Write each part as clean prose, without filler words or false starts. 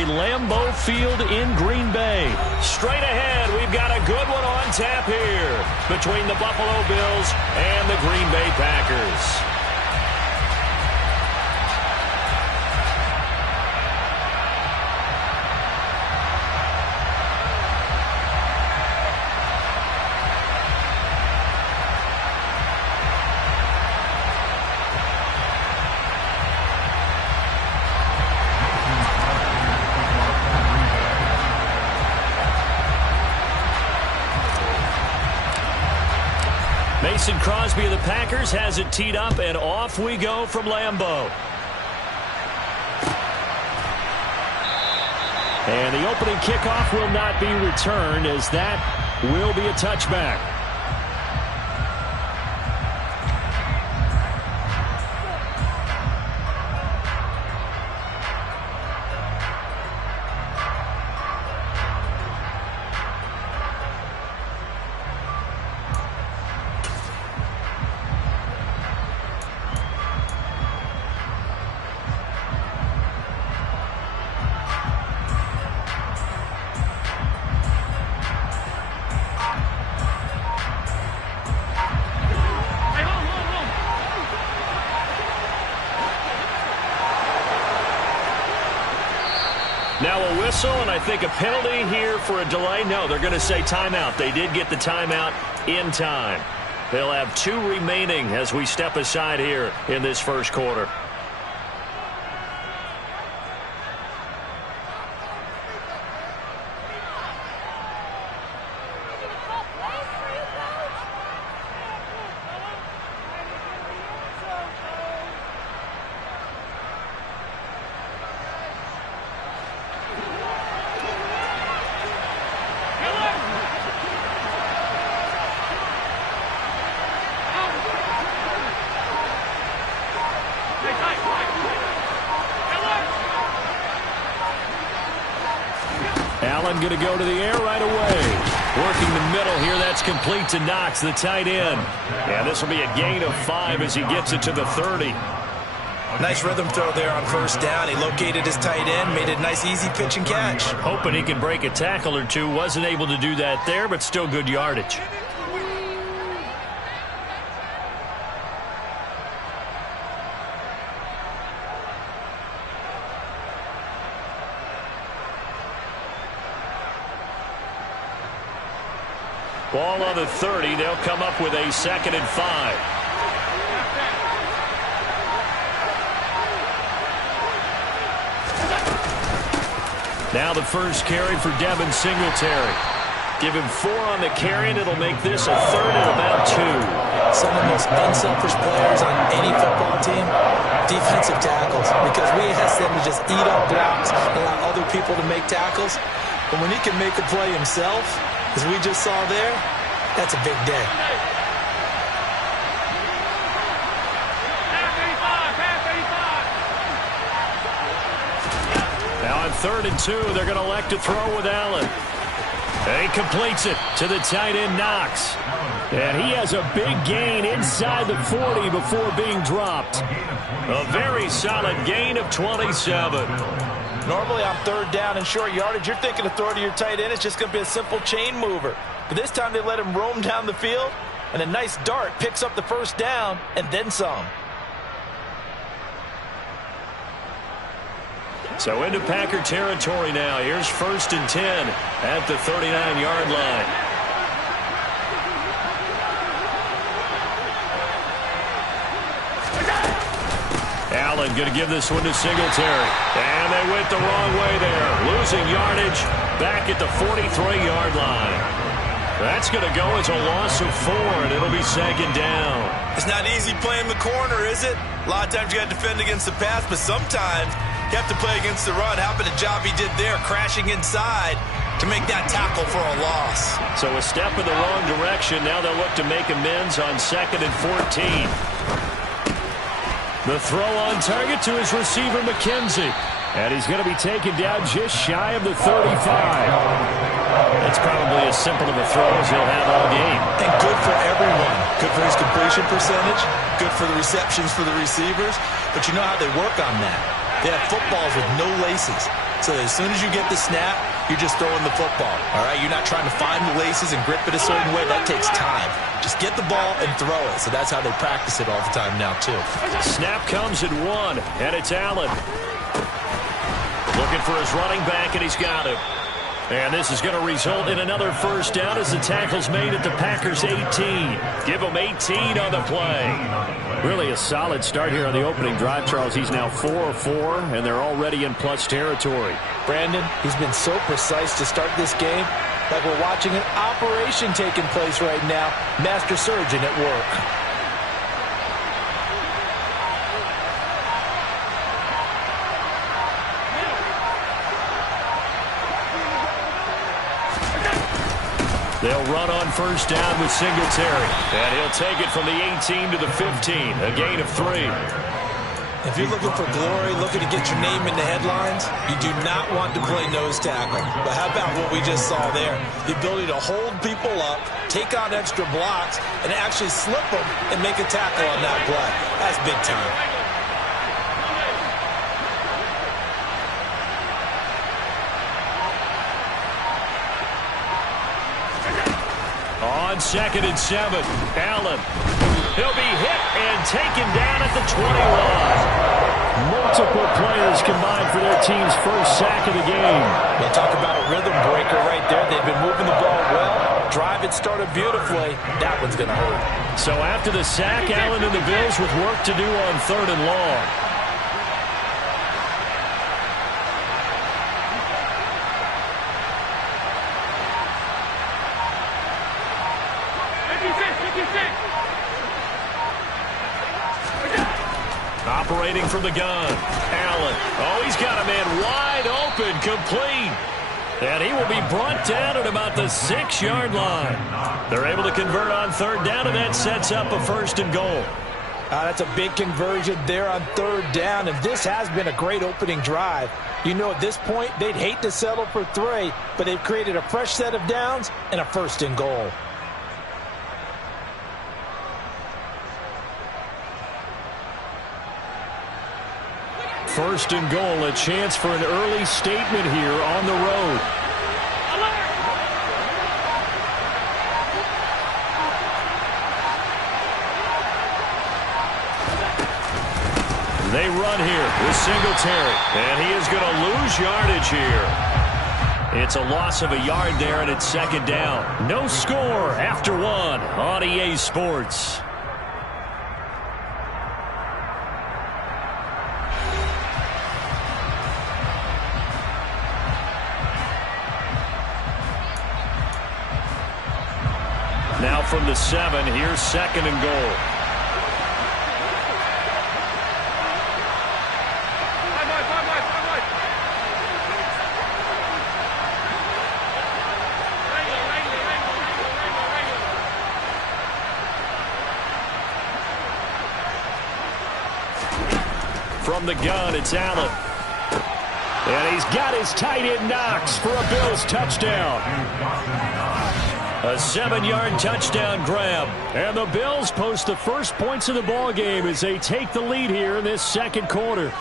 Territory, Lambeau Field in Green Bay. Straight ahead, we've got a good one on tap here between the Buffalo Bills and the Green Bay Packers. Mason Crosby of the Packers has it teed up, and off we go from Lambeau. And the opening kickoff will not be returned, as that will be a touchback. Now a whistle, and I think a penalty here for a delay. No, they're going to say timeout. They did get the timeout in time. They'll have 2 remaining as we step aside here in this first quarter. Allen going to go to the air right away. Working the middle here. That's complete to Knox, the tight end. And this will be a gain of 5 as he gets it to the 30. Nice rhythm throw there on first down. He located his tight end, made it a nice easy pitch and catch. Hoping he can break a tackle or two. Wasn't able to do that there, but still good yardage. Ball on the 30. They'll come up with a 2nd and 5. Now the first carry for Devin Singletary. Give him 4 on the carry, and it'll make this a 3rd and about 2. Some of the most unselfish players on any football team, defensive tackles, because we ask them to just eat up blocks and allow other people to make tackles. But when he can make a play himself, as we just saw there, that's a big day. Now on 3rd and 2, they're going to elect to throw with Allen. And he completes it to the tight end, Knox. And he has a big gain inside the 40 before being dropped. A very solid gain of 27. Normally on 3rd down and short yardage, you're thinking of throw to your tight end. It's just going to be a simple chain mover. But this time they let him roam down the field, and a nice dart picks up the first down and then some. So into Packer territory now. Here's 1st and 10 at the 39-yard line. Allen going to give this one to Singletary. And they went the wrong way there. Losing yardage back at the 43-yard line. That's going to go as a loss of 4, and it'll be 2nd down. It's not easy playing the corner, is it? A lot of times you got to defend against the pass, but sometimes you have to play against the run. How about the job he did there, crashing inside to make that tackle for a loss? So a step in the wrong direction. Now they'll look to make amends on 2nd and 14. The throw on target to his receiver, McKenzie. And he's going to be taken down just shy of the 35. That's probably as simple of a throw as he'll have all game. And good for everyone. Good for his completion percentage. Good for the receptions for the receivers. But you know how they work on that. They have footballs with no laces. So as soon as you get the snap, you're just throwing the football. All right, you're not trying to find the laces and grip it a certain way. That takes time. Just get the ball and throw it. So that's how they practice it all the time now, too. Snap comes at 1, and it's Allen. Looking for his running back, and he's got him. And this is going to result in another first down as the tackle's made at the Packers' 18. Give them 18 on the play. Really a solid start here on the opening drive, Charles. He's now 4 of 4, and they're already in plus territory. Brandon, he's been so precise to start this game, like we're watching an operation taking place right now. Master surgeon at work. They'll run on first down with Singletary. And he'll take it from the 18 to the 15. A gain of 3. If you're looking for glory, looking to get your name in the headlines, you do not want to play nose tackle. But how about what we just saw there? The ability to hold people up, take on extra blocks, and actually slip them and make a tackle on that play. That's big time. On 2nd and 7, Allen. He'll be hit and taken down at the 21. Multiple players combined for their team's first sack of the game. We'll talk about a rhythm breaker right there. They've been moving the ball well. Drive it started beautifully. That one's going to hurt. So after the sack, Allen and the Bills with work to do on 3rd and long. Operating from the gun, Allen. Oh, he's got a man wide open, complete. And he will be brought down at about the 6-yard line. They're able to convert on 3rd down, and that sets up a 1st and goal. That's a big conversion there on 3rd down, and this has been a great opening drive. You know, at this point, they'd hate to settle for 3, but they've created a fresh set of downs and a 1st and goal. First and goal, a chance for an early statement here on the road. They run here with Singletary, and he is going to lose yardage here. It's a loss of a yard there, and it's 2nd down. No score after 1 on EA Sports. Now from the 7, here's 2nd and goal. From the gun, it's Allen. And he's got his tight end Knox for a Bills touchdown. A 7-yard touchdown grab. And the Bills post the first points of the ball game as they take the lead here in this 2nd quarter.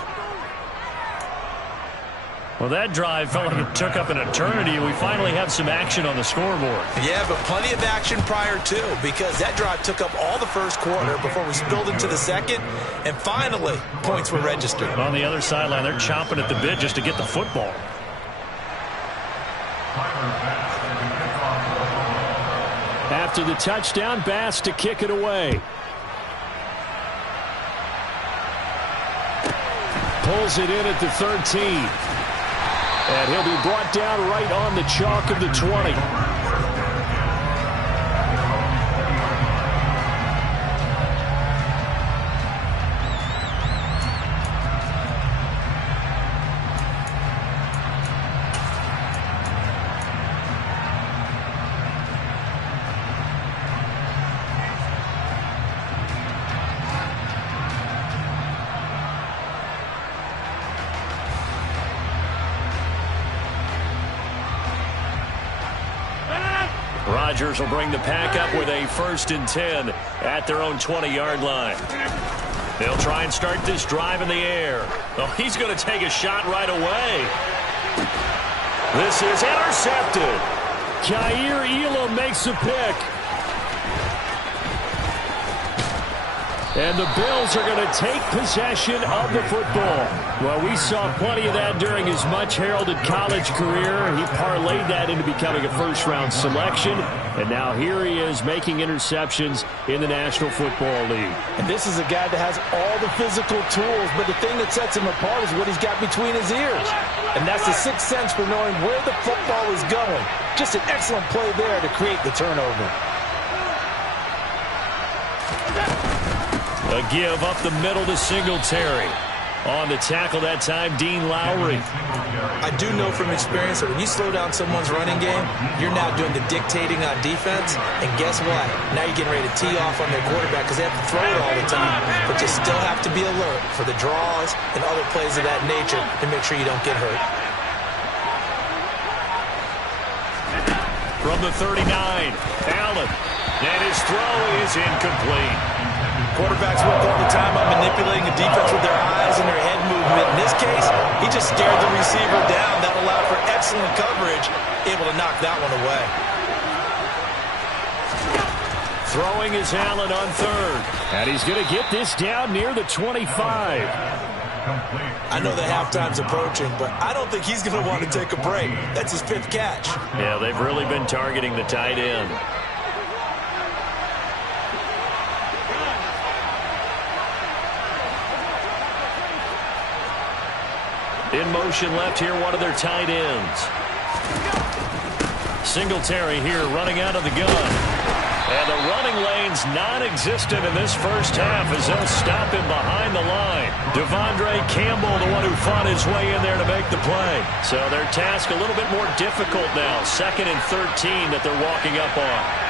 Well, that drive felt like it took up an eternity, and we finally have some action on the scoreboard. Yeah, but plenty of action prior, too, because that drive took up all the 1st quarter before we spilled into the 2nd, and finally, points were registered. On the other sideline, they're chomping at the bit just to get the football. After the touchdown, Bass to kick it away. Pulls it in at the 13. And he'll be brought down right on the chalk of the 20. Rodgers will bring the pack up with a 1st and 10 at their own 20-yard line. They'll try and start this drive in the air. Oh, he's going to take a shot right away. This is intercepted. Kaiir Elam makes a pick. And the Bills are going to take possession of the football. Well, we saw plenty of that during his much-heralded college career. He parlayed that into becoming a first-round selection. And now here he is making interceptions in the National Football League. And this is a guy that has all the physical tools, but the thing that sets him apart is what he's got between his ears. And that's the sixth sense for knowing where the football is going. Just an excellent play there to create the turnover. A give up the middle to Singletary. On the tackle that time, Dean Lowry. I do know from experience that when you slow down someone's running game, you're now doing the dictating on defense. And guess what? Now you're getting ready to tee off on their quarterback because they have to throw it all the time. But you still have to be alert for the draws and other plays of that nature to make sure you don't get hurt. From the 39, Allen. And his throw is incomplete. Quarterbacks work all the time on manipulating a defense with their eyes and their head movement. In this case, he just stared the receiver down. That allowed for excellent coverage, able to knock that one away. Throwing is Allen on third. And he's going to get this down near the 25. I know the halftime's approaching, but I don't think he's going to want to take a break. That's his fifth catch. Yeah, they've really been targeting the tight end. In motion left here, one of their tight ends. Singletary here running out of the gun. And the running lane's non-existent in this first half as they'll stop him behind the line. Devondre Campbell, the one who fought his way in there to make the play. So their task a little bit more difficult now. 2nd and 13 that they're walking up on.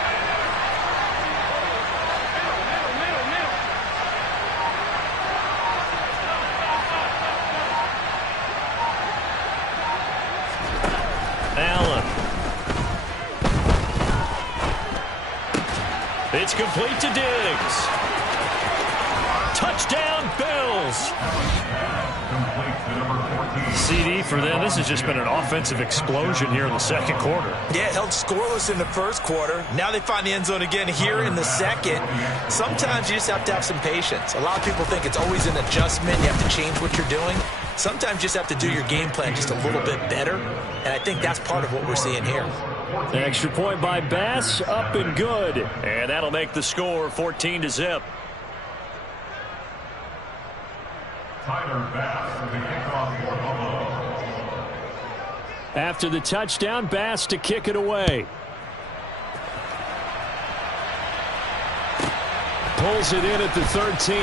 It's complete to Diggs. Touchdown, Bills. CD for them. This has just been an offensive explosion here in the second quarter. Yeah, held scoreless in the first quarter. Now they find the end zone again here in the second. Sometimes you just have to have some patience. A lot of people think it's always an adjustment. You have to change what you're doing. Sometimes you just have to do your game plan just a little bit better. And I think that's part of what we're seeing here. An extra point by Bass, up and good. And that'll make the score 14-0. Tyler Bass with the kickoff for Buffalo. After the touchdown, Bass to kick it away. Pulls it in at the 13.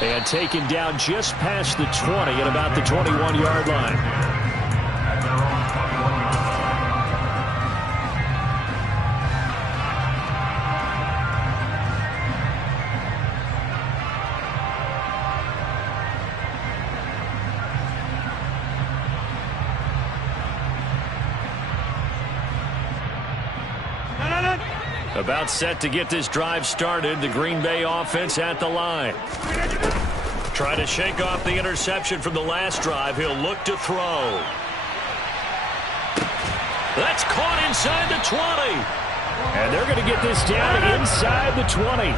And taken down just past the 20 at about the 21-yard line. About set to get this drive started. The Green Bay offense at the line. Trying to shake off the interception from the last drive. He'll look to throw. That's caught inside the 20. And they're going to get this down inside the 20.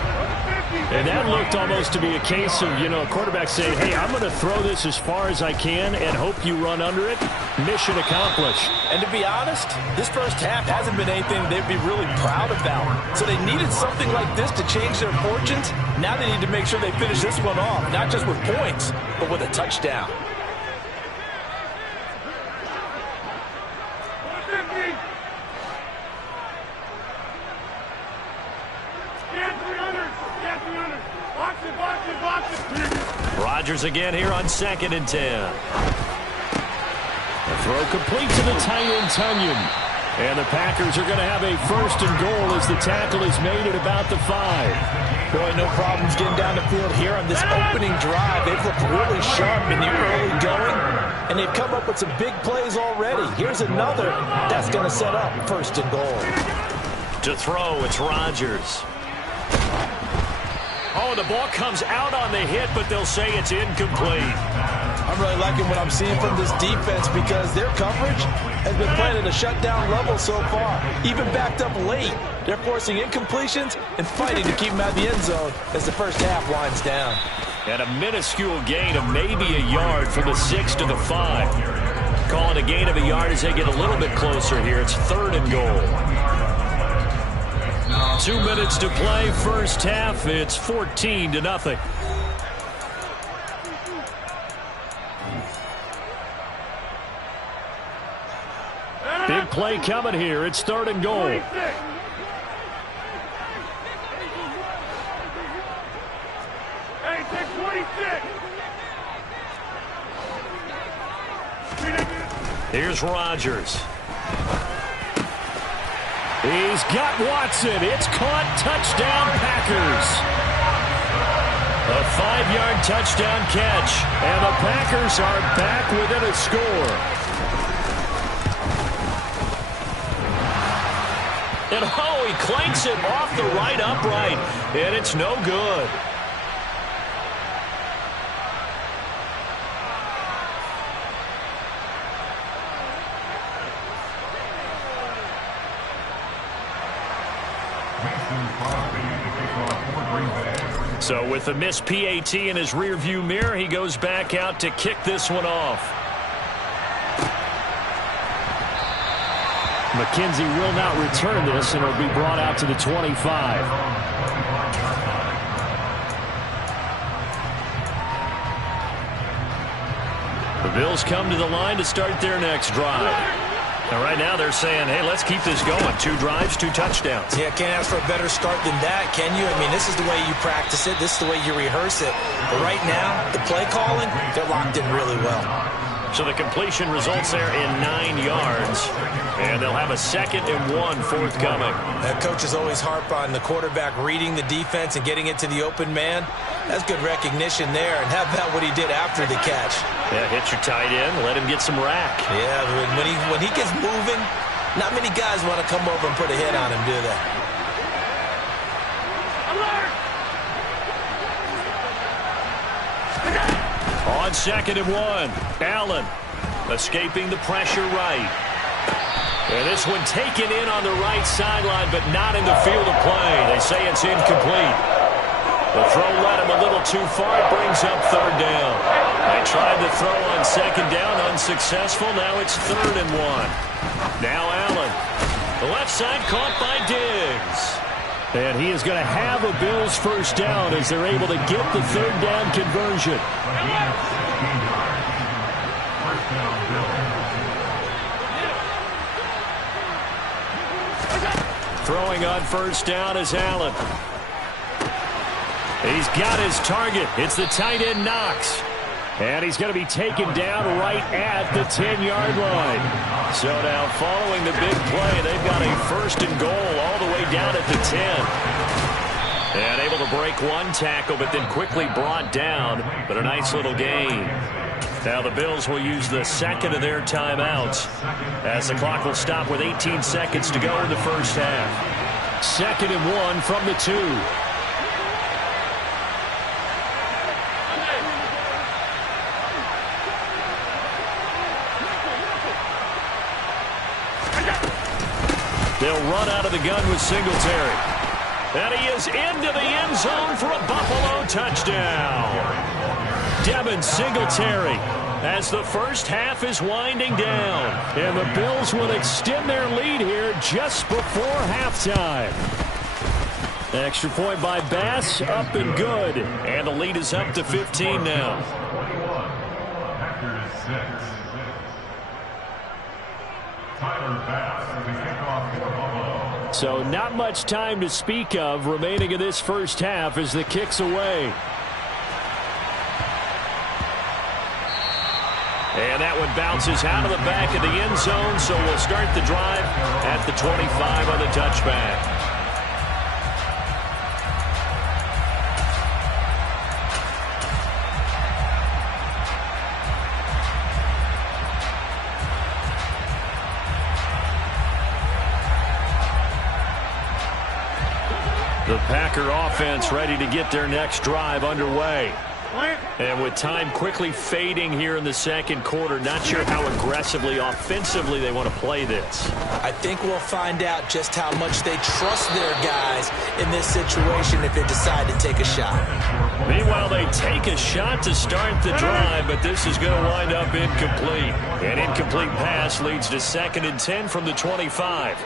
And that looked almost to be a case of, a quarterback saying, hey, I'm going to throw this as far as I can and hope you run under it. Mission accomplished. And to be honest, this first half hasn't been anything they'd be really proud about. So they needed something like this to change their fortunes. Now they need to make sure they finish this one off, not just with points, but with a touchdown. Rodgers again here on 2nd and 10. The throw complete to the tight end, Tunyon. And the Packers are going to have a 1st and goal as the tackle is made at about the 5. Boy, no problems getting down the field here on this opening drive. They've looked really sharp in the early going, and they've come up with some big plays already. Here's another that's going to set up 1st and goal. To throw, it's Rodgers. Oh, the ball comes out on the hit, but they'll say it's incomplete. I'm really liking what I'm seeing from this defense because their coverage has been playing at a shutdown level so far. Even backed up late, they're forcing incompletions and fighting to keep them out of the end zone as the first half winds down. And a minuscule gain of maybe a yard from the 6 to the 5. Call it a gain of a yard as they get a little bit closer here. It's 3rd and goal. 2 minutes to play, first half. It's 14-0. Big play coming here. It's 3rd and goal. Here's Rodgers. He's got Watson. It's caught. Touchdown, Packers. A 5-yard touchdown catch. And the Packers are back within a score. And oh, he clanks it off the right upright. And it's no good. So with the missed PAT in his rearview mirror, he goes back out to kick this one off. McKenzie will not return this, and it'll be brought out to the 25. The Bills come to the line to start their next drive. And right now they're saying, hey, let's keep this going. 2 drives, 2 touchdowns. Yeah, can't ask for a better start than that, can you? I mean, this is the way you practice it. This is the way you rehearse it. But right now, the play calling, they're locked in really well. So the completion results there in 9 yards. And they'll have a 2nd and 1 forthcoming. Coaches always harp on the quarterback reading the defense and getting it to the open man. That's good recognition there. And how about what he did after the catch? Yeah, hit your tight end, let him get some rack. Yeah, when he gets moving, not many guys want to come over and put a hit on him, do they? On 2nd and 1, Allen escaping the pressure right. And this one taken in on the right sideline, but not in the field of play. They say it's incomplete. The throw led him a little too far. It brings up 3rd down. They tried to throw on 2nd down, unsuccessful. Now it's 3rd and 1. Now Allen. The left side caught by Diggs. And he is going to have a Bills first down as they're able to get the 3rd down conversion. Throwing on first down is Allen. He's got his target. It's the tight end Knox. And he's going to be taken down right at the 10-yard line. So now following the big play, they've got a 1st and goal all the way down at the 10. And able to break 1 tackle, but then quickly brought down. But a nice little gain. Now the Bills will use the 2nd of their timeouts as the clock will stop with 18 seconds to go in the first half. 2nd and 1 from the 2. They'll run out of the gun with Singletary. And he is into the end zone for a Buffalo touchdown. Devin Singletary as the first half is winding down. And the Bills will extend their lead here just before halftime. Extra point by Bass, up and good. And the lead is up to 15 now. Packers 6. Tyler Bass for the kickoff for Buffalo. So not much time to speak of remaining in this first half as the kick's away. And that one bounces out of the back of the end zone, so we'll start the drive at the 25 on the touchback. The Packer offense ready to get their next drive underway. And with time quickly fading here in the second quarter, not sure how aggressively, offensively they want to play this. I think we'll find out just how much they trust their guys in this situation if they decide to take a shot. Meanwhile, they take a shot to start the drive, but this is going to wind up incomplete. An incomplete pass leads to 2nd and 10 from the 25.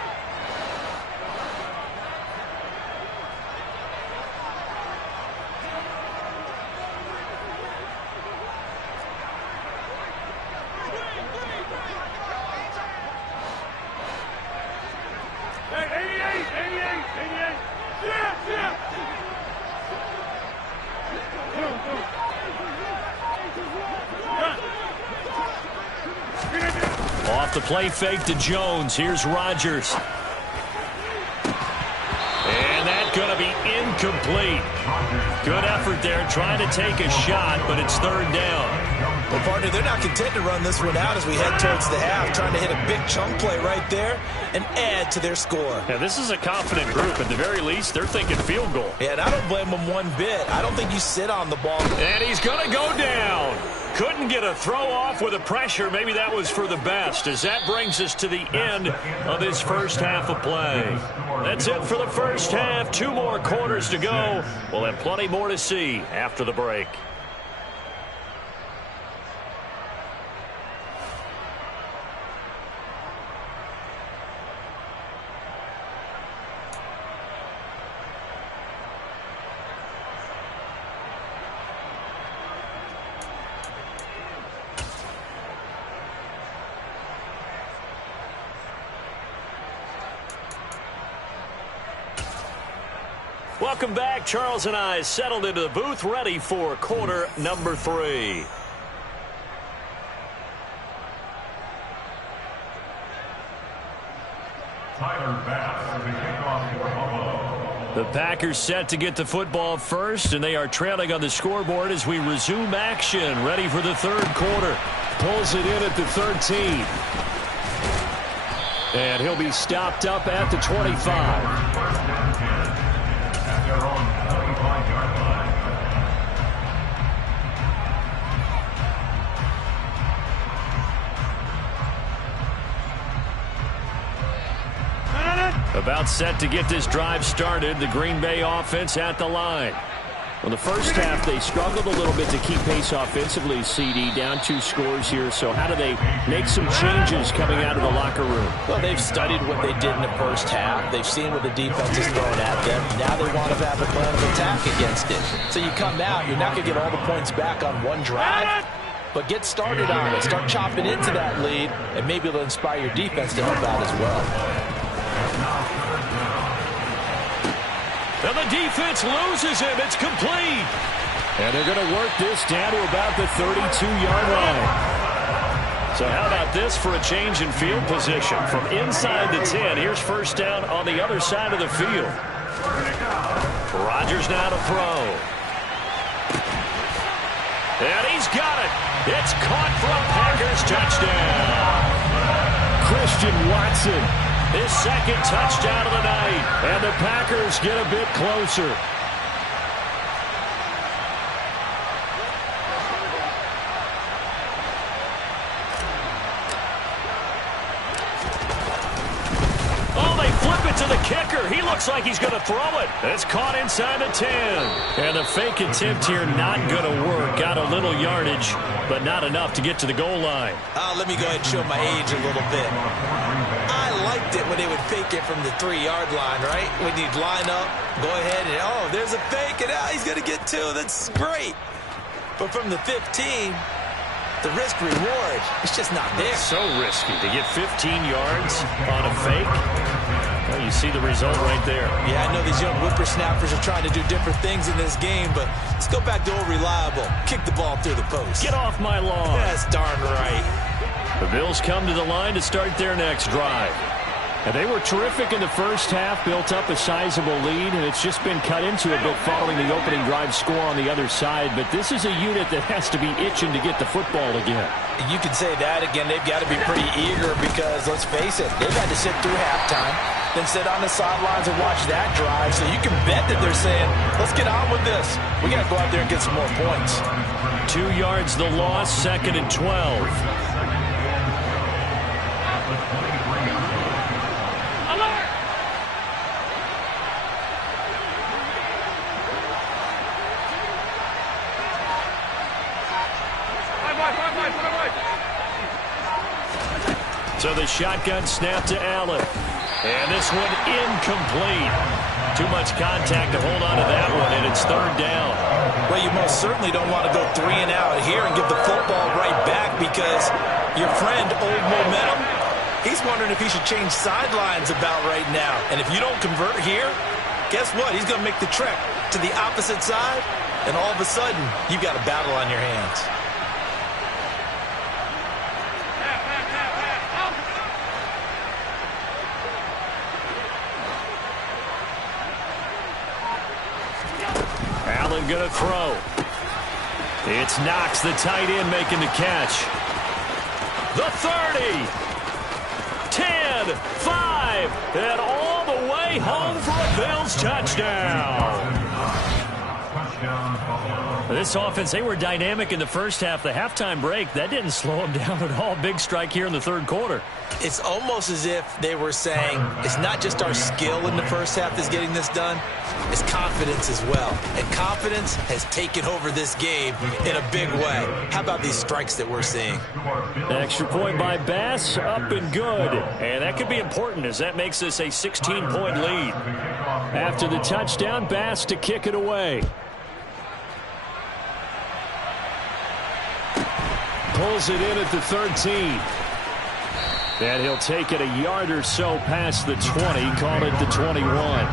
Off the play fake to Jones. Here's Rodgers. And that's going to be incomplete. Good effort there trying to take a shot, but it's 3rd down. Well, partner, they're not content to run this one out as we head towards the half, trying to hit a big chunk play right there and add to their score. Yeah, this is a confident group. At the very least, they're thinking field goal. Yeah, and I don't blame them one bit. I don't think you sit on the ball. And he's going to go down. Couldn't get a throw off with the pressure. Maybe that was for the best, as that brings us to the end of this first half of play. That's it for the first half. 2 more quarters to go. We'll have plenty more to see after the break. Welcome back. Charles and I settled into the booth, ready for quarter number 3. Tyler Bass, the kickoff for Buffalo. The Packers set to get the football first, and they are trailing on the scoreboard as we resume action, ready for the 3rd quarter. Pulls it in at the 13. And he'll be stopped up at the 25. Their own 25-yard line. About set to get this drive started. The Green Bay offense at the line. Well, the first half, they struggled a little bit to keep pace offensively, CD, down 2 scores here. So how do they make some changes coming out of the locker room? Well, they've studied what they did in the first half. They've seen what the defense is throwing at them. Now they want to have a plan of attack against it. So you come out, you're not going to get all the points back on one drive, but get started on it. Start chopping into that lead, and maybe it'll inspire your defense to help out as well. And the defense loses him. It's complete. And they're going to work this down to about the 32-yard line. So how about this for a change in field position? From inside the 10, here's first down on the other side of the field. Rodgers now to throw. And he's got it. It's caught for a Packers touchdown. Christian Watson. His 2nd touchdown of the night. And the Packers get a bit closer. Oh, they flip it to the kicker. He looks like he's going to throw it. It's caught inside the 10. And the fake attempt here not going to work. Got a little yardage, but not enough to get to the goal line. Let me go ahead and show my age a little bit. I liked it when they would fake it from the 3-yard line, right? When you'd line up, go ahead and, oh, there's a fake, and he's going to get 2. That's great. But from the 15, the risk-reward, it's just not there. So risky to get 15 yards on a fake. Well, you see the result right there. Yeah, I know these young whippersnappers are trying to do different things in this game, but let's go back to old reliable. Kick the ball through the post. Get off my lawn. That's darn right. The Bills come to the line to start their next drive. And they were terrific in the first half, built up a sizable lead, and it's just been cut into a bit following the opening drive score on the other side. But this is a unit that has to be itching to get the football again. You can say that again. They've got to be pretty eager because, let's face it, they've had to sit through halftime. than sit on the sidelines and watch that drive. So you can bet that they're saying, let's get on with this. We got to go out there and get some more points. 2 yards the loss, 2nd and 12. So the shotgun snap to Allen. And this one incomplete. Too much contact to hold on to that one, and it's 3rd down. Well, you most certainly don't want to go 3 and out here and give the football right back because your friend, Old Momentum, he's wondering if he should change sidelines about right now. And if you don't convert here, guess what? He's going to make the trek to the opposite side, and all of a sudden, you've got a battle on your hands. Allen going to throw. It's Knox, the tight end, making the catch. The 30. 10, 5, and all the way home for a Bills touchdown. This offense, they were dynamic in the first half. The halftime break, that didn't slow them down at all. Big strike here in the 3rd quarter. It's almost as if they were saying, it's not just our skill in the first half that's getting this done, it's confidence as well. And confidence has taken over this game in a big way. How about these strikes that we're seeing? Extra point by Bass, up and good. And that could be important as that makes this a 16-point lead. After the touchdown, Bass to kick it away. Pulls it in at the 13. And he'll take it a yard or so past the 20, call it the 21.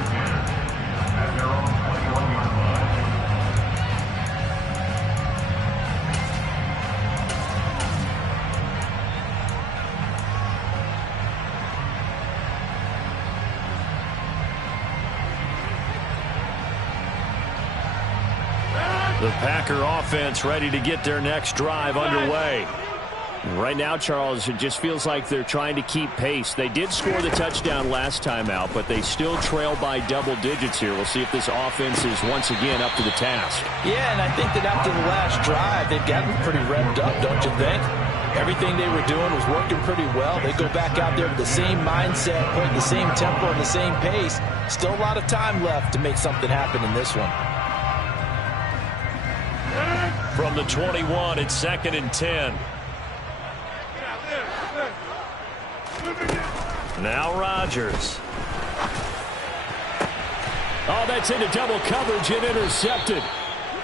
The Packer offense ready to get their next drive underway. Right now, Charles, it just feels like they're trying to keep pace. They did score the touchdown last time out, but they still trail by double digits here. We'll see if this offense is once again up to the task. Yeah, and I think that after the last drive, they've gotten pretty revved up, don't you think? Everything they were doing was working pretty well. They go back out there with the same mindset, playing the same tempo and the same pace. Still a lot of time left to make something happen in this one. From the 21, it's 2nd and 10. Now Rodgers. Oh, that's into double coverage and intercepted.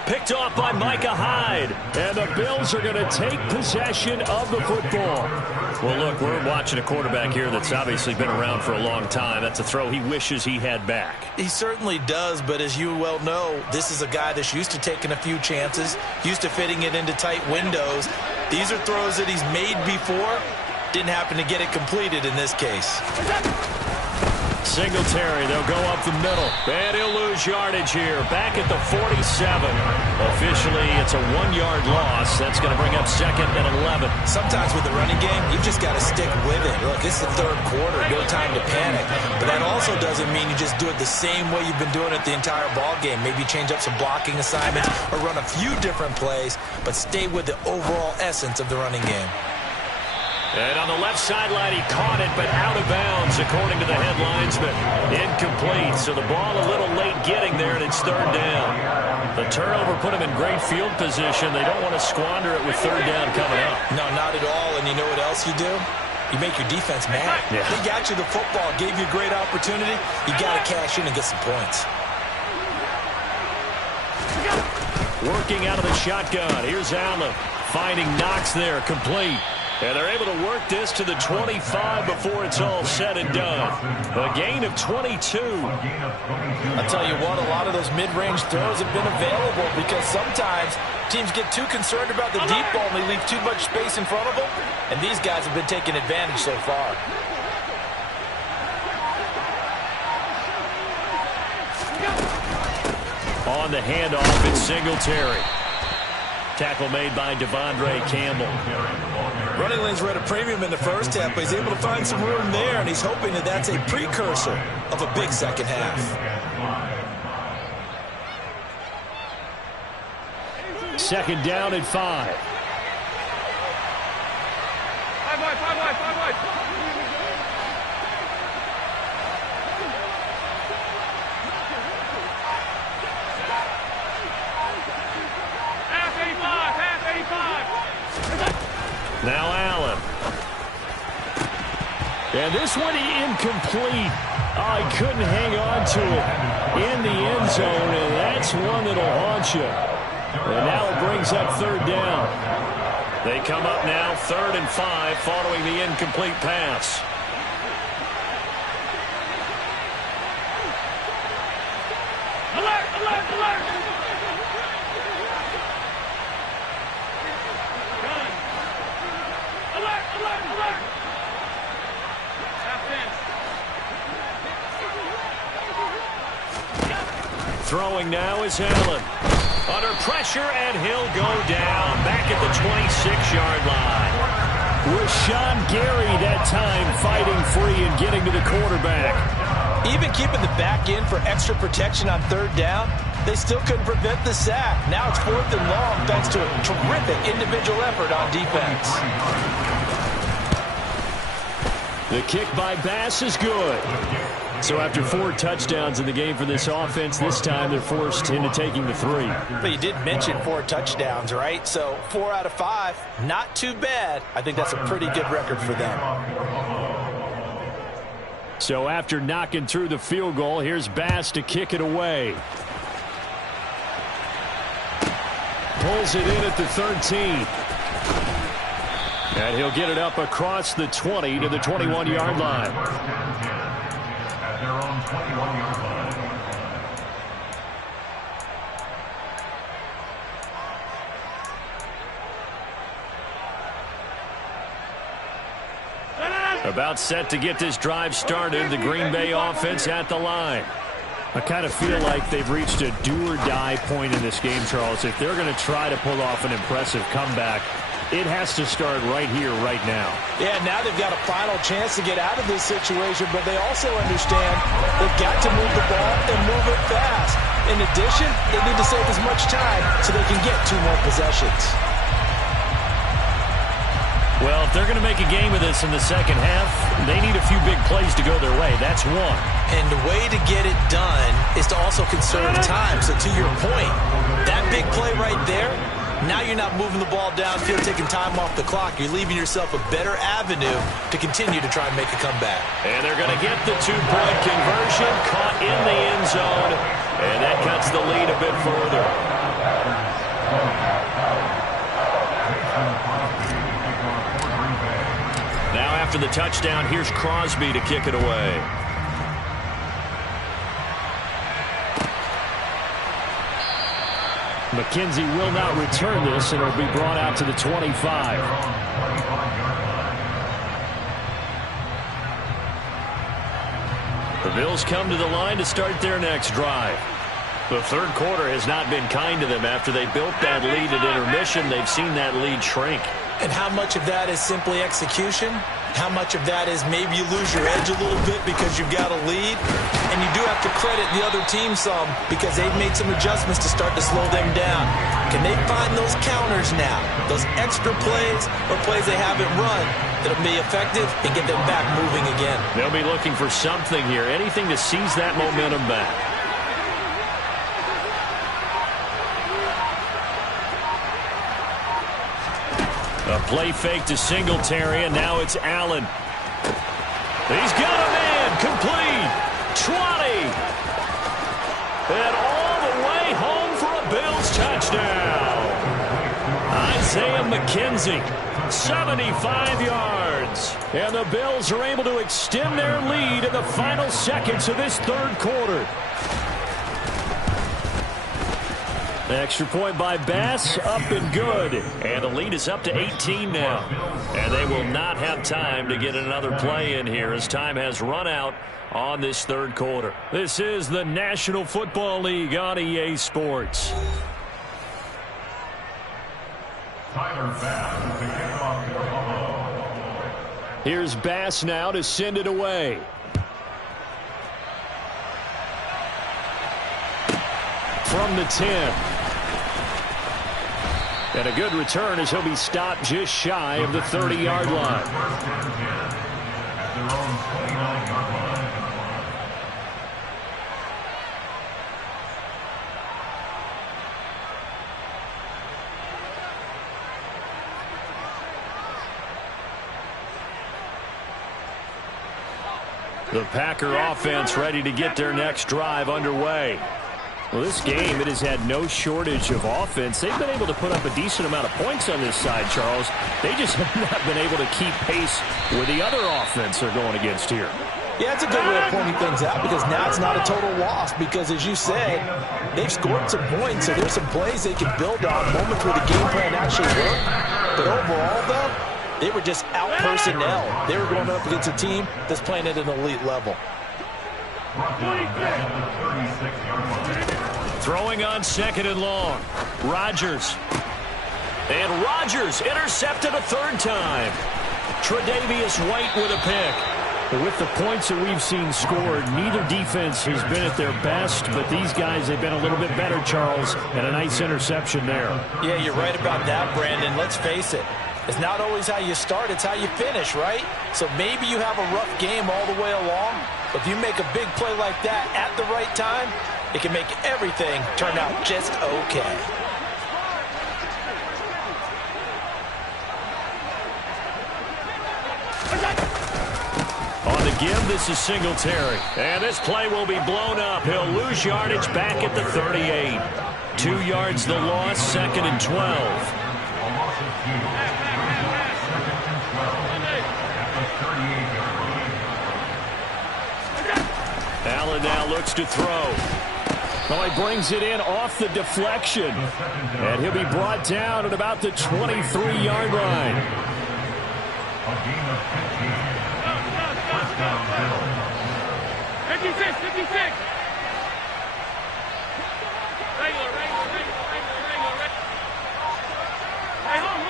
Picked off by Micah Hyde. And the Bills are going to take possession of the football. Well, look, we're watching a quarterback here that's obviously been around for a long time. That's a throw he wishes he had back. He certainly does, but as you well know, this is a guy that's used to taking a few chances, used to fitting it into tight windows. These are throws that he's made before. Didn't happen to get it completed in this case. Singletary, they'll go up the middle. And he'll lose yardage here. Back at the 47. Officially, it's a 1-yard loss. That's going to bring up 2nd and 11. Sometimes with the running game, you've just got to stick with it. Look, it's the 3rd quarter. No time to panic. But that also doesn't mean you just do it the same way you've been doing it the entire ball game. Maybe change up some blocking assignments or run a few different plays, but stay with the overall essence of the running game. And on the left sideline, he caught it, but out of bounds, according to the head linesman. Incomplete, so the ball a little late getting there, and it's 3rd down. The turnover put him in great field position. They don't want to squander it with 3rd down coming up. No, not at all, and you know what else you do? You make your defense mad. Yeah. They got you the football, gave you a great opportunity. You got to cash in and get some points. Working out of the shotgun. Here's Allen, finding Knox there, complete. And they're able to work this to the 25 before it's all said and done. A gain of 22. I'll tell you what, a lot of those mid-range throws have been available because sometimes teams get too concerned about the deep ball and they leave too much space in front of them. And these guys have been taking advantage so far. On the handoff, it's Singletary. Tackle made by Devondre Campbell. Running lanes were at a premium in the first half, but he's able to find some room there, and he's hoping that that's a precursor of a big second half. Second down and 5. Now Allen. And this one incomplete. Oh, he couldn't hang on to it in the end zone, and that's one that'll haunt you. And now it brings up third down. They come up now 3rd and 5 following the incomplete pass. Alert, alert, alert! Throwing now is Allen. Under pressure, and he'll go down. Back at the 26-yard line. Rashawn Gary that time fighting free and getting to the quarterback. Even keeping the back in for extra protection on 3rd down, they still couldn't prevent the sack. Now it's 4th and long thanks to a terrific individual effort on defense. The kick by Bass is good. So after 4 touchdowns in the game for this offense, this time they're forced into taking the 3. But you did mention 4 touchdowns, right? So 4 out of 5, not too bad. I think that's a pretty good record for them. So after knocking through the field goal, here's Bass to kick it away. Pulls it in at the 13. And he'll get it up across the 20 to the 21-yard line. At their own 21-yard line. About set to get this drive started, the Green Bay offense at the line. I kind of feel like they've reached a do-or-die point in this game, Charles. If they're going to try to pull off an impressive comeback, it has to start right here, right now. Yeah, now they've got a final chance to get out of this situation, but they also understand they've got to move the ball and move it fast. In addition, they need to save as much time so they can get 2 more possessions. Well, if they're going to make a game of this in the second half, they need a few big plays to go their way. That's one. And the way to get it done is to also conserve time. So to your point, that big play right there, now you're not moving the ball downfield, taking time off the clock. You're leaving yourself a better avenue to continue to try and make a comeback. And they're going to get the 2-point conversion, caught in the end zone, and that cuts the lead a bit further. Now after the touchdown, here's Crosby to kick it away. McKenzie will not return this, and it'll be brought out to the 25. The Bills come to the line to start their next drive. The third quarter has not been kind to them. After they built that lead at intermission, they've seen that lead shrink. And how much of that is simply execution? How much of that is maybe you lose your edge a little bit because you've got a lead? And you do have to credit the other team some because they've made some adjustments to start to slow them down. Can they find those counters now, those extra plays or plays they haven't run that'll be effective and get them back moving again? They'll be looking for something here, anything to seize that momentum back. A play fake to Singletary, and now it's Allen. He's got a man, complete, 20. And all the way home for a Bills touchdown. Isaiah McKenzie, 75 yards. And the Bills are able to extend their lead in the final seconds of this third quarter. The extra point by Bass, up and good. And the lead is up to 18 now. And they will not have time to get another play in here as time has run out on this third quarter. This is the National Football League on EA Sports. Tyler Bass, the kickoff. Here's Bass now to send it away. From the 10. And a good return as he'll be stopped just shy of the 30-yard line. The Packer offense ready to get their next drive underway. Well, this game, it has had no shortage of offense. They've been able to put up a decent amount of points on this side, Charles. They just have not been able to keep pace with the other offense they're going against here. Yeah, it's a good way of pointing things out because now it's not a total loss because, as you said, they've scored some points, so there's some plays they can build on, moments where the game plan actually worked. But overall, though, they were just out personnel. They were going up against a team that's playing at an elite level. Throwing on 2nd and long. Rodgers. And Rodgers intercepted a 3rd time. Tre'Davious White with a pick. But with the points that we've seen scored, neither defense has been at their best, but these guys have been a little bit better, Charles, and a nice interception there. Yeah, you're right about that, Brandon. Let's face it. It's not always how you start, it's how you finish, right? So maybe you have a rough game all the way along, but if you make a big play like that at the right time, it can make everything turn out just okay. On the give, this is Singletary. And this play will be blown up. He'll lose yardage back at the 38. 2 yards the loss, 2nd and 12. Allen now looks to throw. Well, he brings it in off the deflection. And he'll be brought down at about the 23-yard line. A gain of 15. First down, Bills. 56, 56. Regular. Hey, home.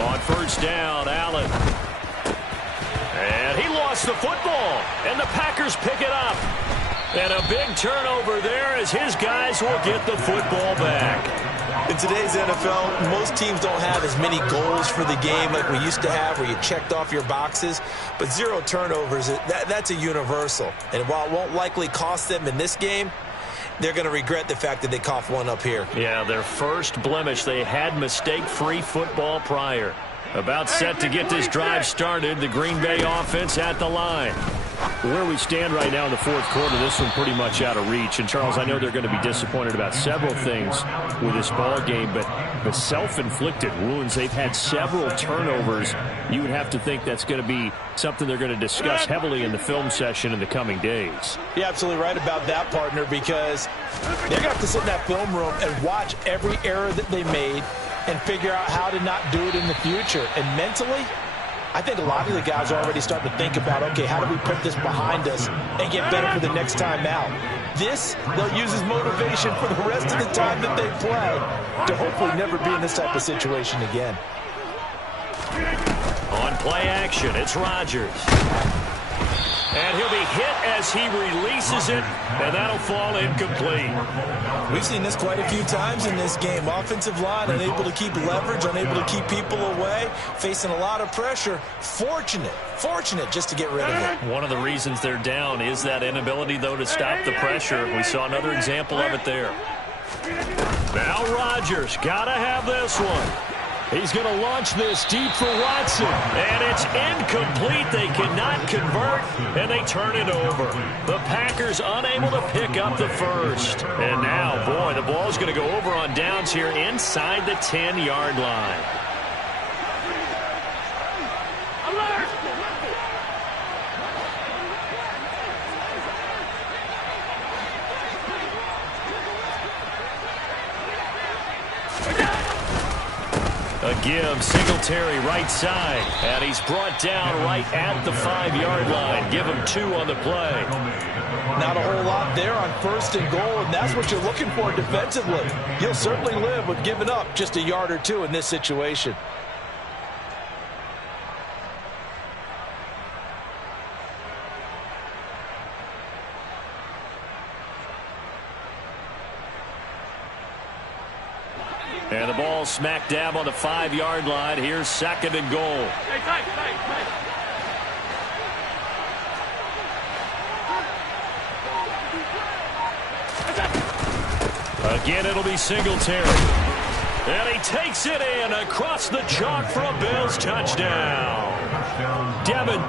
On 1st down, Allen. And he lost the football. And the Packers pick it up. And a big turnover there as his guys will get the football back. In today's NFL, most teams don't have as many goals for the game like we used to have where you checked off your boxes. But 0 turnovers, that's a universal. And while it won't likely cost them in this game, they're going to regret the fact that they coughed one up here. Yeah, their first blemish. They had mistake-free football prior. About set to get this drive started. The Green Bay offense at the line. Where we stand right now in the 4th quarter, this one pretty much out of reach. And, Charles, I know they're going to be disappointed about several things with this ball game, but the self-inflicted wounds, they've had several turnovers. You would have to think that's going to be something they're going to discuss heavily in the film session in the coming days. You're absolutely right about that, partner, because they're going to have to sit in that film room and watch every error that they made and figure out how to not do it in the future. And mentally, I think a lot of the guys are already starting to think about, okay, how do we put this behind us and get better for the next time out? This, they'll use as motivation for the rest of the time that they play to hopefully never be in this type of situation again. On play action, it's Rodgers. And he'll be hit as he releases it, and that'll fall incomplete. We've seen this quite a few times in this game. Offensive line unable to keep leverage, unable to keep people away, facing a lot of pressure. Fortunate just to get rid of it. One of the reasons they're down is that inability, though, to stop the pressure. We saw another example of it there. Now Rodgers, gotta have this one. He's going to launch this deep for Watson. And it's incomplete. They cannot convert, and they turn it over. The Packers unable to pick up the first. And now, boy, the ball's going to go over on downs here inside the 10-yard line. give. Singletary right side. And he's brought down right at the 5-yard line. Give him 2 on the play. Not a whole lot there on 1st and goal, and that's what you're looking for defensively. You'll certainly live with giving up just a yard or 2 in this situation. And the ball smack dab on the 5-yard line. Here's 2nd and goal. Hey, tight. Again, it'll be Singletary. And he takes it in across the chalk for a Bills touchdown. Devin.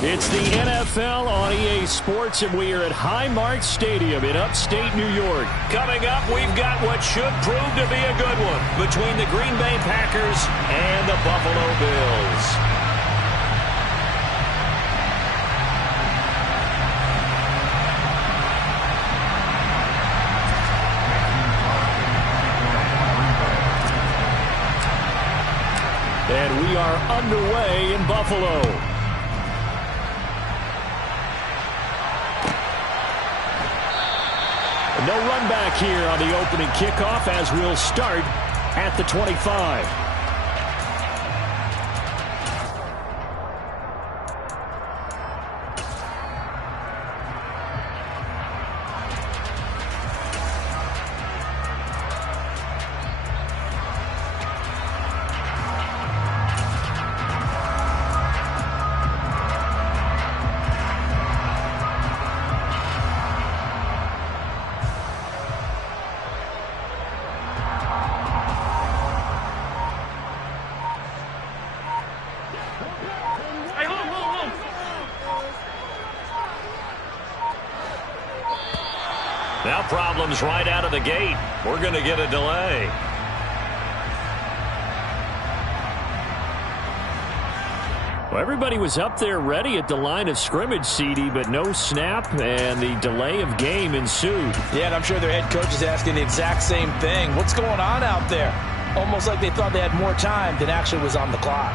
It's the NFL on EA Sports, and we are at Highmark Stadium in upstate New York. Coming up, we've got what should prove to be a good one between the Green Bay Packers and the Buffalo Bills. And we are underway in Buffalo. No run back here on the opening kickoff as we'll start at the 25. Now problems right out of the gate. We're going to get a delay. Well, everybody was up there ready at the line of scrimmage, CD, but no snap, and the delay of game ensued. Yeah, and I'm sure their head coach is asking the exact same thing. What's going on out there? Almost like they thought they had more time than actually was on the clock.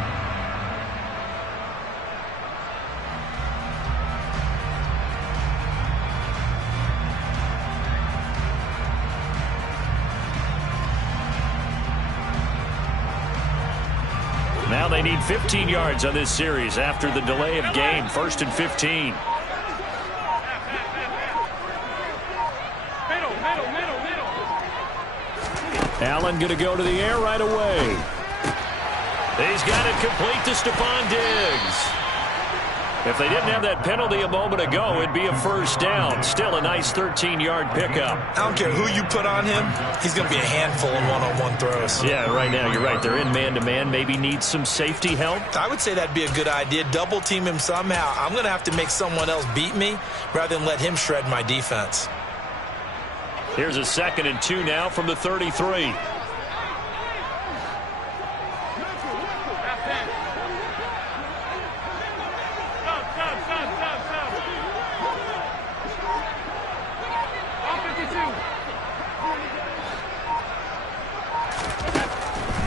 Now they need 15 yards on this series after the delay of game. 1st and 15. Allen going to go to the air right away. He's got it complete to Stephon Diggs. If they didn't have that penalty a moment ago, it'd be a first down. Still a nice 13-yard pickup. I don't care who you put on him. He's going to be a handful in one-on-one throws. Yeah, right now, you're right. They're in man-to-man. Maybe needs some safety help. I would say that'd be a good idea. Double team him somehow. I'm going to have to make someone else beat me rather than let him shred my defense. Here's a 2nd and 2 now from the 33.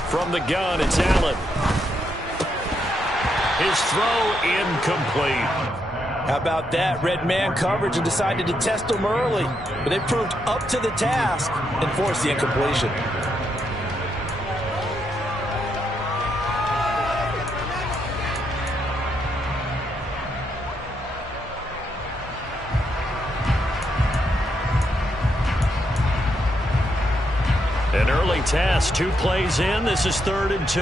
From the gun, it's Allen. His throw incomplete. How about that? Red man coverage and decided to test them early. But they proved up to the task and forced the incompletion. An early task, 2 plays in. This is 3rd and 2.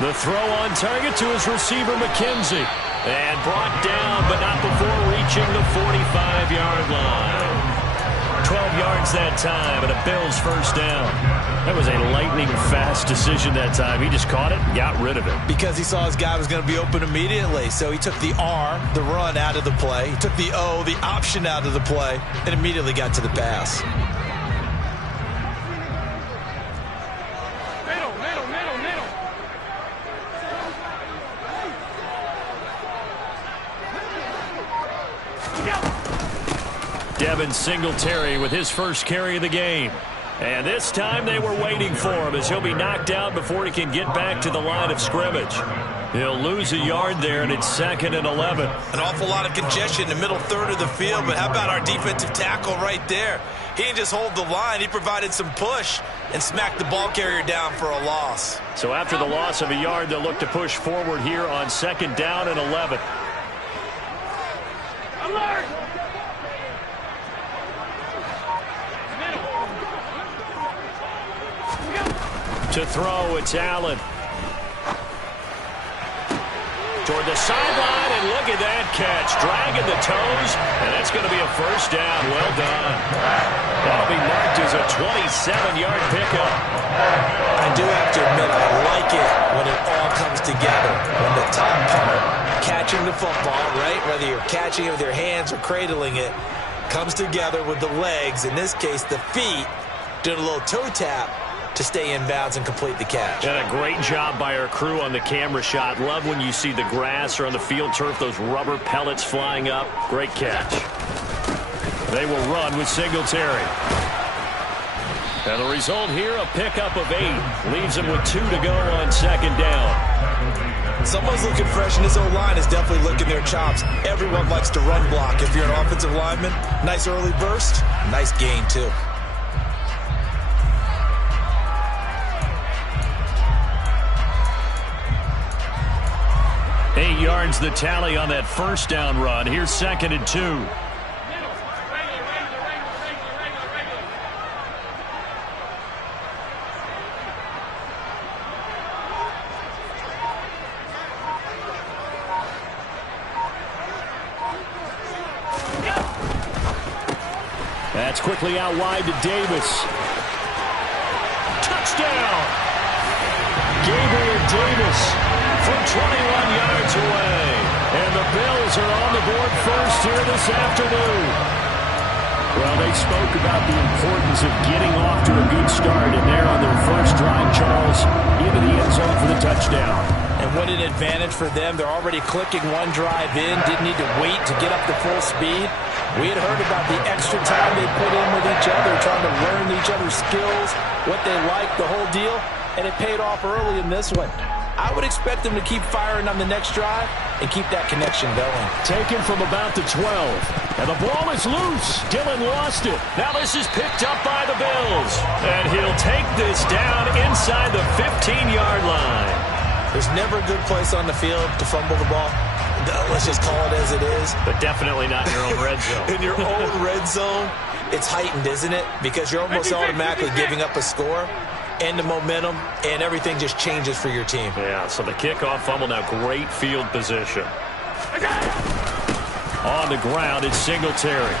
The throw on target to his receiver, McKenzie. And brought down, but not before reaching the 45-yard line. 12 yards that time, and a Bills first down. That was a lightning-fast decision that time. He just caught it and got rid of it. Because he saw his guy was going to be open immediately. So he took the R, the run, out of the play. He took the O, the option, out of the play, and immediately got to the pass. Devin Singletary with his first carry of the game. And this time they were waiting for him as he'll be knocked out before he can get back to the line of scrimmage. He'll lose a yard there, and it's 2nd and 11. An awful lot of congestion in the middle third of the field, but how about our defensive tackle right there? He didn't just hold the line. He provided some push and smacked the ball carrier down for a loss. So after the loss of a yard, they'll look to push forward here on 2nd down and 11. Alert! To throw, it's Allen. Toward the sideline, and look at that catch. Dragging the toes, and that's going to be a first down. Well done. That'll be marked as a 27-yard pickup. I do have to admit, I like it when it all comes together. When the top part, catching the football, right, whether you're catching it with your hands or cradling it, comes together with the legs, in this case the feet, doing a little toe tap to stay in bounds and complete the catch. And a great job by our crew on the camera shot. Love when you see the grass or on the field turf, those rubber pellets flying up. Great catch. They will run with Singletary. And the result here, a pickup of 8. Leaves them with 2 to go on 2nd down. Someone's looking fresh, and this O-line is definitely licking their chops. Everyone likes to run block. If you're an offensive lineman, nice early burst, nice gain too. 8 yards the tally on that first down run. Here's 2nd and 2. That's quickly out wide to Davis. Touchdown! Gabriel Davis from 21 yards away. And the Bills are on the board first here this afternoon. Well, they spoke about the importance of getting off to a good start, and they're on their first drive, Charles, into the end zone for the touchdown. And what an advantage for them. They're already clicking one drive in, didn't need to wait to get up to full speed. We had heard about the extra time they put in with each other, trying to learn each other's skills, what they like, the whole deal, and it paid off early in this one. I would expect them to keep firing on the next drive and keep that connection going. Taken from about the 12. And the ball is loose. Dillon lost it. Now this is picked up by the Bills. And he'll take this down inside the 15-yard line. There's never a good place on the field to fumble the ball. Let's just call it as it is. But definitely not in your own red zone. In your own red zone, it's heightened, isn't it? Because you're almost automatically giving up a score and the momentum, and everything just changes for your team. Yeah, so the kickoff fumble, now great field position. On the ground, it's Singletary.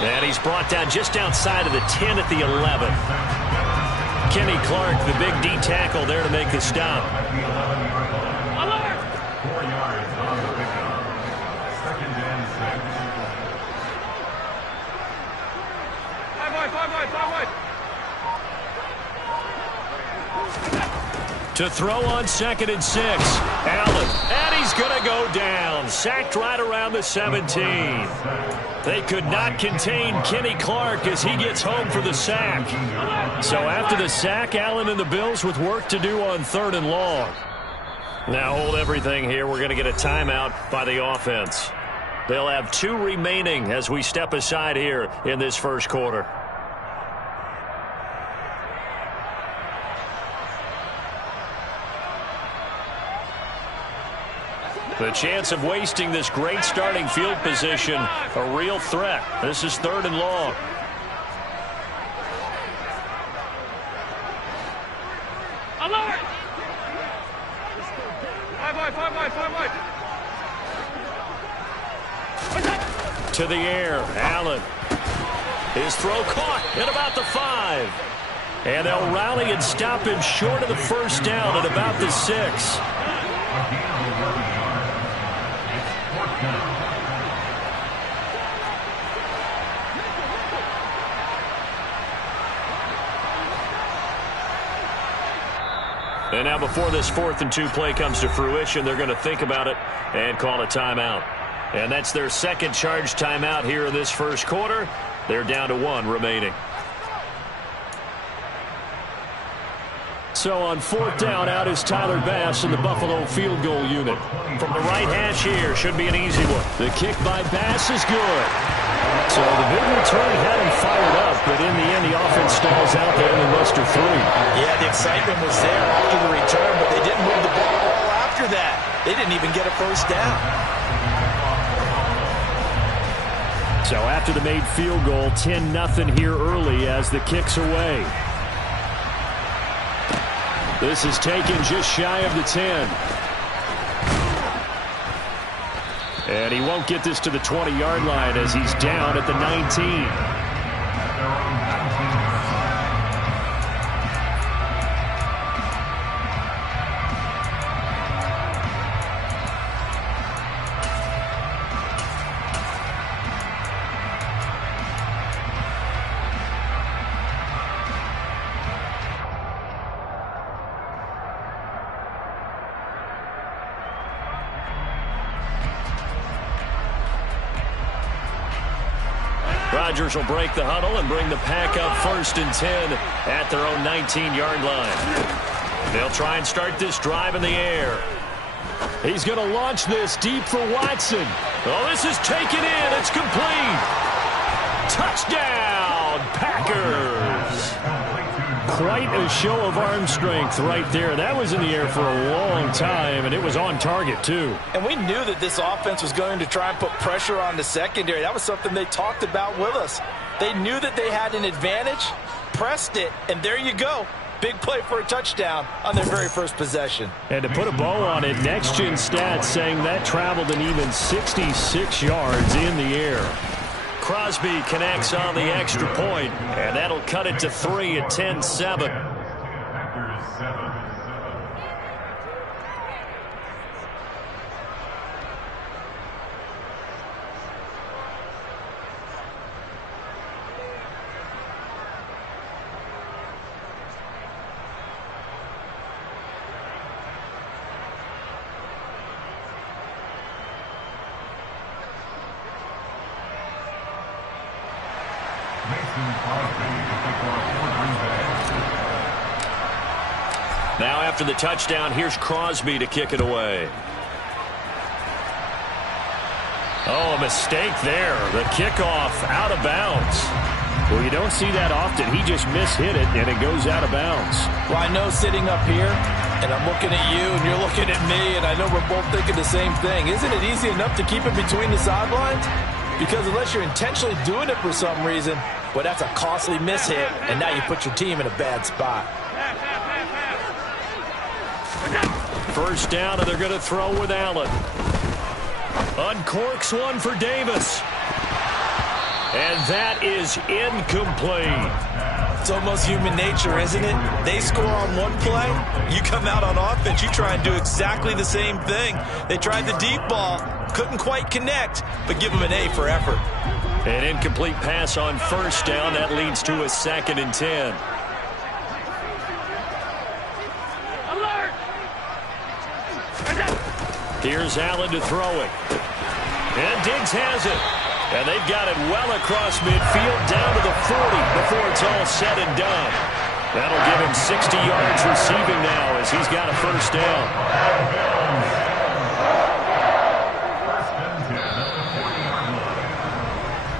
And he's brought down just outside of the 10 at the 11. Kenny Clark, the big D tackle there to make the stop. 4 yards on the pickup. 2nd and 6. To throw on 2nd and 6. Allen. And he's going to go down. Sacked right around the 17. They could not contain Kenny Clark as he gets home for the sack. So after the sack, Allen and the Bills with work to do on 3rd and long. Now hold everything here. We're going to get a timeout by the offense. They'll have 2 remaining as we step aside here in this first quarter. The chance of wasting this great starting field position, a real threat. This is 3rd and long. Alert! 5 To the air, Allen. His throw caught at about the 5. And they'll rally and stop him short of the first down at about the 6. And now before this 4th and 2 play comes to fruition, they're going to think about it and call a timeout. And that's their 2nd charge timeout here in this first quarter. They're down to 1 remaining. So on 4th down, out is Tyler Bass in the Buffalo field goal unit. From the right hash here, should be an easy one. The kick by Bass is good. So the big return had him fired up, but in the end, the offense stalls out there in the muster 3. Yeah, the excitement was there after the return, but they didn't move the ball at all after that. They didn't even get a first down. So after the made field goal, 10-0 here early as the kick's away. This is taken just shy of the 10. And he won't get this to the 20-yard line as he's down at the 19. Rodgers will break the huddle and bring the pack up 1st and 10 at their own 19-yard line. They'll try and start this drive in the air. He's going to launch this deep for Watson. Oh, this is taken in. It's complete. Touchdown, Packers. Quite a show of arm strength right there. That was in the air for a long time, and it was on target, too. And we knew that this offense was going to try and put pressure on the secondary. That was something they talked about with us. They knew that they had an advantage, pressed it, and there you go. Big play for a touchdown on their very first possession. And to put a bow on it, Next Gen Stats saying that traveled an even 66 yards in the air. Crosby connects on the extra point, and that'll cut it to 3 at 10-7. Mason Crosby to kick off for Green Bay. Now after the touchdown, here's Crosby to kick it away. Oh, a mistake there. The kickoff out of bounds. Well, you don't see that often. He just mishit it, and it goes out of bounds. Well, I know sitting up here, and I'm looking at you, and you're looking at me, and I know we're both thinking the same thing. Isn't it easy enough to keep it between the sidelines? Because unless you're intentionally doing it for some reason, well, that's a costly mishit, and now you put your team in a bad spot. First down, and they're going to throw with Allen. Uncorks one for Davis. And that is incomplete. It's almost human nature, isn't it? They score on one play, you come out on offense, you try and do exactly the same thing. They tried the deep ball, couldn't quite connect, but give them an A for effort. An incomplete pass on first down. That leads to a 2nd and 10. Alert! Here's Allen to throw it. And Diggs has it. And they've got it well across midfield down to the 40 before it's all said and done. That'll give him 60 yards receiving now as he's got a first down.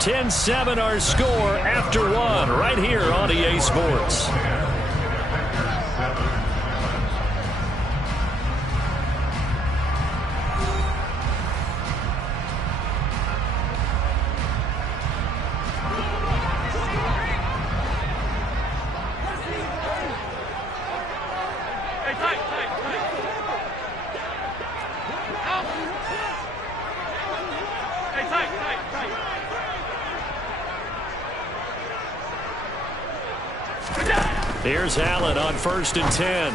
10-7 our score after one right here on EA Sports. Here's Allen on 1st and 10.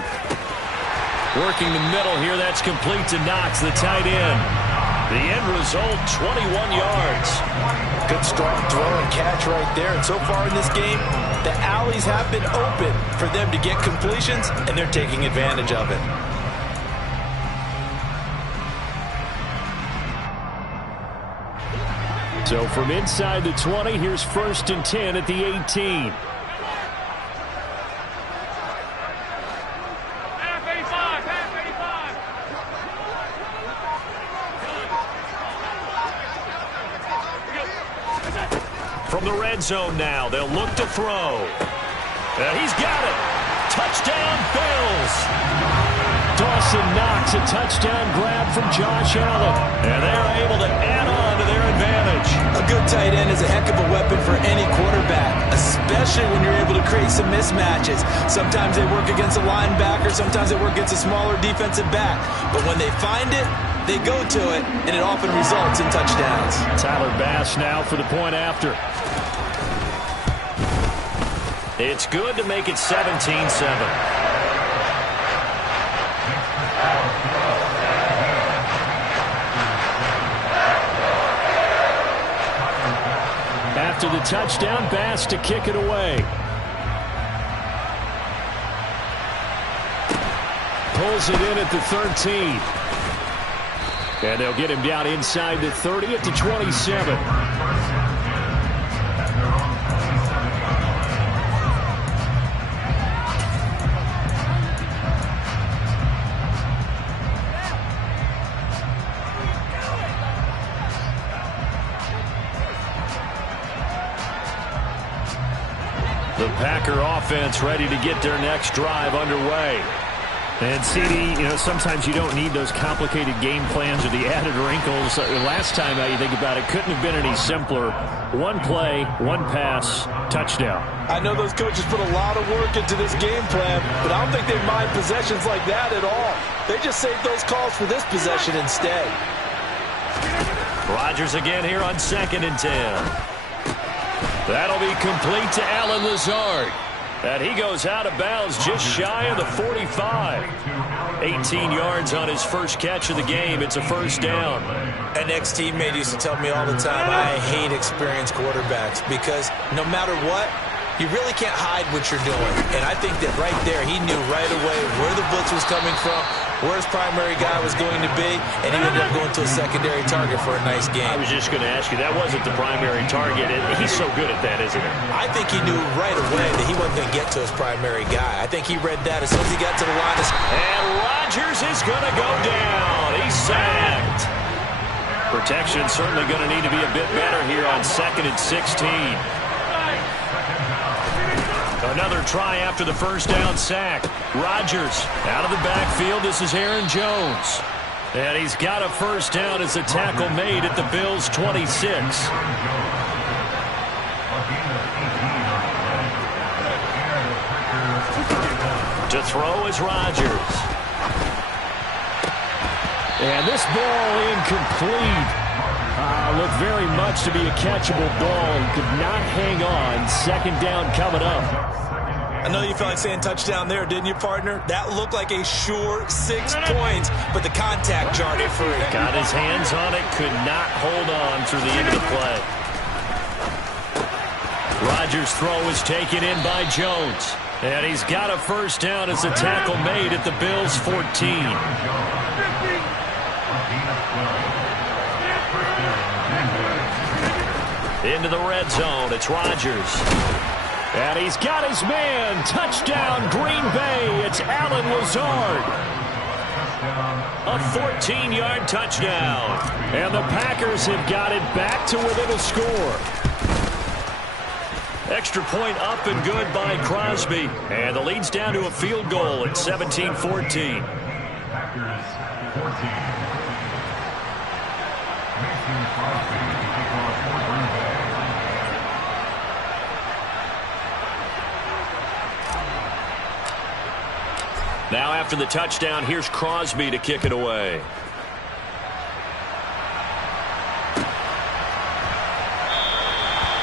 Working the middle here. That's complete to Knox, the tight end. The end result, 21 yards. Good strong throw and catch right there. And so far in this game, the alleys have been open for them to get completions, and they're taking advantage of it. So from inside the 20, here's 1st and 10 at the 18. From the red zone now, they'll look to throw. He's got it. Touchdown, Bills. Dawson Knox, a touchdown grab from Josh Allen. And they're able to add on to their advantage. A good tight end is a heck of a weapon for any quarterback, especially when you're able to create some mismatches. Sometimes they work against a linebacker, sometimes they work against a smaller defensive back. But when they find it, they go to it, and it often results in touchdowns. Tyler Bass now for the point after. It's good to make it 17-7. After the touchdown, Bass to kick it away. Pulls it in at the 13. And they'll get him down inside the 30 at the 27. The Packer offense ready to get their next drive underway. And, CD, sometimes you don't need those complicated game plans or the added wrinkles. Last time you think about it, couldn't have been any simpler. One play, one pass, touchdown. I know those coaches put a lot of work into this game plan, but I don't think they mind possessions like that at all. They just save those calls for this possession instead. Rodgers again here on 2nd and 10. That'll be complete to Allen Lazard. And he goes out of bounds just shy of the 45. 18 yards on his first catch of the game. It's a first down. An ex-teammate used to tell me all the time, I hate experienced quarterbacks because no matter what, You really can't hide what you're doing. And I think that right there, he knew right away where the blitz was coming from, where his primary guy was going to be, and he ended up going to a secondary target for a nice game. I was just going to ask you, that wasn't the primary target. He's so good at that, isn't he? I think he knew right away that he wasn't going to get to his primary guy. I think he read that as soon as he got to the line. And Rodgers is going to go down. He's sacked. Protection certainly going to need to be a bit better here on 2nd and 16. Another try after the first down sack. Rodgers out of the backfield. This is Aaron Jones. And he's got a first down as a tackle made at the Bills' 26. To throw is Rodgers. And this ball incomplete. Looked very much to be a catchable ball and could not hang on. 2nd down coming up. I know you felt like saying touchdown there, didn't you, partner? That looked like a sure 6 points, but the contact jarred it free. Got his hands on it, could not hold on through the end of the play. Rodgers' throw is taken in by Jones. And he's got a first down as a tackle made at the Bills' 14. Into the red zone, it's Rodgers. And he's got his man. Touchdown, Green Bay. It's Allen Lazard. A 14-yard touchdown. And the Packers have got it back to within a score. Extra point up and good by Crosby. And the lead's down to a field goal at 17-14. Packers 14. Mason Crosby to kick off for Green Bay. Now after the touchdown, here's Crosby to kick it away.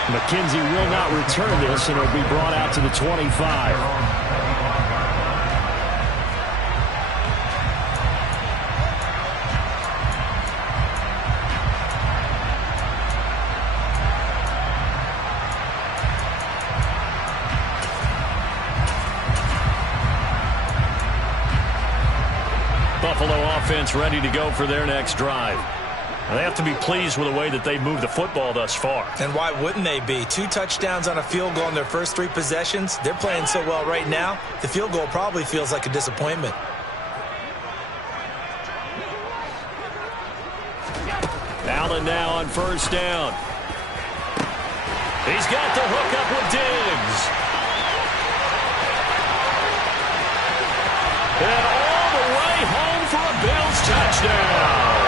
McKenzie will not return this, and it'll be brought out to the 25. Buffalo offense ready to go for their next drive. They have to be pleased with the way that they moved the football thus far. And why wouldn't they be? 2 touchdowns on a field goal in their first 3 possessions. They're playing so well right now, the field goal probably feels like a disappointment. Allen now on first down. He's got the hook up with Diggs. And all the way home for a Bills touchdown.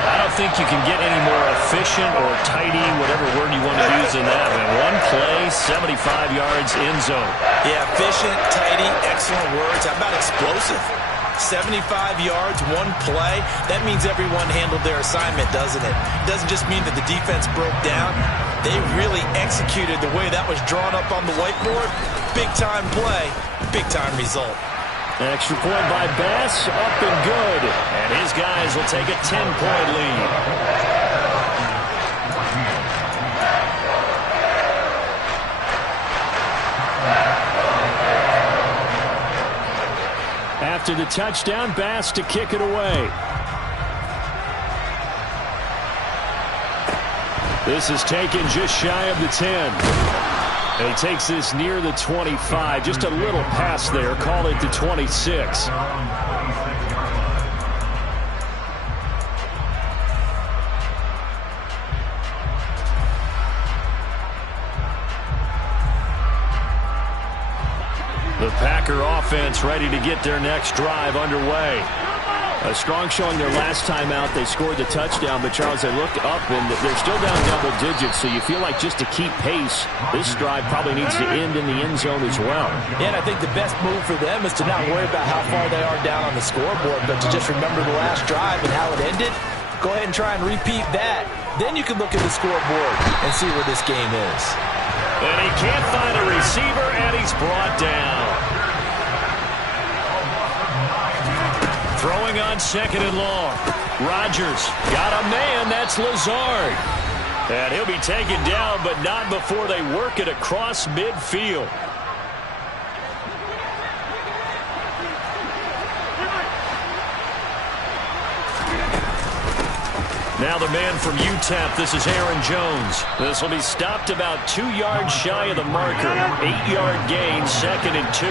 I don't think you can get any more efficient or tidy, whatever word you want to use in that. Man, one play, 75 yards, end zone. Yeah, efficient, tidy, excellent words. How about explosive? 75 yards, one play. That means everyone handled their assignment, doesn't it? It doesn't just mean that the defense broke down. They really executed the way that was drawn up on the whiteboard. Big-time play, big-time result. Extra point by Bass, up and good. And his guys will take a 10-point lead. After the touchdown, Bass to kick it away. This is taken just shy of the 10. And he takes this near the 25. Just a little pass there. Call it the 26. The Packer offense ready to get their next drive underway. A strong showing their last time out. They scored the touchdown, but Charles, they looked up and they're still down double digits, so you feel like just to keep pace, this drive probably needs to end in the end zone as well. Yeah, and I think the best move for them is to not worry about how far they are down on the scoreboard, but to just remember the last drive and how it ended. Go ahead and try and repeat that. Then you can look at the scoreboard and see where this game is. And he can't find a receiver, and he's brought down. Throwing on 2nd and long. Rodgers got a man. That's Lazard. And he'll be taken down, but not before they work it across midfield. Now the man from UTEP, this is Aaron Jones. This will be stopped about 2 yards shy of the marker. 8-yard gain, 2nd and 2.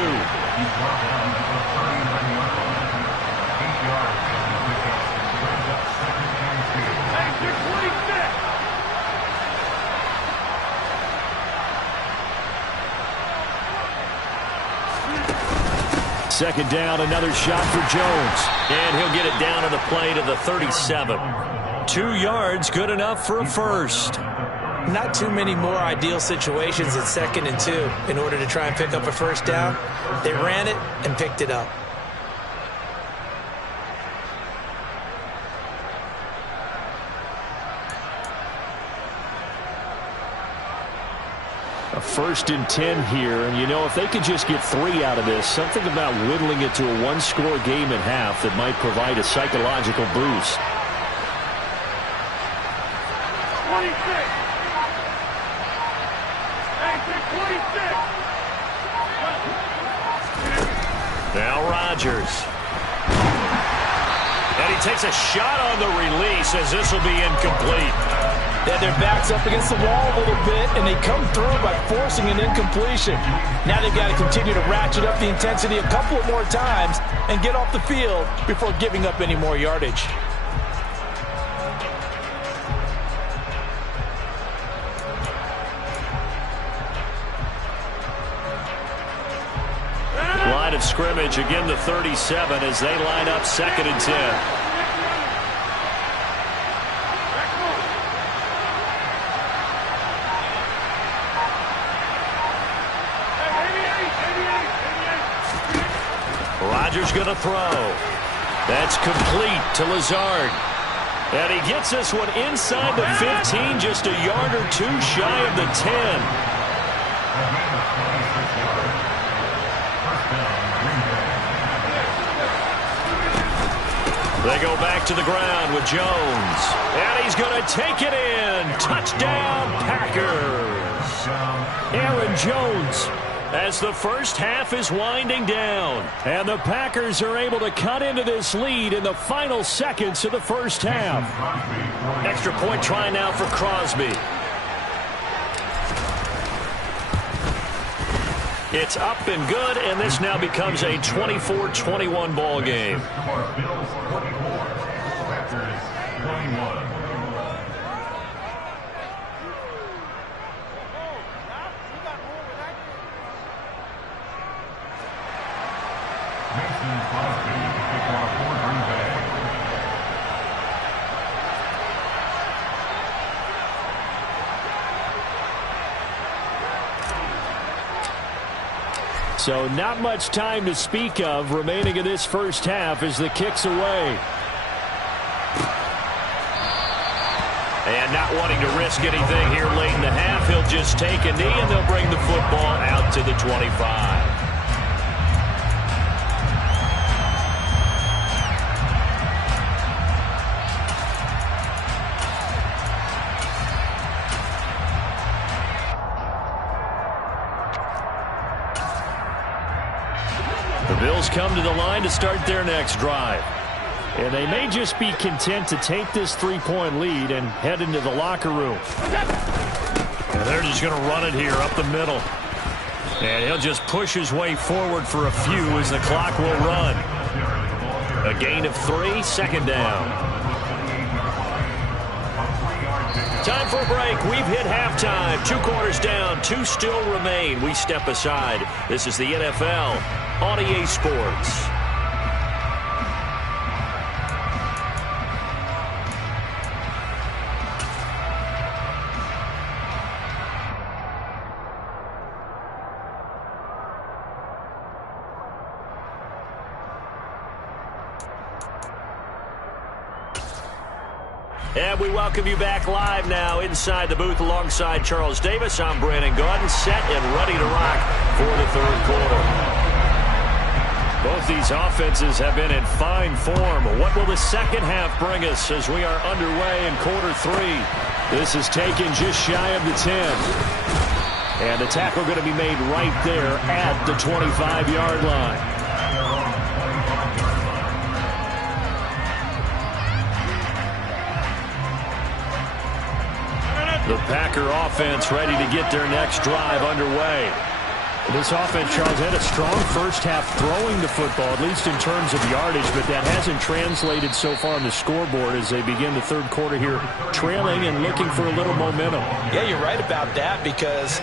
Second down, another shot for Jones. And he'll get it down to the play to the 37. 2 yards, good enough for a first. Not too many more ideal situations at 2nd and 2 in order to try and pick up a first down. They ran it and picked it up. A 1st and 10 here, and you know, if they could just get 3 out of this, something about whittling it to a one-score game at half that might provide a psychological boost. 26. Now Rodgers. And he takes a shot on the release as this will be incomplete. Yeah, their back's up against the wall a little bit, and they come through by forcing an incompletion. Now they've got to continue to ratchet up the intensity a couple of more times and get off the field before giving up any more yardage. Line of scrimmage, again the 37 as they line up 2nd and 10. Rodgers going to throw. That's complete to Lazard. And he gets this one inside the 15, just a yard or 2 shy of the 10. They go back to the ground with Jones. And he's going to take it in. Touchdown, Packers. Aaron Jones, as the first half is winding down. And the Packers are able to cut into this lead in the final seconds of the first half. Extra point try now for Crosby. It's up and good, and this now becomes a 24-21 ball game. Bills 24, Packers 21. Mason Crosby to kick off for Green Bay. So not much time to speak of remaining in this first half as the kick's away. And not wanting to risk anything here late in the half, he'll just take a knee and they'll bring the football out to the 25. The Bills come to the line to start their next drive. And they may just be content to take this 3-point lead and head into the locker room. And they're just going to run it here up the middle. And he'll just push his way forward for a few as the clock will run. A gain of 3, 2nd down. Time for a break. We've hit halftime. 2 quarters down, 2 still remain. We step aside. This is the NFL on EA Sports. And we welcome you back live now inside the booth alongside Charles Davis. I'm Brandon Gaudin, set and ready to rock for the 3rd quarter. Both these offenses have been in fine form. What will the second half bring us as we are underway in quarter 3? This is taken just shy of the 10. And the tackle going to be made right there at the 25-yard line. The Packer offense ready to get their next drive underway. This offense, Charles, had a strong first half throwing the football, at least in terms of yardage, but that hasn't translated so far on the scoreboard as they begin the third quarter here, trailing and looking for a little momentum. Yeah, you're right about that because,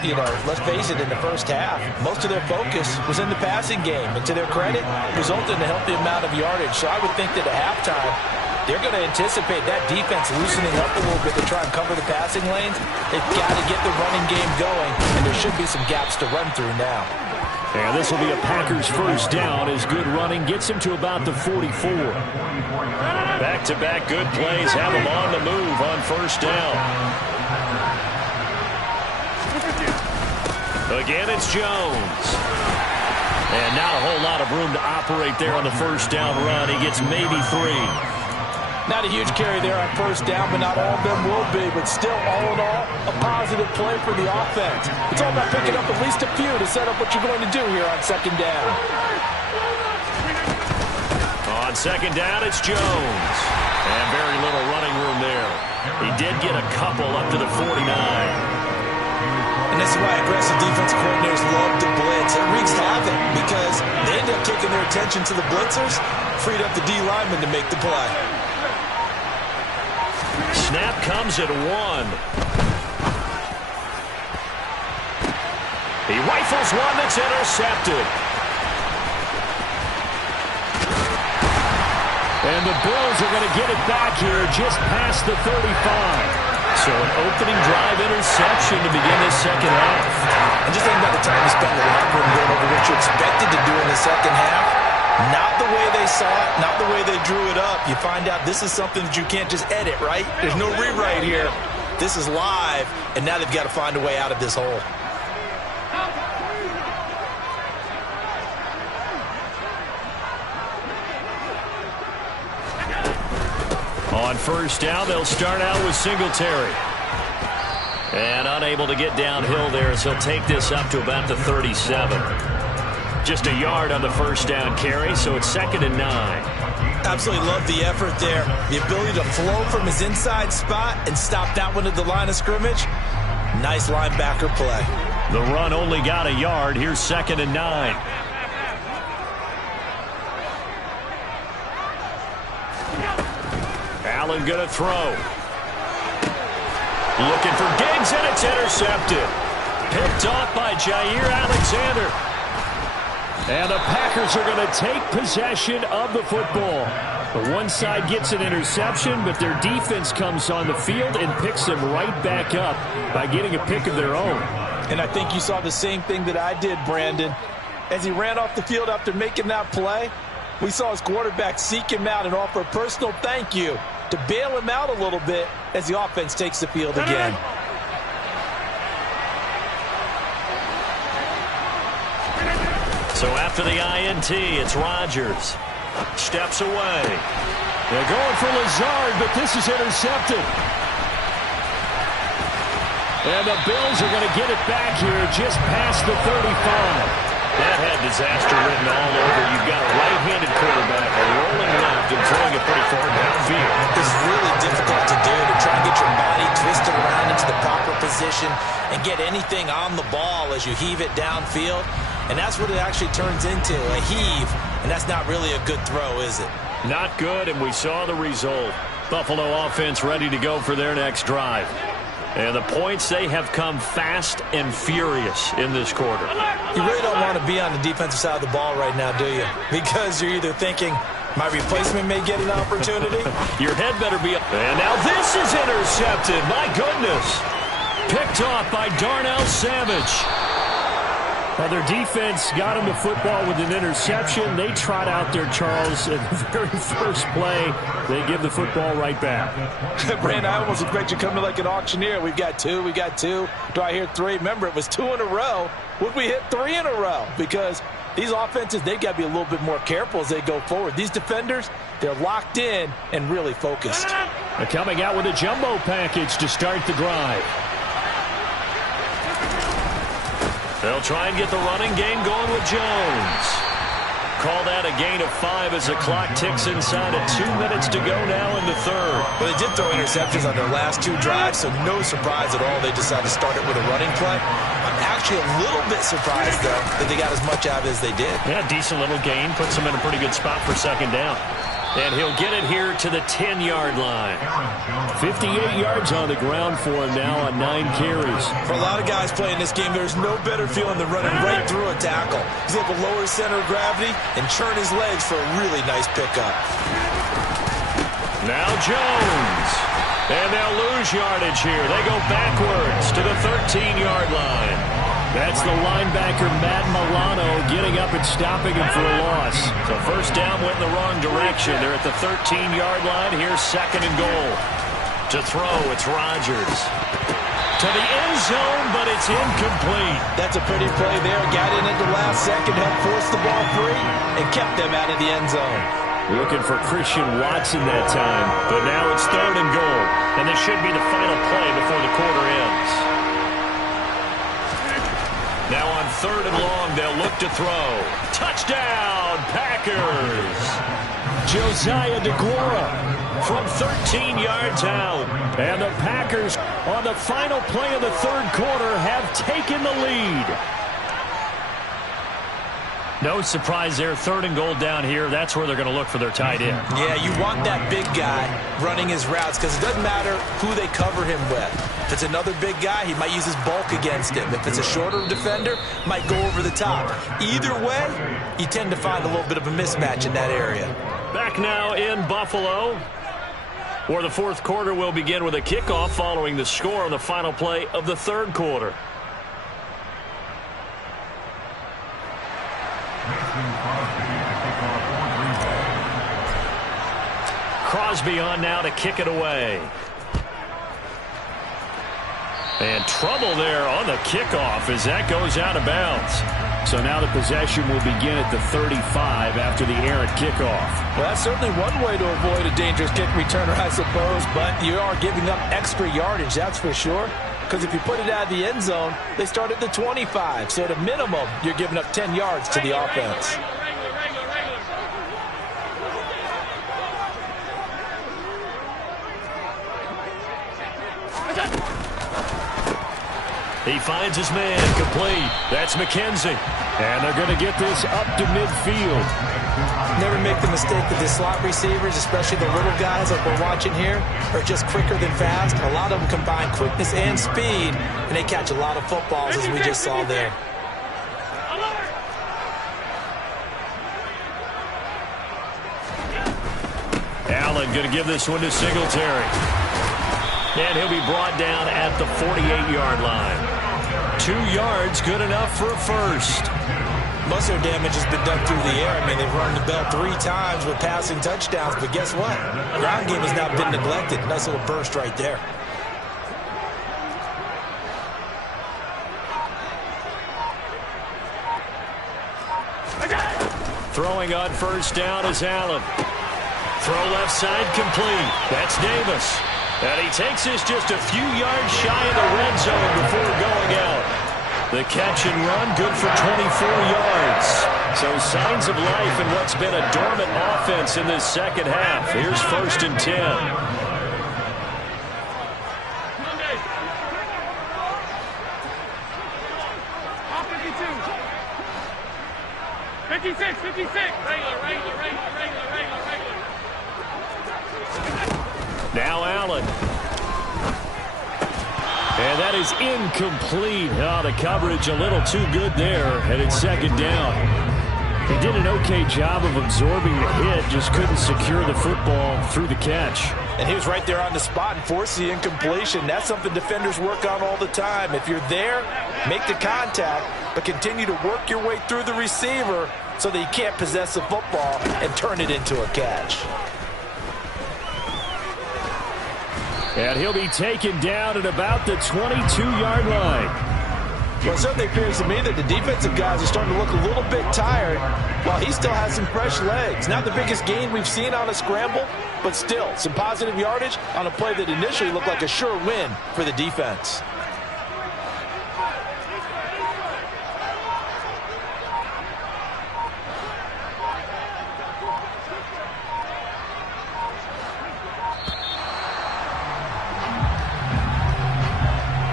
let's face it, in the first half, most of their focus was in the passing game. And to their credit, resulted in a healthy amount of yardage. So I would think that at halftime, they're going to anticipate that defense loosening up a little bit to try and cover the passing lanes. They've got to get the running game going, and there should be some gaps to run through now. And this will be a Packers first down as good running gets him to about the 44. Back-to-back good plays have him on the move on first down. Again, it's Jones. And not a whole lot of room to operate there on the first down run. He gets maybe 3. Not a huge carry there on first down, but not all of them will be. But still, all in all, a positive play for the offense. It's all about picking up at least a few to set up what you're going to do here on second down. On second down, it's Jones. And very little running room there. He did get a couple up to the 49. And this is why aggressive defensive coordinators love to blitz. It wreaks havoc because they end up taking their attention to the blitzers, freed up the D lineman to make the play. Snap comes at 1. He rifles one that's intercepted. And the Bills are going to get it back here just past the 35. So an opening drive interception to begin this second half. And just think about the time you spent in the locker room going over what you expected to do in the second half. Not the way they saw it, not the way they drew it up. You find out this is something that you can't just edit, right? There's no rewrite here. This is live, and now they've got to find a way out of this hole. On first down, they'll start out with Singletary. And unable to get downhill there as he'll take this up to about the 37. Just a yard on the first down carry, so it's 2nd and 9. Absolutely love the effort there. The ability to flow from his inside spot and stop that one at the line of scrimmage. Nice linebacker play. The run only got a yard. Here's 2nd and 9. Allen going to throw. Looking for Diggs, and it's intercepted. Picked off by Jair Alexander. And the Packers are going to take possession of the football. The one side gets an interception, but their defense comes on the field and picks them right back up by getting a pick of their own. And I think you saw the same thing that I did, Brandon. As he ran off the field after making that play, we saw his quarterback seek him out and offer a personal thank you to bail him out a little bit as the offense takes the field again. So after the INT, it's Rodgers. Steps away. They're going for Lazard, but this is intercepted. And the Bills are going to get it back here just past the 35. That had disaster written all over. You've got a right-handed quarterback, a rolling left, and throwing it pretty far downfield. It's really difficult to do, to try and get your body twisted around into the proper position and get anything on the ball as you heave it downfield. And that's what it actually turns into, a heave. And that's not really a good throw, is it? Not good, and we saw the result. Buffalo offense ready to go for their next drive. And the points, they have come fast and furious in this quarter. You really don't want to be on the defensive side of the ball right now, do you? Because you're either thinking, my replacement may get an opportunity. Your head better be up. And now this is intercepted. My goodness. Picked off by Darnell Savage. Well, their defense got him the football with an interception. They trot out there, Charles, at the very first play. They give the football right back. Brandon, I almost expect you to come to like an auctioneer. We've got two. Do I hear 3? Remember, it was 2 in a row. Would we hit 3 in a row? Because These offenses, they've got to be a little bit more careful as they go forward. These defenders, they're locked in and really focused. They're coming out with a jumbo package to start the drive. They'll try and get the running game going with Jones. Call that a gain of 5 as the clock ticks inside of 2 minutes to go now in the third. Well, they did throw interceptions on their last 2 drives, so no surprise at all they decided to start it with a running play. I'm actually a little bit surprised, though, that they got as much out as they did. Yeah, decent little gain. Puts them in a pretty good spot for second down. And he'll get it here to the 10-yard line. 58 yards on the ground for him now on 9 carries. For a lot of guys playing this game, there's no better feeling than running right through a tackle. He's able to lower his center of gravity and churn his legs for a really nice pickup. Now Jones. And they'll lose yardage here. They go backwards to the 13-yard line. That's the linebacker, Matt Milano, getting up and stopping him for a loss. So first down went in the wrong direction. They're at the 13-yard line. Here's second and goal. To throw, it's Rodgers. To the end zone, but it's incomplete. That's a pretty play there. Got in at the last second, helped force the ball free, and kept them out of the end zone. Looking for Christian Watson that time. But now it's third and goal. And this should be the final play before the quarter ends. Now on third and long, they'll look to throw. Touchdown, Packers! Josiah DeGuara from 13 yards out. And the Packers, on the final play of the third quarter, have taken the lead. No surprise there. Third and goal down here. That's where they're going to look for their tight end. Yeah, you want that big guy running his routes because it doesn't matter who they cover him with. If it's another big guy, he might use his bulk against him. If it's a shorter defender, might go over the top. Either way, you tend to find a little bit of a mismatch in that area. Back now in Buffalo, where the fourth quarter will begin with a kickoff following the score on the final play of the third quarter. Crosby on now to kick it away. And trouble there on the kickoff as that goes out of bounds. So now the possession will begin at the 35 after the errant kickoff. Well, that's certainly one way to avoid a dangerous kick returner, I suppose, but you are giving up extra yardage, that's for sure. Because if you put it out of the end zone, they start at the 25. So at a minimum, you're giving up 10 yards to the offense. He finds his man complete. That's McKenzie. And they're going to get this up to midfield. Never make the mistake that the slot receivers, especially the little guys like we're watching here, are just quicker than fast. A lot of them combine quickness and speed, and they catch a lot of footballs, as we just saw there. Allen going to give this one to Singletary. And he'll be brought down at the 48-yard line. 2 yards, good enough for a first. Most of their damage has been done through the air. I mean, they've run the bell 3 times with passing touchdowns, but guess what? Ground game has now been neglected. Nice little burst right there. Throwing on first down is Allen. Throw left side complete. That's Davis. And he takes this just a few yards shy of the red zone before going out. The catch and run good for 24 yards. So signs of life in what's been a dormant offense in this second half. Here's first and 10. 56. Regular. Now Allen. And that is incomplete. Oh, the coverage a little too good there. And it's second down. He did an okay job of absorbing the hit, just couldn't secure the football through the catch. And he was right there on the spot and forced the incompletion. That's something defenders work on all the time. If you're there, make the contact, but continue to work your way through the receiver so that you can't possess the football and turn it into a catch. And he'll be taken down at about the 22-yard line. Well, it certainly appears to me that the defensive guys are starting to look a little bit tired while he still has some fresh legs. Not the biggest gain we've seen on a scramble, but still some positive yardage on a play that initially looked like a sure win for the defense.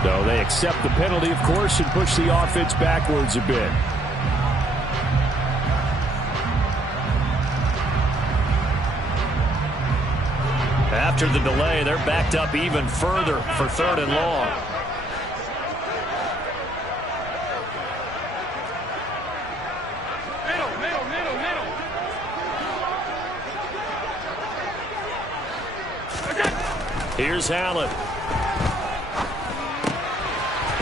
No, they accept the penalty, of course, and push the offense backwards a bit. After the delay, they're backed up even further for 3rd and long. Here's Allen.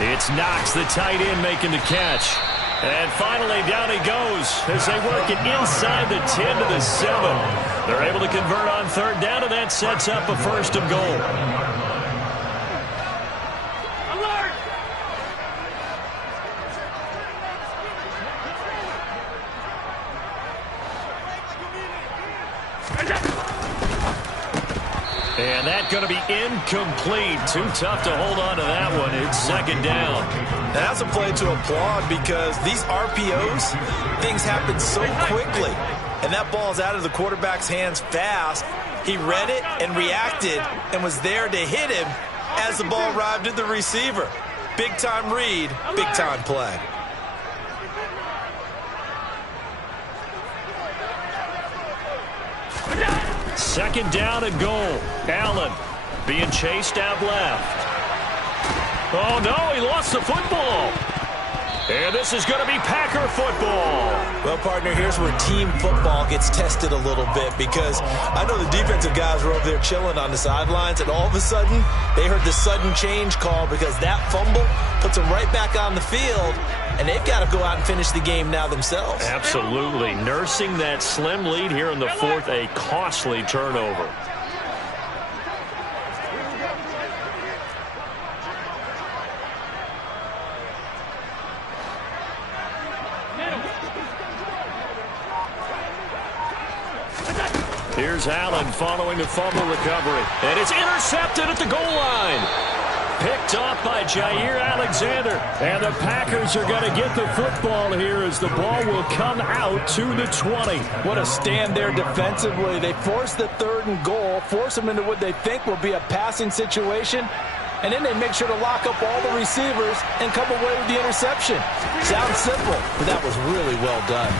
It's Knox, the tight end, making the catch. And finally, down he goes as they work it inside the 10 to the 7. They're able to convert on 3rd down, and that sets up a 1st and goal. And that's going to be incomplete. Too tough to hold on to that one. It's 2nd down. That's a play to applaud because these RPOs, things happen so quickly. And that ball's out of the quarterback's hands fast. He read it and reacted and was there to hit him as the ball arrived at the receiver. Big-time read, big-time play. Second down and goal. Allen being chased out left. Oh, no, he lost the football. And this is going to be Packer football. Well, partner, here's where team football gets tested a little bit because I know the defensive guys were over there chilling on the sidelines, and all of a sudden they heard the sudden change call because that fumble puts them right back on the field, and they've got to go out and finish the game now themselves. Absolutely. Nursing that slim lead here in the 4th, a costly turnover. Here's Allen following the fumble recovery. And it's intercepted at the goal line. Picked off by Jair Alexander. And the Packers are going to get the football here as the ball will come out to the 20. What a stand there defensively. They force the 3rd and goal, force them into what they think will be a passing situation, and then they make sure to lock up all the receivers and come away with the interception. Sounds simple, but that was really well done.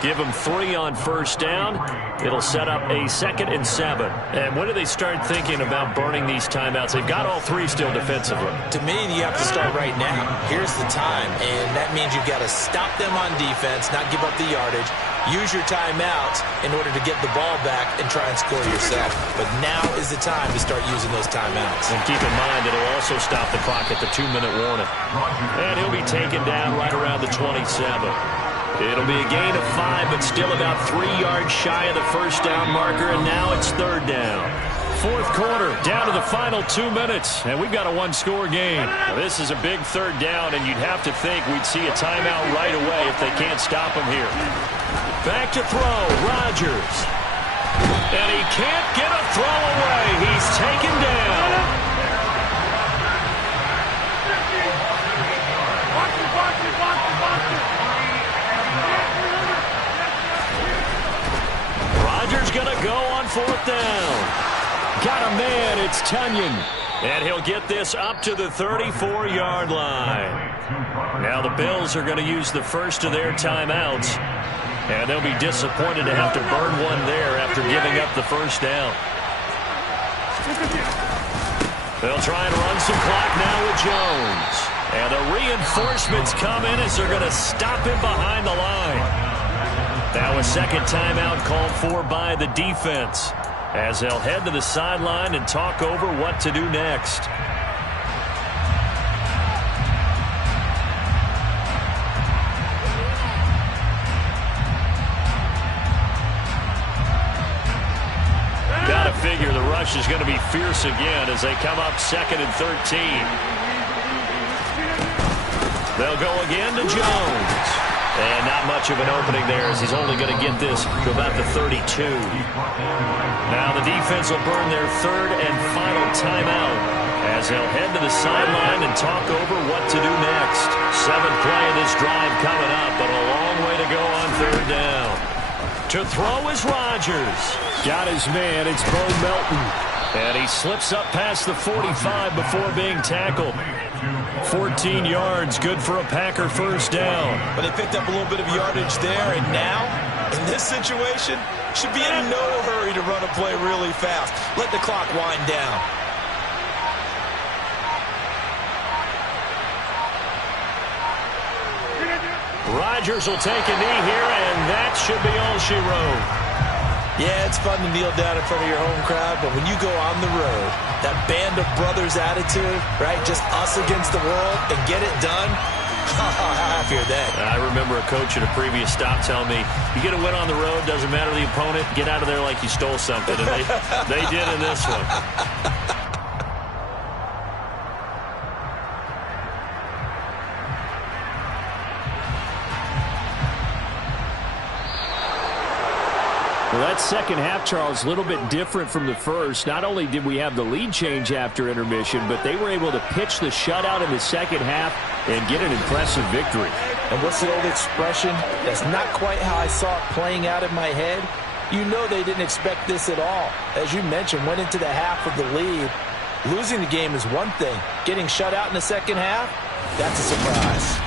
Give them 3 on 1st down. It'll set up a 2nd and 7. And when do they start thinking about burning these timeouts? They've got all 3 still defensively. To me, you have to start right now. Here's the time, and that means you've got to stop them on defense, not give up the yardage, use your timeouts in order to get the ball back and try and score yourself. But now is the time to start using those timeouts. And keep in mind, it'll also stop the clock at the 2-minute warning. And he'll be taken down right around the 27. It'll be a gain of 5, but still about 3 yards shy of the 1st down marker, and now it's 3rd down. 4th quarter, down to the final 2 minutes, and we've got a 1-score game. Now, this is a big 3rd down, and you'd have to think we'd see a timeout right away if they can't stop him here. Back to throw, Rodgers. And he can't get a throw away. He's taken down. Rodgers going to go on 4th down. Got a man, it's Tunyon. And he'll get this up to the 34-yard line. Now the Bills are going to use the first of their timeouts. And they'll be disappointed to have to burn one there after giving up the 1st down. They'll try and run some clock now with Jones. And the reinforcements come in as they're going to stop him behind the line. Now a 2nd timeout called for by the defense as they'll head to the sideline and talk over what to do next. Got to figure the rush is going to be fierce again as they come up 2nd and 13. They'll go again to Jones. And not much of an opening there, as he's only going to get this to about the 32. Now the defense will burn their third and final timeout as they'll head to the sideline and talk over what to do next. 7th play of this drive coming up, but a long way to go on 3rd down. To throw is Rodgers. Got his man. It's Bo Melton. And he slips up past the 45 before being tackled. 14 yards, good for a Packer first down. But they picked up a little bit of yardage there, and now, in this situation, should be in no hurry to run a play really fast. Let the clock wind down. Rodgers will take a knee here, and that should be all she wrote. Yeah, it's fun to kneel down in front of your home crowd, but when you go on the road, that band of brothers attitude, right, just us against the world, and get it done, how happy are they? I remember a coach at a previous stop telling me, you get a win on the road, doesn't matter the opponent, get out of there like you stole something. And they did in this one. Well, that second half, Charles, a little bit different from the first. Not only did we have the lead change after intermission, but they were able to pitch the shutout in the second half and get an impressive victory. And what's the old expression? That's not quite how I saw it playing out in my head. You know they didn't expect this at all. As you mentioned, went into the half with the lead. Losing the game is one thing. Getting shut out in the second half, that's a surprise.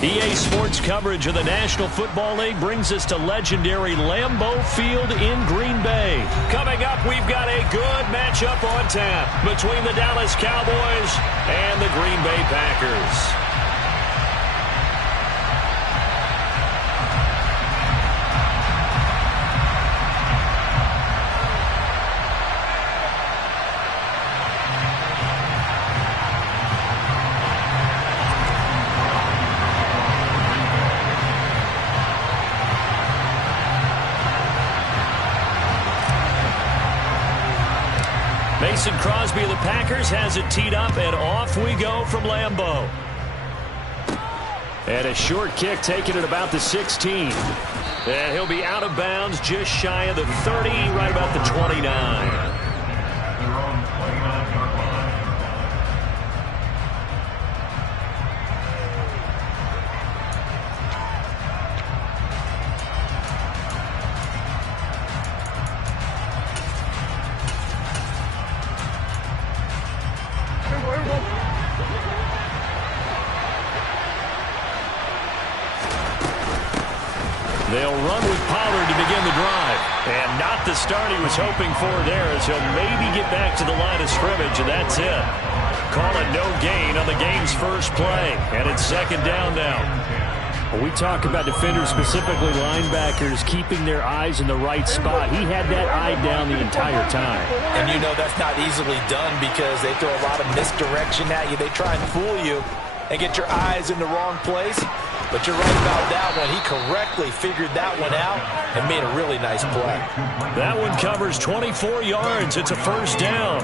EA Sports coverage of the National Football League brings us to legendary Lambeau Field in Green Bay. Coming up, we've got a good matchup on tap between the Dallas Cowboys and the Green Bay Packers. Mason Crosby of the Packers has it teed up, and off we go from Lambeau. And a short kick taken at about the 16. And he'll be out of bounds just shy of the 30, right about the 29. They'll run with Pollard to begin the drive. And not the start he was hoping for there, as he'll maybe get back to the line of scrimmage, and that's it. Call it no gain on the game's first play. And it's second down now. When we talk about defenders, specifically linebackers, keeping their eyes in the right spot, he had that eye down the entire time. And you know that's not easily done because they throw a lot of misdirection at you. They try and fool you and get your eyes in the wrong place. But you're right about that one. He correctly figured that one out and made a really nice play. That one covers 24 yards. It's a first down.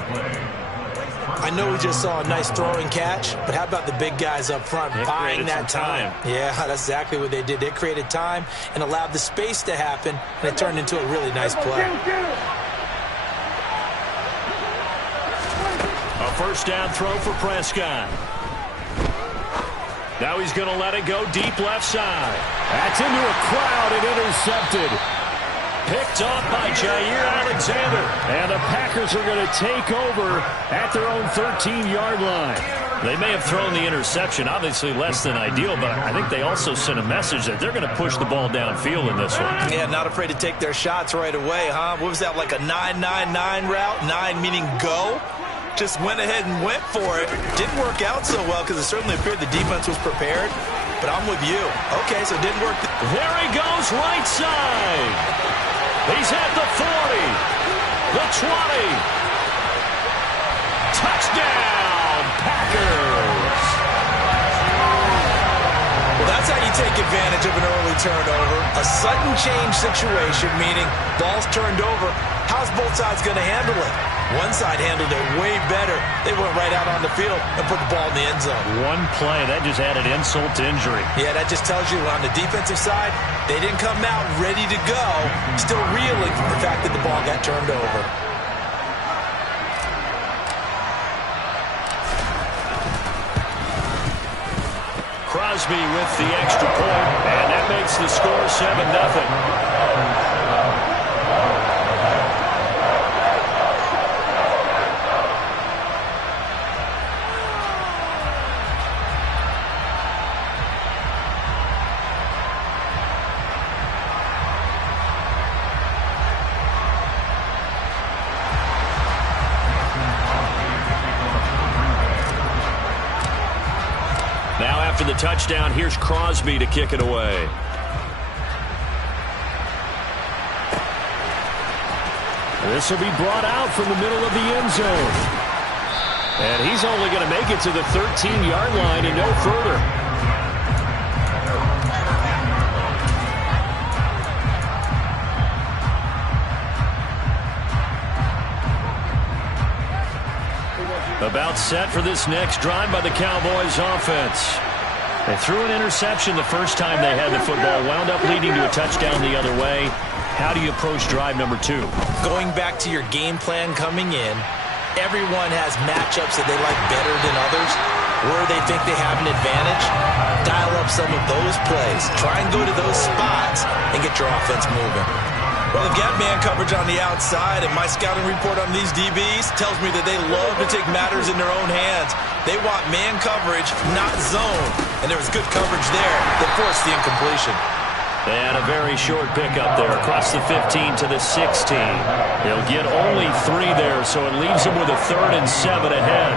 I know we just saw a nice throwing catch, but how about the big guys up front buying that time? Yeah, that's exactly what they did. They created time and allowed the space to happen, and it turned into a really nice play. A first down throw for Prescott. Now he's going to let it go deep left side. That's into a crowd and intercepted. Picked off by Jair Alexander. And the Packers are going to take over at their own 13-yard line. They may have thrown the interception, obviously less than ideal, but I think they also sent a message that they're going to push the ball downfield in this one. Yeah, not afraid to take their shots right away, huh? What was that, like a 9-9-9 route? 9 meaning go? Just went ahead and went for it. Didn't work out so well because it certainly appeared the defense was prepared. But I'm with you. Okay, so it didn't work. There he goes, right side. He's at the 40, the 20. Touchdown, Packers. Well, that's how you take advantage of an early turnover. A sudden change situation, meaning ball's turned over. How's both sides going to handle it? One side handled it way better. They went right out on the field and put the ball in the end zone. One play, that just added insult to injury. Yeah, that just tells you on the defensive side, they didn't come out ready to go, still reeling from the fact that the ball got turned over. Crosby with the extra point, and that makes the score 7-0. Now after the touchdown, here's Crosby to kick it away. This will be brought out from the middle of the end zone. And he's only going to make it to the 13-yard line and no further. About set for this next drive by the Cowboys offense. They threw an interception the first time they had the football, wound up leading to a touchdown the other way. How do you approach drive number 2? Going back to your game plan coming in, everyone has matchups that they like better than others, where they think they have an advantage. Dial up some of those plays. Try and go to those spots and get your offense moving. Well, they've got man coverage on the outside, and my scouting report on these DBs tells me that they love to take matters in their own hands. They want man coverage, not zone. And there was good coverage there that forced the incompletion. And a very short pickup there across the 15 to the 16. He'll get only 3 there, so it leaves him with a 3rd and 7 ahead.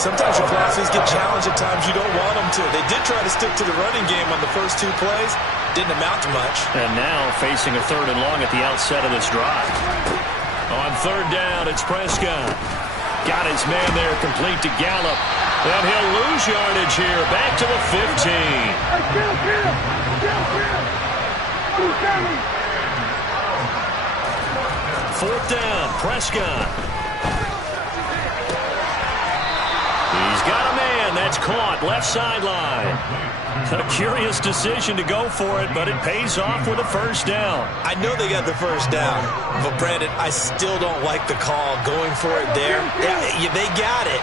Sometimes your classes get challenged at times you don't want them to. They did try to stick to the running game on the first 2 plays. Didn't amount to much. And now facing a 3rd and long at the outset of this drive. On 3rd down, it's Prescott. Got his man there, complete to Gallup. And he'll lose yardage here, back to the 15. 4th down, Prescott. He's got a man. That's caught. Left sideline. A curious decision to go for it, but it pays off with a 1st down. I know they got the 1st down, but Brandon, I still don't like the call going for it there. Yeah, they got it.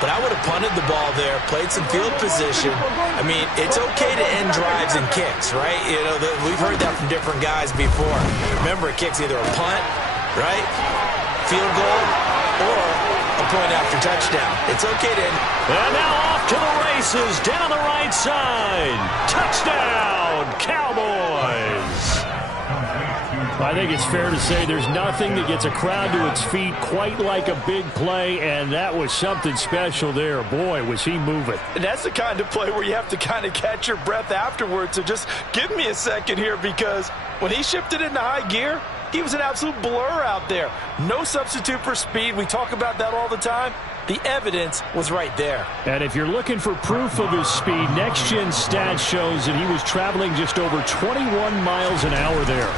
But I would have punted the ball there, played some field position. I mean, it's okay to end drives and kicks, right? You know, we've heard that from different guys before. Remember, a kick's either a punt, right, field goal, or a point after touchdown. It's okay to end. And now off to the races, down the right side. Touchdown, Cowboys. I think it's fair to say there's nothing that gets a crowd to its feet quite like a big play, and that was something special there. Boy, was he moving. And that's the kind of play where you have to kind of catch your breath afterwards. So just give me a second here, because when he shifted into high gear, he was an absolute blur out there. No substitute for speed. We talk about that all the time. The evidence was right there. And if you're looking for proof of his speed, Next Gen Stats shows that he was traveling just over 21 miles an hour there.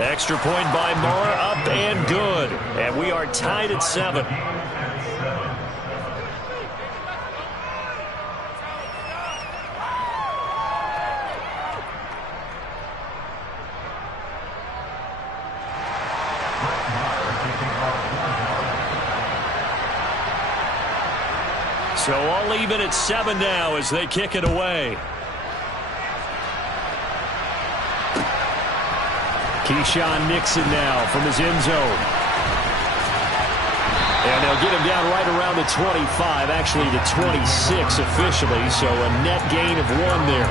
Extra point by Moore, up and good. And we are tied at 7. So all even at 7 now as they kick it away. Keyshawn Nixon now from his end zone. And they'll get him down right around the 25, actually the 26 officially, so a net gain of 1 there.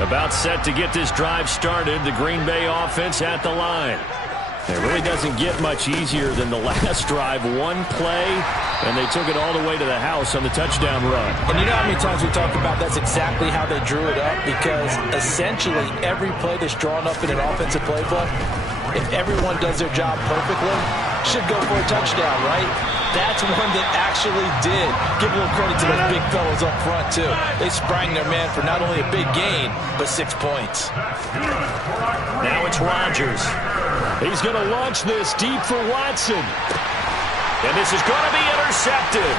About set to get this drive started. The Green Bay offense at the line. It really doesn't get much easier than the last drive. 1 play, and they took it all the way to the house on the touchdown run. And you know how many times we talked about that's exactly how they drew it up? Because essentially every play that's drawn up in an offensive playbook, if everyone does their job perfectly, should go for a touchdown, right? That's one that actually did. Give a little credit to those big fellows up front, too. They sprang their man for not only a big gain, but 6 points. Now it's Rodgers. He's going to launch this deep for Watson. And this is going to be intercepted.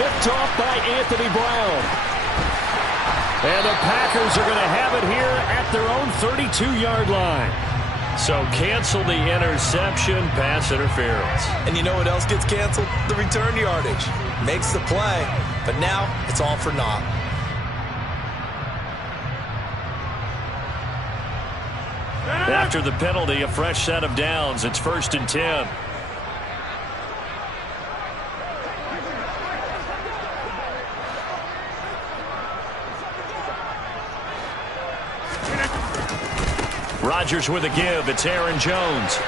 Picked off by Anthony Brown. And the Packers are going to have it here at their own 32-yard line. So cancel the interception, pass interference. And you know what else gets canceled? The return yardage. Makes the play, but now it's all for naught. After the penalty, a fresh set of downs. It's 1st and 10. Rodgers with a give. It's Aaron Jones.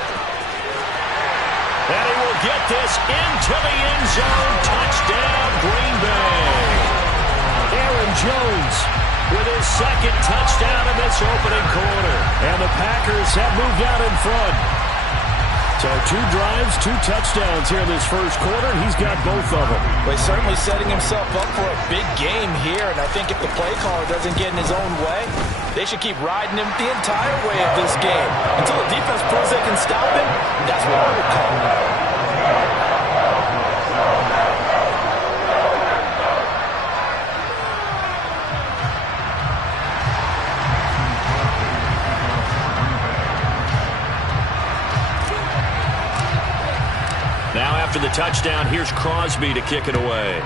And he will get this into the end zone. Touchdown, Green Bay. Aaron Jones with his 2nd touchdown in this opening quarter. And the Packers have moved out in front. So 2 drives, 2 touchdowns here in this first quarter, and he's got both of them. Well, he's certainly setting himself up for a big game here, and I think if the play caller doesn't get in his own way, they should keep riding him the entire way of this game. Until the defense proves they can stop him, that's what I would call him. now after the touchdown, here's Crosby to kick it away.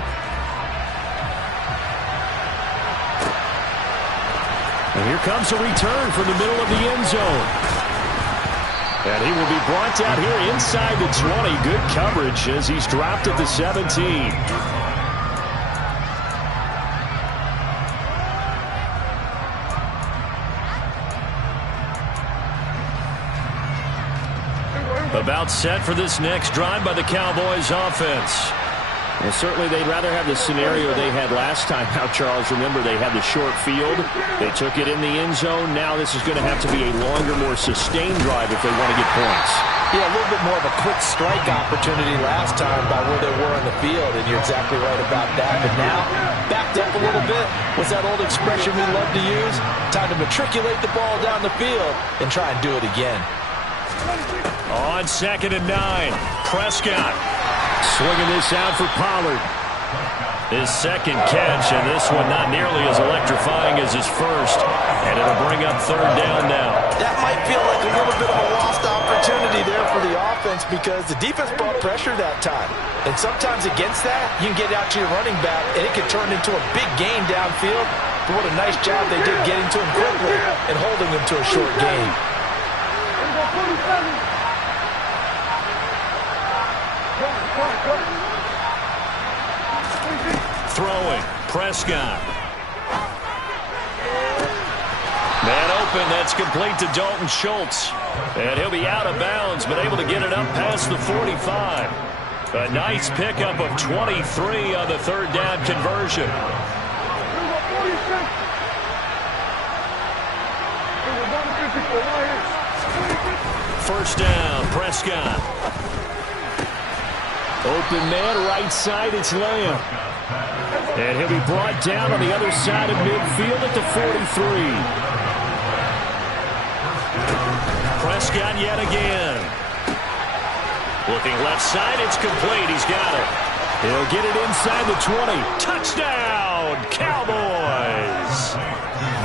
And here comes a return from the middle of the end zone. And he will be brought down here inside the 20. Good coverage as he's dropped at the 17. About set for this next drive by the Cowboys offense. Well, certainly they'd rather have the scenario they had last time. Now, Charles, remember they had the short field. They took it in the end zone. Now this is going to have to be a longer, more sustained drive if they want to get points. Yeah, a little bit more of a quick strike opportunity last time by where they were on the field, and you're exactly right about that. But now, backed up a little bit. What's that old expression we love to use? Time to matriculate the ball down the field and try and do it again. On 2nd and 9, Prescott swinging this out for Pollard. His second catch, and this one not nearly as electrifying as his first. And it'll bring up 3rd down now. That might feel like a little bit of a lost opportunity there for the offense because the defense brought pressure that time. And sometimes against that, you can get out to your running back, and it can turn into a big gain downfield. But what a nice job they did getting to him quickly and holding him to a short gain. Throwing, Prescott. Man open, that's complete to Dalton Schultz. And he'll be out of bounds, but able to get it up past the 45. A nice pickup of 23 on the 3rd down conversion. First down, Prescott. Open man, right side, it's Lamb. And he'll be brought down on the other side of midfield at the 43. Prescott yet again. Looking left side, it's complete. He's got it. He'll get it inside the 20. Touchdown, Cowboys.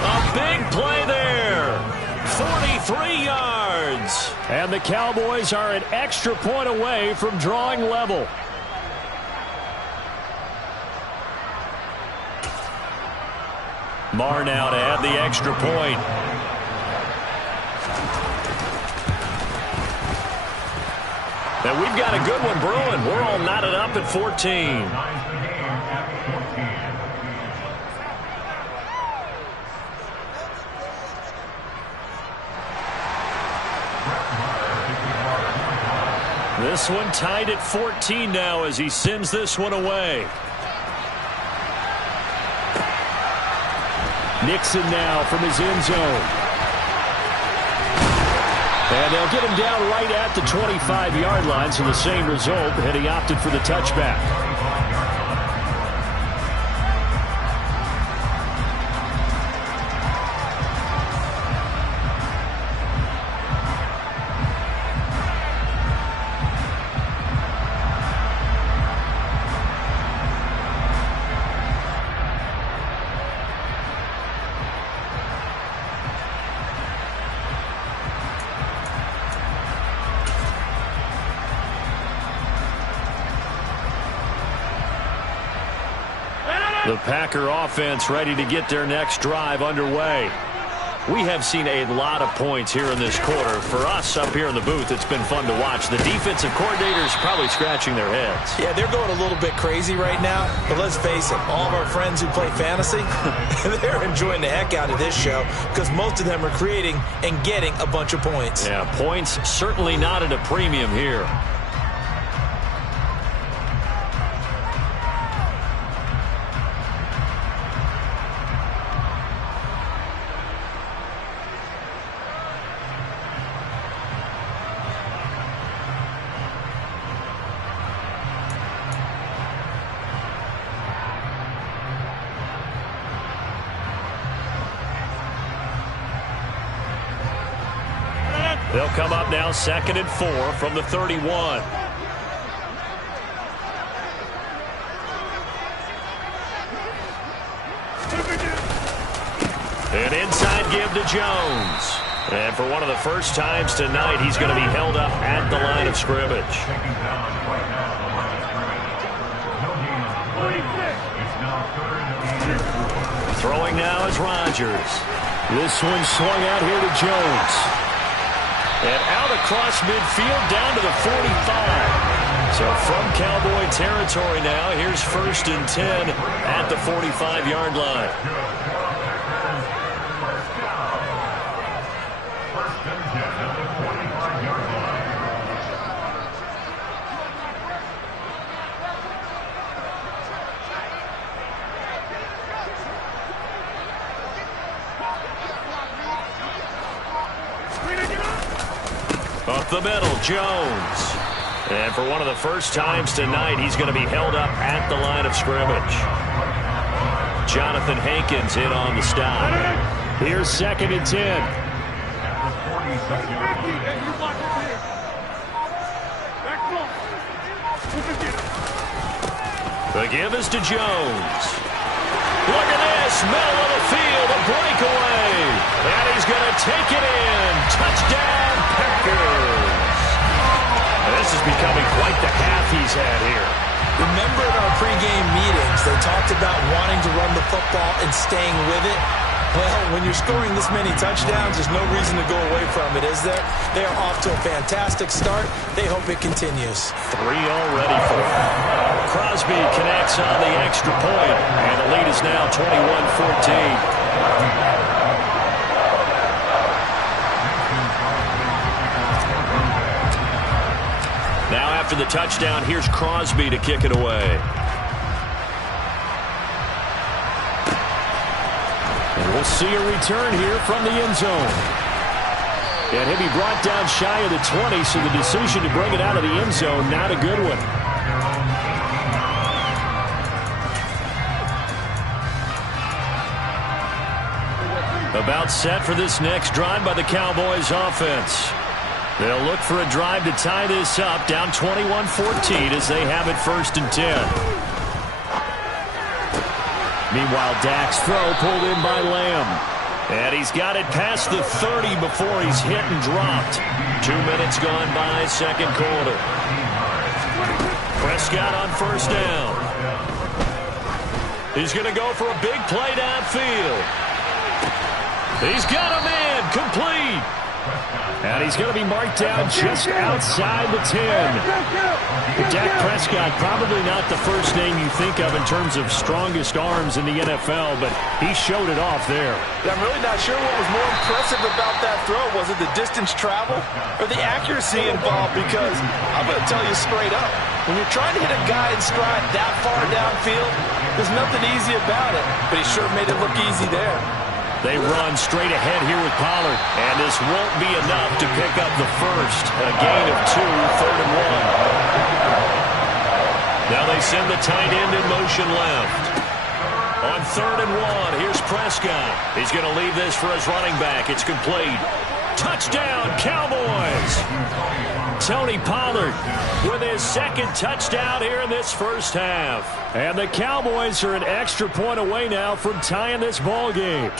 A big play there. 43 yards. And the Cowboys are an extra point away from drawing level. Marr now to add the extra point. And we've got a good one brewing. We're all knotted up at 14. This one tied at 14 now as he sends this one away. Nixon now from his end zone. And they'll get him down right at the 25-yard line, so the same result, and he opted for the touchback. The Packer offense ready to get their next drive underway. We have seen a lot of points here in this quarter. For us up here in the booth, it's been fun to watch. The defensive coordinators probably scratching their heads. Yeah, they're going a little bit crazy right now. But let's face it, all of our friends who play fantasy, they're enjoying the heck out of this show because most of them are creating and getting a bunch of points. Yeah, points certainly not at a premium here. They'll come up now 2nd and 4 from the 31. An inside give to Jones. And for one of the first times tonight, he's going to be held up at the line of scrimmage. Throwing now is Rodgers. This one swung out here to Jones. And out across midfield down to the 45. So from Cowboy territory now, here's 1st and 10 at the 45-yard line. Up the middle, Jones. And for one of the first times tonight, he's going to be held up at the line of scrimmage. Jonathan Hankins in on the stop. Here's 2nd and 10. The give is to Jones. Look at this, middle of the field, a breakaway. And he's going to take it in. Touchdown, Packers. This is becoming quite the half he's had here. Remember in our pregame meetings, they talked about wanting to run the football and staying with it. Well, when you're scoring this many touchdowns, there's no reason to go away from it, is there? They are off to a fantastic start. They hope it continues. 3 already for them. Crosby connects on the extra point, and the lead is now 21-14. Now after the touchdown, here's Crosby to kick it away. And we'll see a return here from the end zone. And he'll be brought down shy of the 20, so the decision to bring it out of the end zone, not a good one. About set for this next drive by the Cowboys offense. They'll look for a drive to tie this up, down 21-14 as they have it 1st and 10. Meanwhile, Dak's throw pulled in by Lamb. And he's got it past the 30 before he's hit and dropped. 2 minutes gone by, 2nd quarter. Prescott on 1st down. He's going to go for a big play downfield. He's got a man, complete. And he's going to be marked down just outside the 10. Dak Prescott, probably not the first name you think of in terms of strongest arms in the NFL, but he showed it off there. I'm really not sure what was more impressive about that throw. Was it the distance travel or the accuracy involved? Because I'm going to tell you straight up, when you're trying to hit a guy in stride that far downfield, there's nothing easy about it, but he sure made it look easy there. They run straight ahead here with Pollard, and this won't be enough to pick up the first. A gain of 2, 3rd and 1. Now they send the tight end in motion left. On 3rd and 1, here's Prescott. He's going to leave this for his running back. It's complete. Touchdown, Cowboys! Tony Pollard with his 2nd touchdown here in this first half. And the Cowboys are an extra point away now from tying this ball game.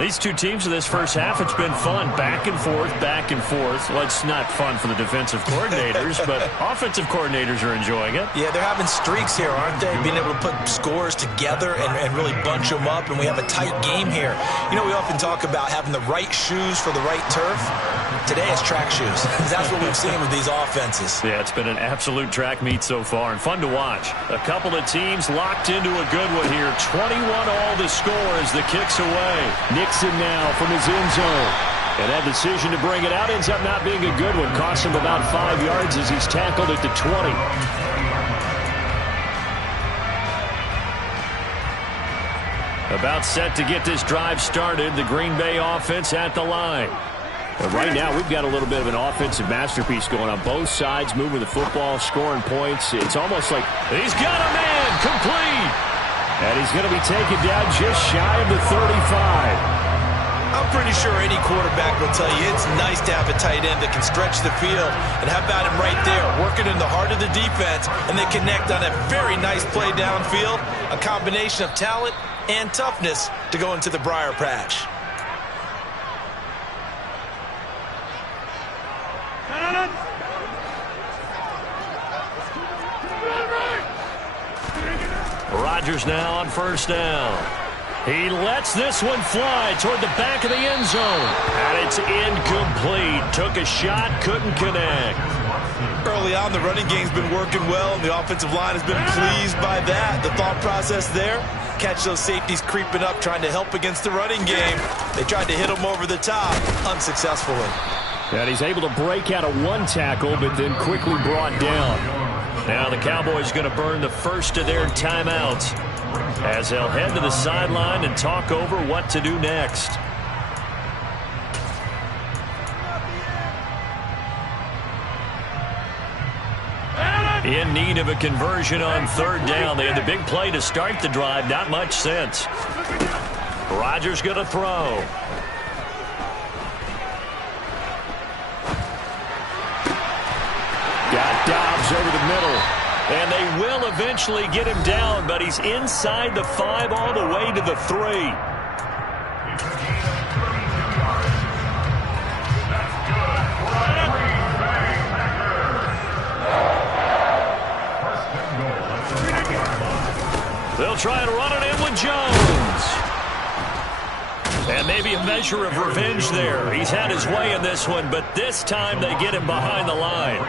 These two teams in this first half, it's been fun. Back and forth, back and forth. Well, it's not fun for the defensive coordinators, but offensive coordinators are enjoying it. Yeah, they're having streaks here, aren't they? Being able to put scores together and really bunch them up, and we have a tight game here. You know, we often talk about having the right shoes for the right turf. Today it's track shoes. That's what we've seen with these offenses. Yeah, it's been an absolute track meet so far, and fun to watch. A couple of teams locked into a good one here. 21 all the score as the kick's away. Nixon now from his end zone. And that decision to bring it out ends up not being a good one. Costs him about 5 yards as he's tackled at the 20. About set to get this drive started. The Green Bay offense at the line. But right now, we've got a little bit of an offensive masterpiece going on. Both sides moving the football, scoring points. It's almost like he's got a man, complete. And he's going to be taken down just shy of the 35. I'm pretty sure any quarterback will tell you it's nice to have a tight end that can stretch the field. And how about him right there, working in the heart of the defense, and they connect on a very nice play downfield. A combination of talent and toughness to go into the briar patch. Rodgers now on 1st down. He lets this one fly toward the back of the end zone. And it's incomplete. Took a shot, couldn't connect. Early on, the running game's been working well, and the offensive line has been pleased by that. The thought process there, catch those safeties creeping up, trying to help against the running game. They tried to hit him over the top, unsuccessfully. And he's able to break out of one tackle, but then quickly brought down. Now the Cowboys going to burn the first of their timeouts as they'll head to the sideline and talk over what to do next. In need of a conversion on third down. They had the big play to start the drive. Not much sense. Rodgers going to throw. Got Dobbs over the middle. And they will eventually get him down, but he's inside the 5 all the way to the 3. They'll try and run it in with Jones. And maybe a measure of revenge there. He's had his way in this one, but this time they get him behind the line.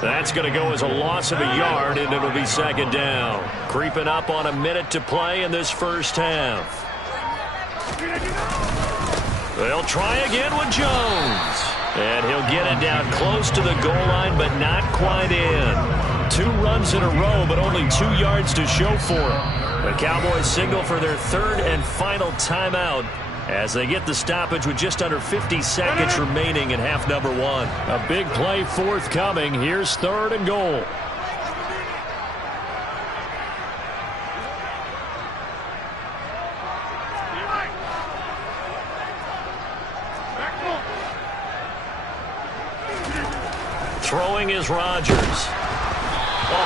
That's going to go as a loss of a yard, and it'll be second down. Creeping up on a minute to play in this first half. They'll try again with Jones. And he'll get it down close to the goal line, but not quite in. 2 runs in a row, but only 2 yards to show for it. The Cowboys signal for their third and final timeout as they get the stoppage with just under 50 seconds remaining in half number 1. A big play forthcoming. Here's third and goal. Throwing is Rodgers.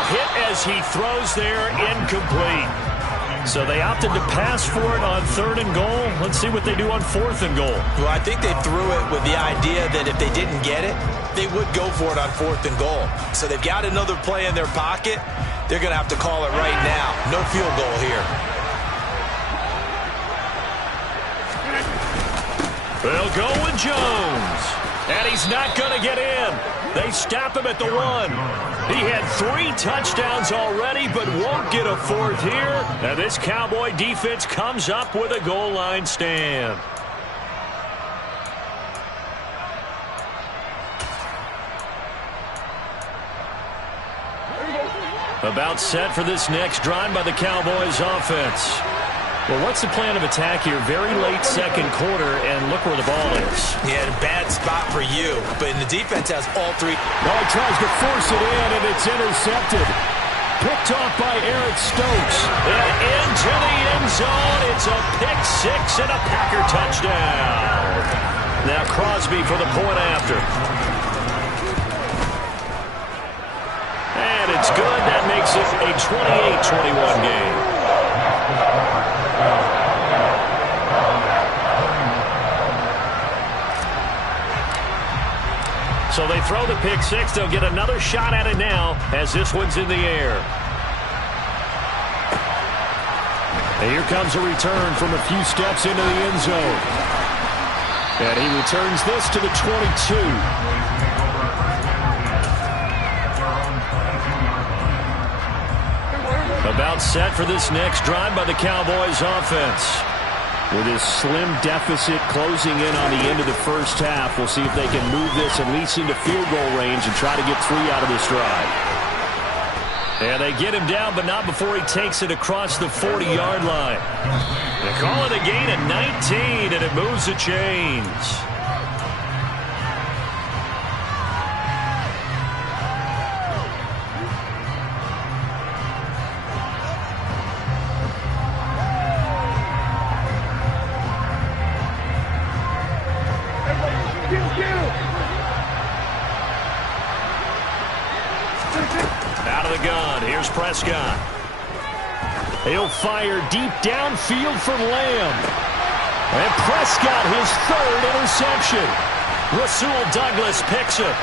Hit as he throws there, incomplete. So they opted to pass for it on third and goal. Let's see what they do on fourth and goal. Well, I think they threw it with the idea that if they didn't get it, they would go for it on fourth and goal. So they've got another play in their pocket. They're going to have to call it right now. No field goal here. They'll go with Jones. And he's not going to get in. They stop him at the 1. He had 3 touchdowns already, but won't get a 4th here. And this Cowboy defense comes up with a goal line stand. About set for this next drive by the Cowboys offense. Well, what's the plan of attack here? Very late second quarter, and look where the ball is. Yeah, a bad spot for you, but the defense has all 3. Now he tries to force it in, and it's intercepted. Picked off by Eric Stokes. And into the end zone. It's a pick 6 and a Packer touchdown. Now Crosby for the point after. And it's good. That makes it a 28-21 game. So they throw the pick 6. They'll get another shot at it now as this one's in the air. And here comes a return from a few steps into the end zone. And he returns this to the 22. About set for this next drive by the Cowboys offense. With his slim deficit closing in on the end of the first half, we'll see if they can move this at least into field goal range and try to get 3 out of this drive. And they get him down, but not before he takes it across the 40-yard line. They call it a gain of 19, and it moves the chains. Out of the gun, here's Prescott. He'll fire deep downfield for Lamb. And Prescott, his 3rd interception. Rasul Douglas picks it.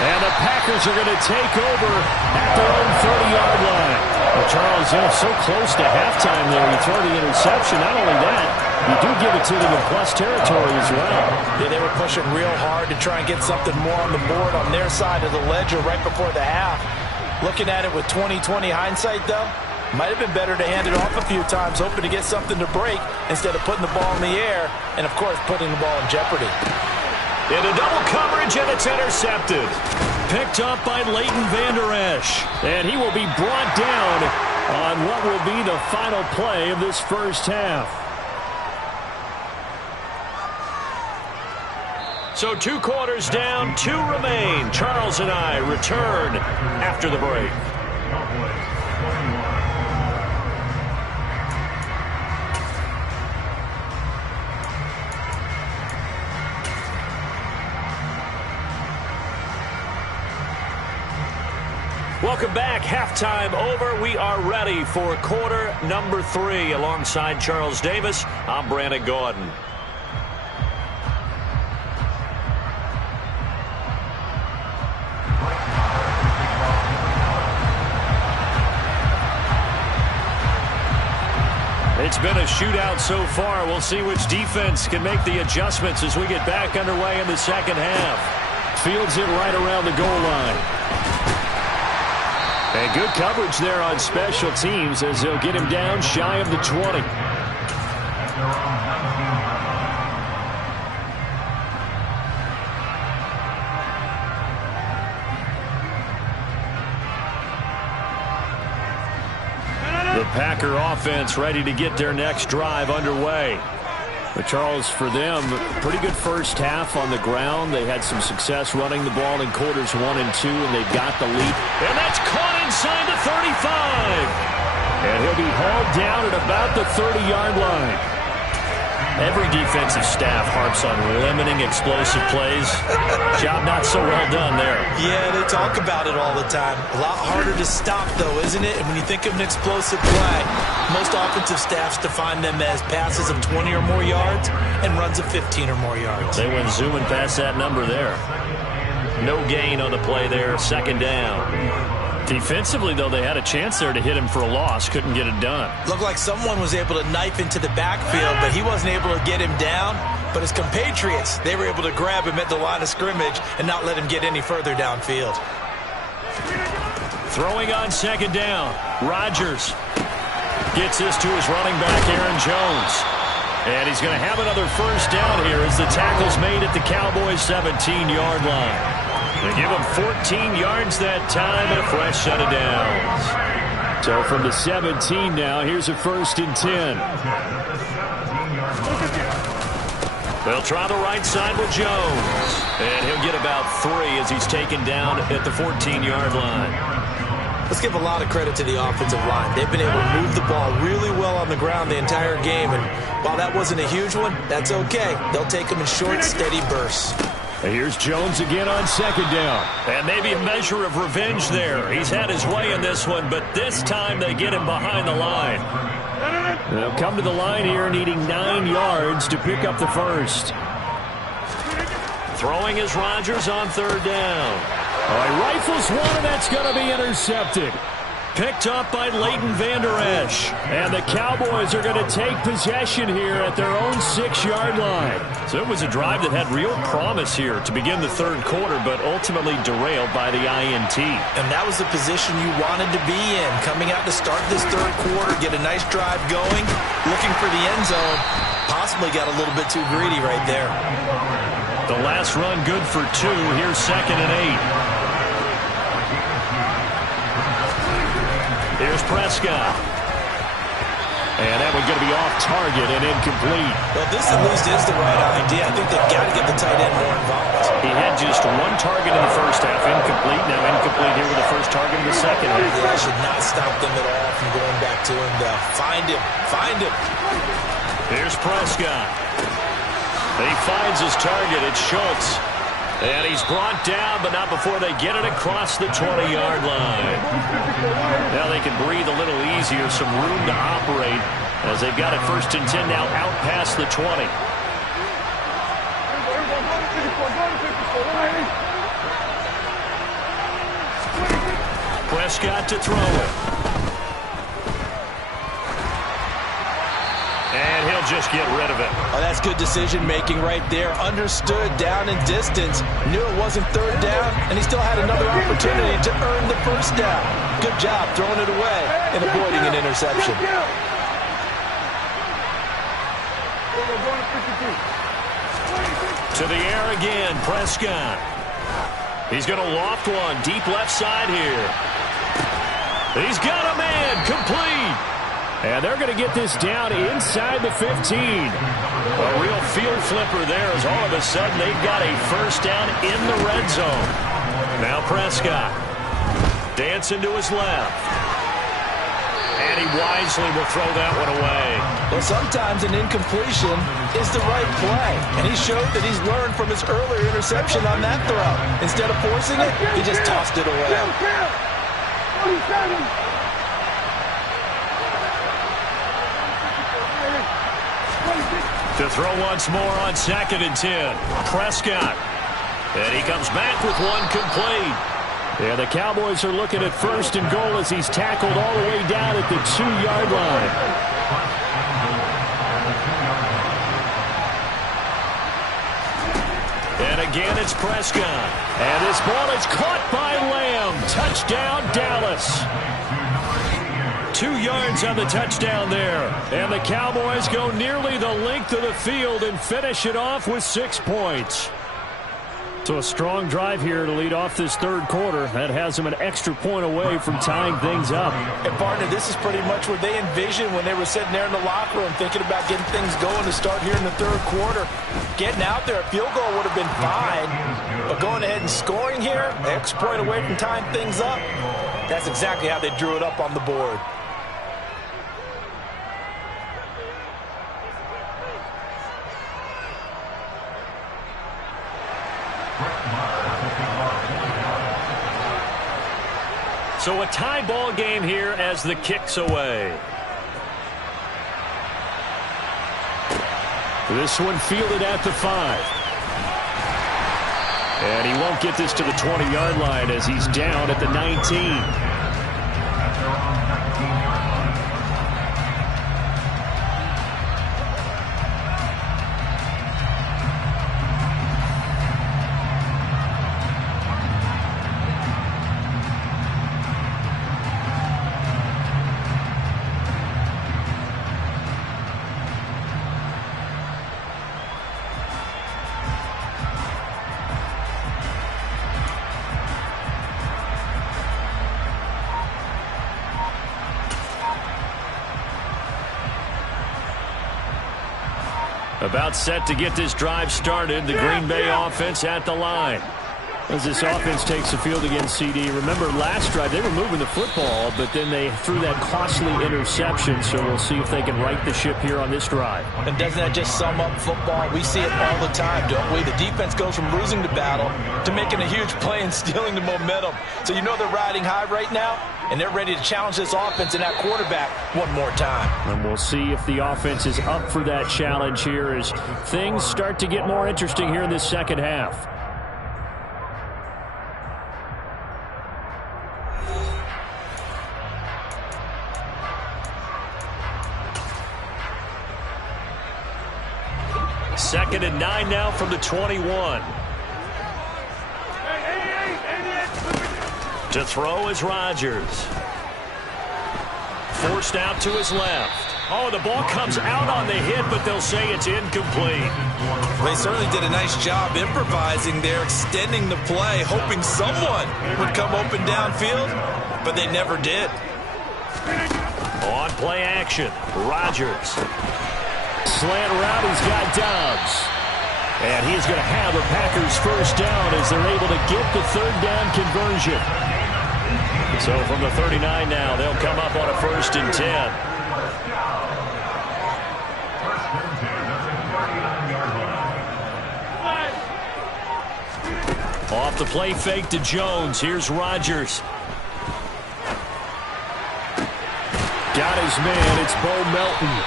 And the Packers are going to take over at their own 30-yard line. The Charles, so close to halftime there. You throw the interception. Not only that, you do give it to them in plus territory as well. Yeah, they were pushing real hard to try and get something more on the board on their side of the ledger right before the half. Looking at it with 20/20 hindsight, though, might have been better to hand it off a few times, hoping to get something to break instead of putting the ball in the air and, of course, putting the ball in jeopardy. Into double coverage, and it's intercepted. Picked up by Leighton Vander Esch. And he will be brought down on what will be the final play of this first half. So 2 quarters down, 2 remain. Charles and I return after the break. Welcome back. Halftime over. We are ready for quarter number 3. Alongside Charles Davis, I'm Brandon Gaudin. It's been a shootout so far. We'll see which defense can make the adjustments as we get back underway in the second half. Fields it right around the goal line. And good coverage there on special teams as they'll get him down shy of the 20. The Packer offense ready to get their next drive underway. But Charles, for them, pretty good first half on the ground. They had some success running the ball in quarters 1 and 2, and they've got the lead. And that's caught inside the 35. And he'll be hauled down at about the 30-yard line. Every defensive staff harps on limiting explosive plays. Job not so well done there. Yeah, they talk about it all the time. A lot harder to stop, though, isn't it? And when you think of an explosive play, most offensive staffs define them as passes of 20 or more yards and runs of 15 or more yards. They went zooming past that number there. No gain on the play there, second down. Defensively, though, they had a chance there to hit him for a loss. Couldn't get it done. Looked like someone was able to knife into the backfield, but he wasn't able to get him down. But his compatriots, they were able to grab him at the line of scrimmage and not let him get any further downfield. Throwing on second down. Rodgers gets this to his running back, Aaron Jones. And he's going to have another first down here as the tackle's made at the Cowboys' 17-yard line. They give him 14 yards that time and a fresh set of downs. So from the 17 now, here's a 1st and 10. They'll try the right side with Jones. And he'll get about 3 as he's taken down at the 14-yard line. Let's give a lot of credit to the offensive line. They've been able to move the ball really well on the ground the entire game. And while that wasn't a huge one, that's okay. They'll take them in short, steady bursts. Here's Jones again on second down. And maybe a measure of revenge there. He's had his way in this one, but this time they get him behind the line. They'll come to the line here needing 9 yards to pick up the first. Throwing is Rodgers on third down. All right, rifles one, and that's going to be intercepted. Picked up by Leighton Vander Esch. And the Cowboys are going to take possession here at their own 6-yard line. So it was a drive that had real promise here to begin the third quarter, but ultimately derailed by the INT. And that was the position you wanted to be in. Coming out to start this third quarter, get a nice drive going, looking for the end zone. Possibly got a little bit too greedy right there. The last run good for 2. Here's 2nd and 8. Here's Prescott. And that one's going to be off target and incomplete. Well, this at least is the right idea. I think they've got to get the tight end more involved. He had just 1 target in the first half, incomplete. Now incomplete here with the first target in the second half. Yeah, I should not stop them at all from going back to him, though. Find him. Find him. Here's Prescott. He finds his target. It's Schultz. And he's brought down, but not before they get it across the 20-yard line. Now they can breathe a little easier, some room to operate as they've got it 1st and 10 now out past the 20. Prescott to throw it. just get rid of it. Oh, that's good decision-making right there. Understood down and distance. Knew it wasn't third down, and he still had another opportunity to earn the first down. Good job throwing it away and avoiding an interception. To the air again, Prescott. He's going to loft one deep left side here. He's got a man, complete. And they're going to get this down inside the 15. A real field flipper there as all of a sudden they've got a first down in the red zone. Now Prescott dancing to his left. And he wisely will throw that one away. Well, sometimes an incompletion is the right play. And he showed that he's learned from his earlier interception on that throw. Instead of forcing it, he just tossed it away. To throw once more on 2nd and 10. Prescott. And he comes back with one complete. Yeah, the Cowboys are looking at 1st and goal as he's tackled all the way down at the 2-yard line. And again, it's Prescott. And this ball is caught by Lamb. Touchdown, Dallas. 2 yards on the touchdown there. And the Cowboys go nearly the length of the field and finish it off with 6 points. So a strong drive here to lead off this third quarter. That has them an extra point away from tying things up. And, partner, this is pretty much what they envisioned when they were sitting there in the locker room thinking about getting things going to start here in the third quarter. Getting out there, a field goal would have been fine. But going ahead and scoring here, an extra point away from tying things up, that's exactly how they drew it up on the board. So a tie ball game here as the kick's away. This one fielded at the 5. And he won't get this to the 20-yard line as he's down at the 19. About set to get this drive started. The Green Bay offense at the line. As this offense takes the field against CD. Remember last drive they were moving the football, but then they threw that costly interception. So we'll see if they can right the ship here on this drive. And doesn't that just sum up football? We see it all the time, don't we? The defense goes from losing the battle to making a huge play and stealing the momentum. So you know they're riding high right now, and they're ready to challenge this offense and that quarterback one more time. And we'll see if the offense is up for that challenge here as things start to get more interesting here in this second half. Second and 9 now from the 21. To throw is Rodgers. Forced out to his left. Oh, the ball comes out on the hit, but they'll say it's incomplete. They certainly did a nice job improvising there, extending the play, hoping someone would come open downfield, but they never did. On play action, Rodgers. Slant route, he's got Dobbs. And he's going to have a Packers first down as they're able to get the third down conversion. So from the 39 now, they'll come up on a 1st and 10. Off the play fake to Jones. Here's Rodgers. Got his man. It's Bo Melton.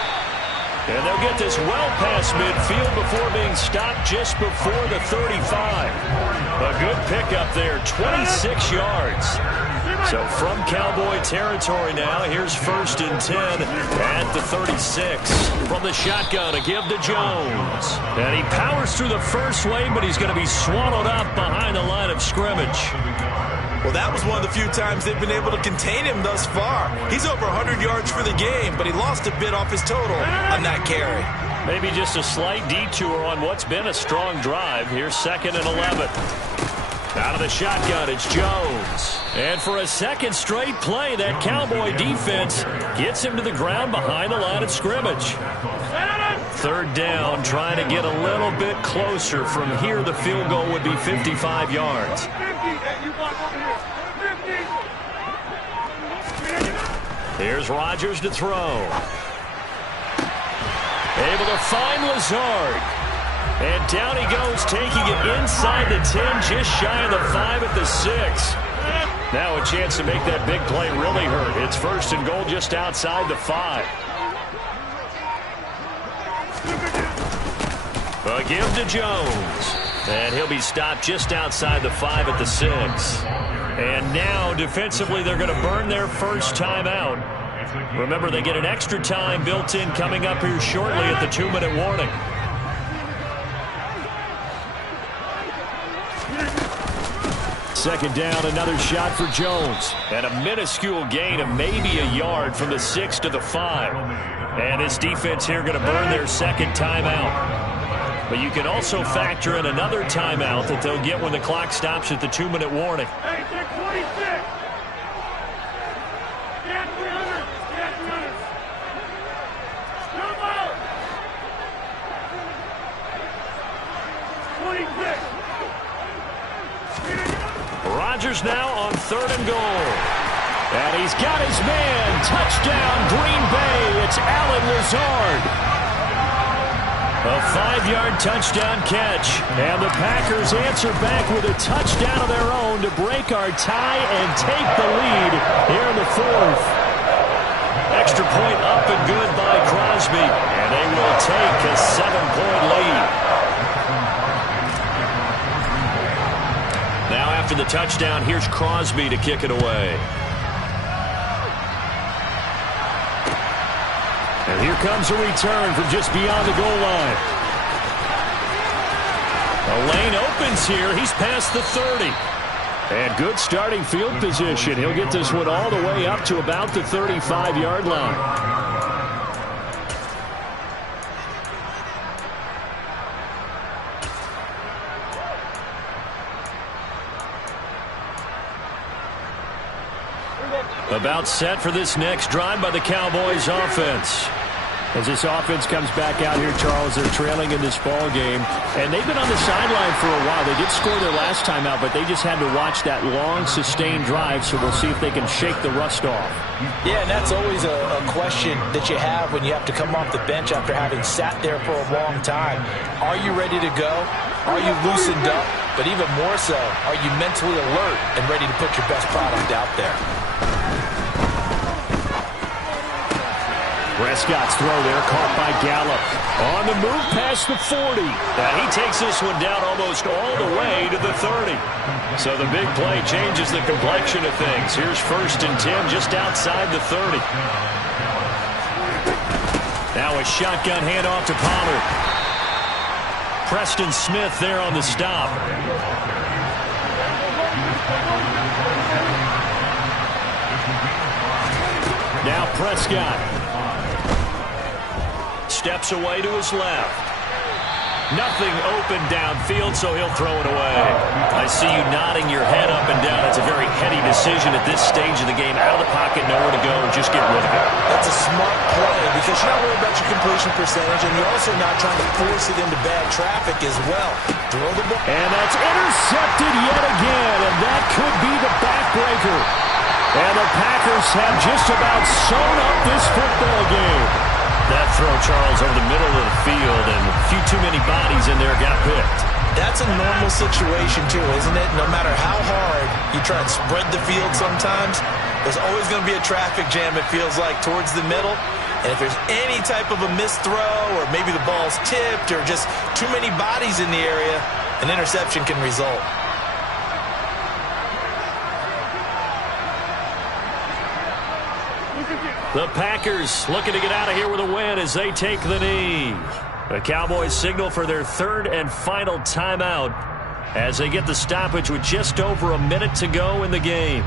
And they'll get this well past midfield before being stopped just before the 35. A good pickup there, 26 yards. So from Cowboy territory now, here's 1st and 10 at the 36. From the shotgun, a give to Jones. And he powers through the first wave, but he's going to be swallowed up behind the line of scrimmage. Well, that was one of the few times they've been able to contain him thus far. He's over 100 yards for the game, but he lost a bit off his total on that carry. Maybe just a slight detour on what's been a strong drive. Here's 2nd and 11. Out of the shotgun, it's Jones. And for a second straight play, that Cowboy defense gets him to the ground behind the line of scrimmage. 3rd down, trying to get a little bit closer. From here, the field goal would be 55 yards. Here's Rodgers to throw. Able to find Lazard. And down he goes, taking it inside the 10, just shy of the 5 at the 6. Now a chance to make that big play really hurt. It's 1st and goal just outside the 5. A give to Jones. And he'll be stopped just outside the 5 at the 6. And now, defensively, they're going to burn their first timeout. Remember, they get an extra time built in coming up here shortly at the 2-minute warning. Second down, another shot for Jones. And a minuscule gain of maybe a yard from the 6 to the 5. And his defense here going to burn their second timeout. But you can also factor in another timeout that they'll get when the clock stops at the 2-minute warning. Hey, 26. Rodgers now on 3rd and goal. And he's got his man. Touchdown, Green Bay. It's Allen Lazard. A 5-yard touchdown catch. And the Packers answer back with a touchdown of their own to break our tie and take the lead here in the 4th. Extra point up and good by Crosby. And they will take a 7-point lead. Now after the touchdown, here's Crosby to kick it away. And here comes a return from just beyond the goal line. The lane opens here. He's past the 30. And good starting field position. He'll get this one all the way up to about the 35-yard line. About set for this next drive by the Cowboys offense. As this offense comes back out here, Charles, they're trailing in this ball game. And they've been on the sideline for a while. They did score their last time out, but they just had to watch that long, sustained drive, so we'll see if they can shake the rust off. Yeah, and that's always a question that you have when you have to come off the bench after having sat there for a long time. Are you ready to go? Are you loosened up? But even more so, are you mentally alert and ready to put your best product out there? Prescott's throw there, caught by Gallup. On the move past the 40. And he takes this one down almost all the way to the 30. So the big play changes the complexion of things. Here's 1st and 10 just outside the 30. Now a shotgun handoff to Pollard. Preston Smith there on the stop. Now Prescott. Steps away to his left. Nothing open downfield, so he'll throw it away. I see you nodding your head up and down. It's a very heady decision at this stage of the game. Out of the pocket, nowhere to go, just get rid of it. That's a smart play because you're not worried about your completion percentage, and you're also not trying to force it into bad traffic as well. Throw the ball. And that's intercepted yet again, and that could be the backbreaker. And the Packers have just about sewn up this football game. That throw, Charles, over the middle of the field, and a few too many bodies in there got picked. That's a normal situation, too, isn't it? No matter how hard you try and spread the field sometimes, there's always going to be a traffic jam, it feels like, towards the middle. And if there's any type of a missed throw, or maybe the ball's tipped, or just too many bodies in the area, an interception can result. The Packers looking to get out of here with a win as they take the knee. The Cowboys signal for their third and final timeout as they get the stoppage with just over a minute to go in the game.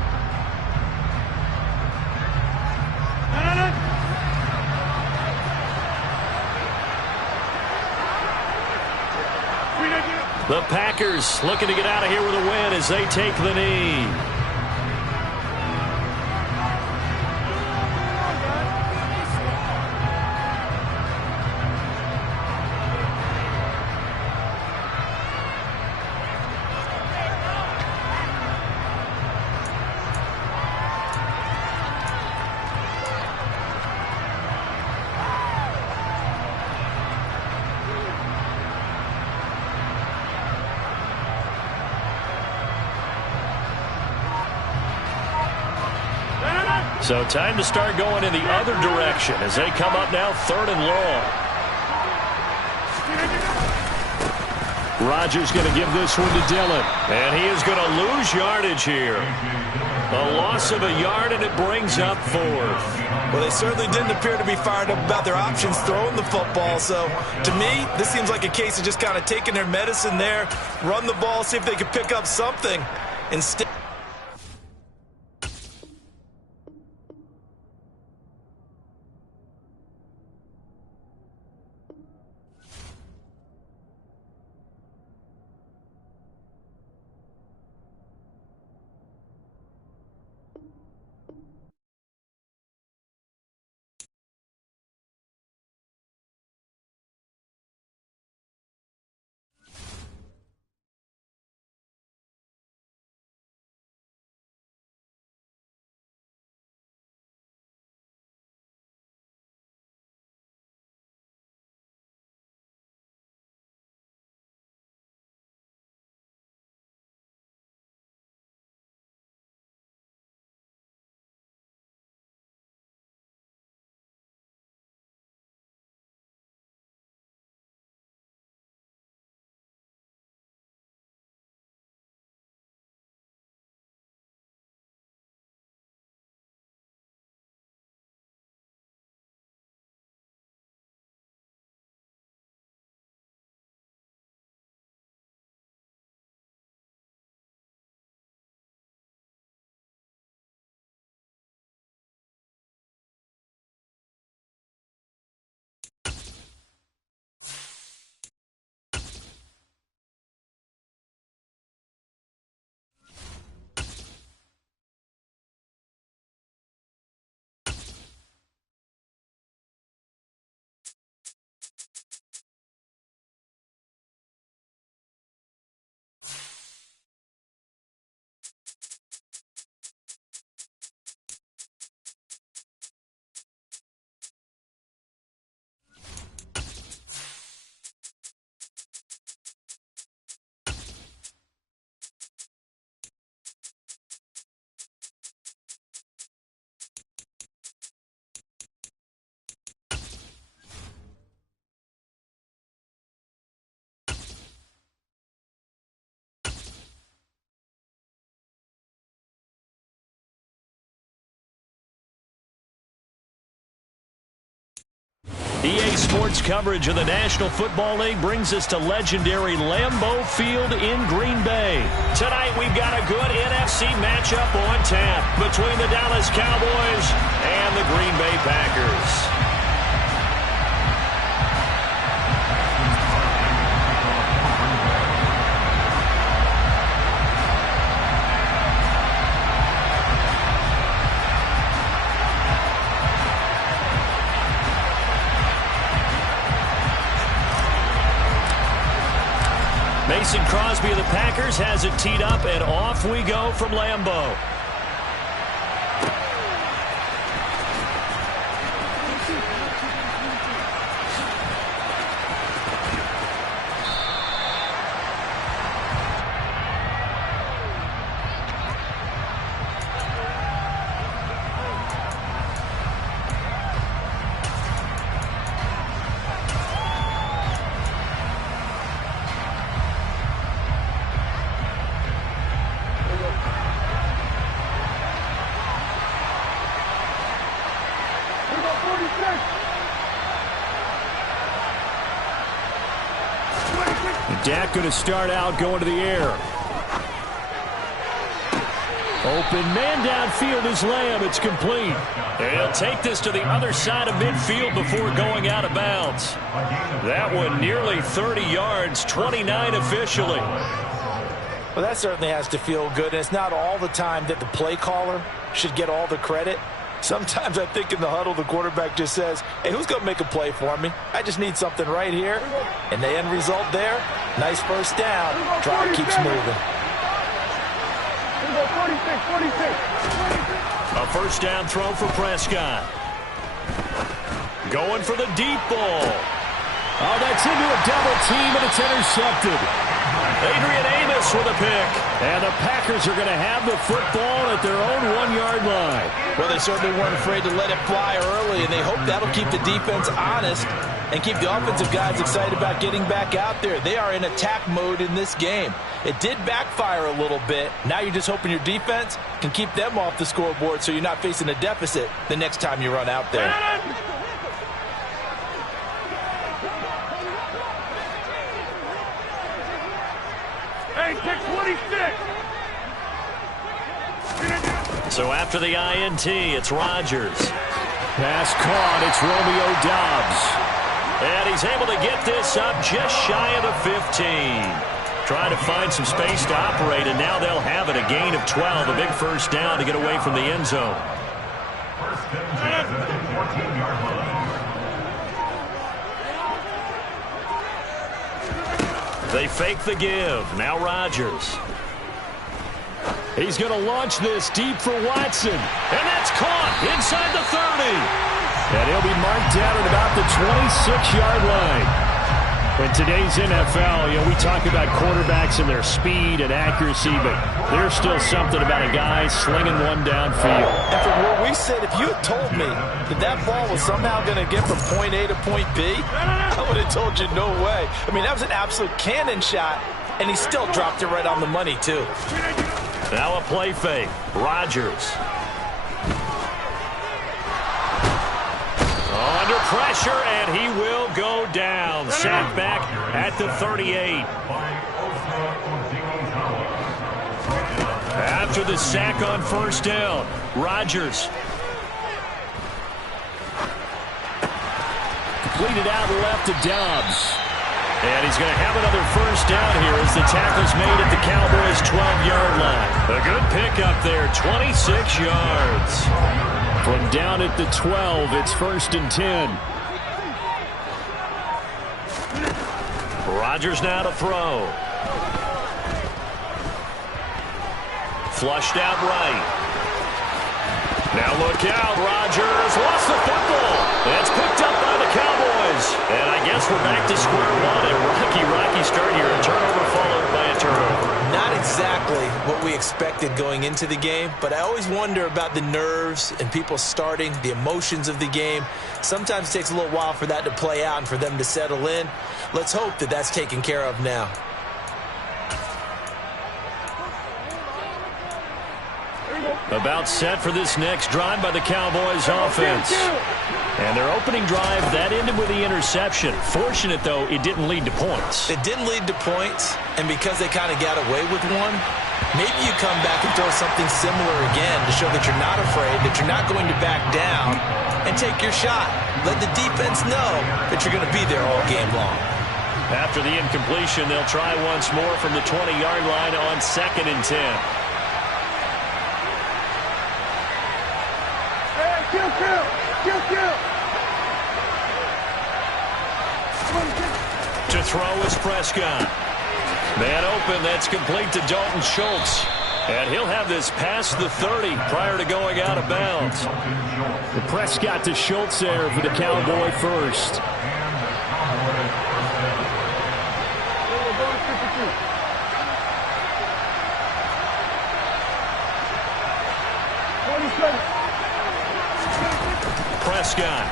The Packers looking to get out of here with a win as they take the knee. So time to start going in the other direction as they come up now 3rd and long. Rodgers going to give this one to Dillon. And he is going to lose yardage here. A loss of a yard, and it brings up 4th. Well, they certainly didn't appear to be fired up about their options throwing the football. So, to me, this seems like a case of just kind of taking their medicine there, run the ball, see if they can pick up something. Instead, EA Sports coverage of the National Football League brings us to legendary Lambeau Field in Green Bay. Tonight we've got a good NFC matchup on tap between the Dallas Cowboys and the Green Bay Packers. Mason Crosby of the Packers has it teed up, and off we go from Lambeau. Dak going to start out going to the air. Open man downfield is Lamb. It's complete. He'll take this to the other side of midfield before going out of bounds. That one nearly 30 yards, 29 officially. Well, that certainly has to feel good, and it's not all the time that the play caller should get all the credit. Sometimes I think in the huddle, the quarterback just says, hey, who's going to make a play for me? I just need something right here. And the end result there, nice first down. Drive keeps moving. A first down throw for Prescott. Going for the deep ball. Oh, that's into a double team, and it's intercepted. Adrian Amos with a pick. And the Packers are going to have the football at their own 1-yard line. Well, they certainly weren't afraid to let it fly early, and they hope that'll keep the defense honest and keep the offensive guys excited about getting back out there. They are in attack mode in this game. It did backfire a little bit. Now you're just hoping your defense can keep them off the scoreboard so you're not facing a deficit the next time you run out there. Hey, take 26. So after the INT, it's Rodgers. Pass caught. It's Romeo Doubs. And he's able to get this up just shy of the 15. Trying to find some space to operate, and now they'll have it. A gain of 12, a big first down to get away from the end zone. First and 10 at the 14-yard line. They fake the give. Now Rodgers. He's going to launch this deep for Watson. And that's caught inside the 30. And he'll be marked down at about the 26-yard line. In today's NFL, we talk about quarterbacks and their speed and accuracy, but there's still something about a guy slinging one downfield. And from where we sit, if you had told me that ball was somehow going to get from point A to point B, I would have told you no way. I mean, that was an absolute cannon shot, and he still dropped it right on the money, too. Now a play fake. Rodgers. Under pressure, and he will go down. Sacked back at the 38. After the sack on first down, Rodgers. Completed out left to Doubs. And he's going to have another first down here as the tackle's made at the Cowboys' 12-yard line. A good pickup there, 26 yards. From down at the 12, it's first and 10. Rodgers now to throw. Flushed out right. Now look out, Rodgers lost the football. That's picked up by the Cowboys. And I guess we're back to square one. A rocky start here. A turnover followed by a turnover. Not exactly what we expected going into the game, but I always wonder about the nerves and people starting, the emotions of the game. Sometimes it takes a little while for that to play out and for them to settle in. Let's hope that that's taken care of now. About set for this next drive by the Cowboys offense. And their opening drive, that ended with the interception. Fortunate, though, it didn't lead to points. It didn't lead to points, and because they kind of got away with one, maybe you come back and throw something similar again to show that you're not afraid, that you're not going to back down, and take your shot. Let the defense know that you're going to be there all game long. After the incompletion, they'll try once more from the 20-yard line on 2nd and 10. To throw is Prescott. Man open, that's complete to Dalton Schultz. And he'll have this past the 30 prior to going out of bounds. The Prescott to Schultz there for the Cowboy first. Prescott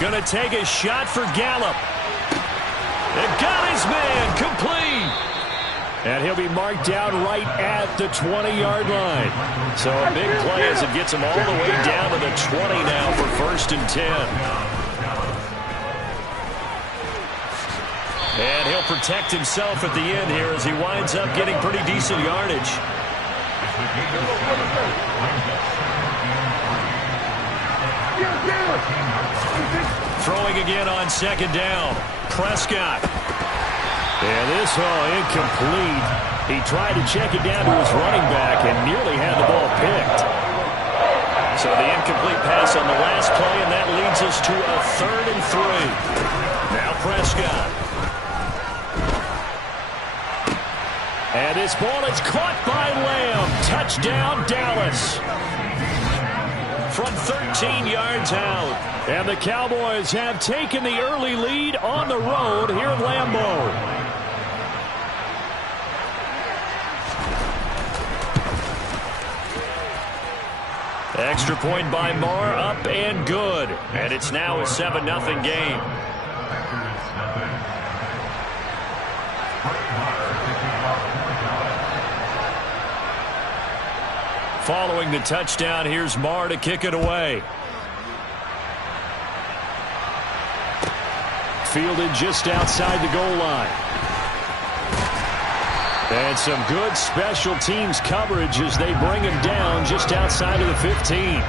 gonna take a shot for Gallup. And got his man complete. And he'll be marked down right at the 20-yard line. So a big play as it gets him all the way down to the 20 now for 1st and 10. And he'll protect himself at the end here as he winds up getting pretty decent yardage. Throwing again on second down. Prescott. And this incomplete. He tried to check it down to his running back and nearly had the ball picked. So the incomplete pass on the last play, and that leads us to a 3rd and 3. Now Prescott. And this ball is caught by Lamb. Touchdown, Dallas. From 13 yards out. And the Cowboys have taken the early lead on the road here at Lambeau. Extra point by Marr, up and good. And it's now a 7-0 game. Following the touchdown, here's Marr to kick it away. Fielded just outside the goal line. And some good special teams coverage as they bring him down just outside of the 15.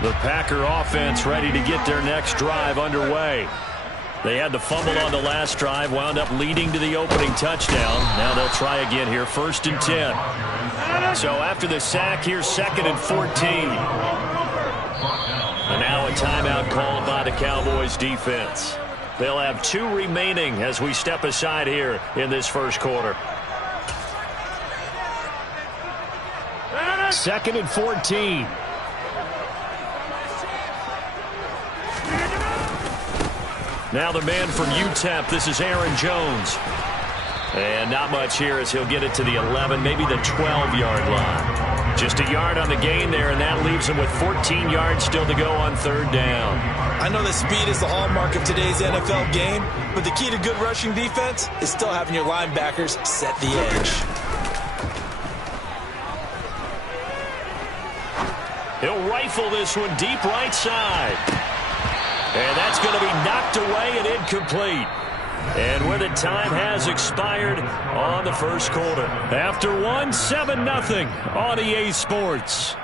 The Packer offense ready to get their next drive underway. They had the fumble on the last drive, wound up leading to the opening touchdown. Now they'll try again here, 1st and 10. So after the sack, here's 2nd and 14. And now a timeout called by the Cowboys defense. They'll have 2 remaining as we step aside here in this first quarter. 2nd and 14. Now the man from UTEP, this is Aaron Jones. And not much here as he'll get it to the 11, maybe the 12-yard line. Just a yard on the gain there, and that leaves him with 14 yards still to go on 3rd down. I know that speed is the hallmark of today's NFL game, but the key to good rushing defense is still having your linebackers set the edge. He'll rifle this one deep right side. And that's going to be knocked away and incomplete. And with it, time has expired on the first quarter. After 7-0 on EA Sports.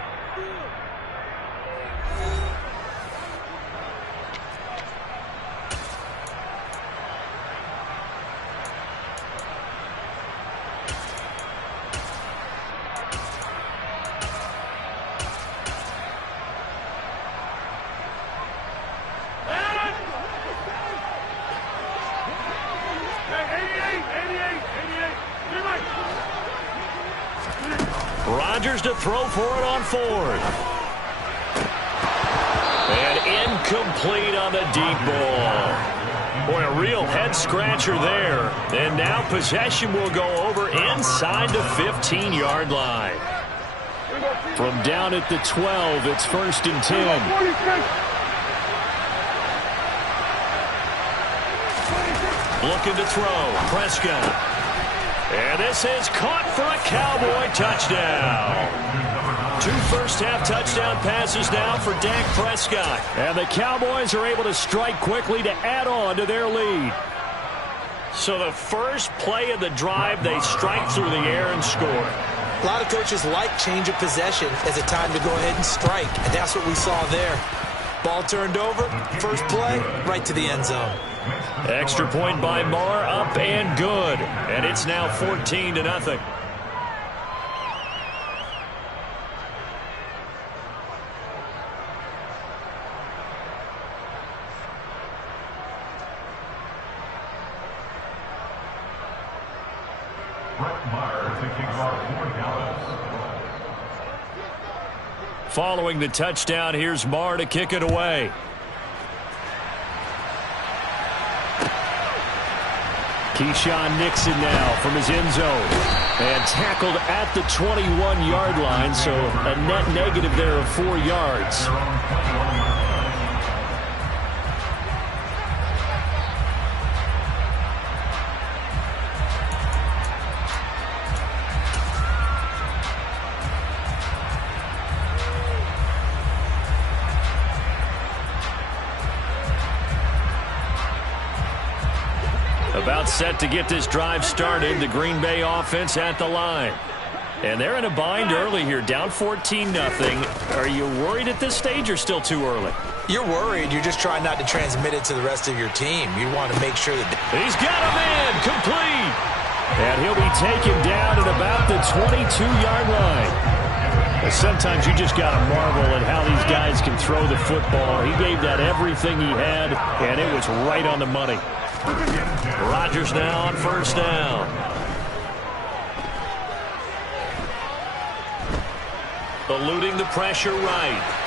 Rodgers to throw for it on 4th. And incomplete on the deep ball. Boy, a real head-scratcher there. And now possession will go over inside the 15-yard line. From down at the 12, it's 1st and 10. Looking to throw. Prescott. And this is caught for a Cowboy touchdown. 2 first-half touchdown passes now for Dak Prescott. And the Cowboys are able to strike quickly to add on to their lead. So the first play of the drive, they strike through the air and score. A lot of coaches like change of possession as a time to go ahead and strike, and that's what we saw there. Ball turned over, first play, right to the end zone. Extra point by Marr, up and good. And it's now 14-0. Brett Maher to kick off for Dallas. Following the touchdown, here's Marr to kick it away. Keyshawn Nixon now from his end zone. And tackled at the 21-yard line, so a net negative there of 4 yards. About set to get this drive started. The Green Bay offense at the line. And they're in a bind early here, down 14-0. Are you worried at this stage or still too early? You're worried. You're just trying not to transmit it to the rest of your team. You want to make sure that... He's got a man complete. And he'll be taken down at about the 22-yard line. Sometimes you just got to marvel at how these guys can throw the football. He gave that everything he had, and it was right on the money. Rodgers now on first down. Eluding the pressure right.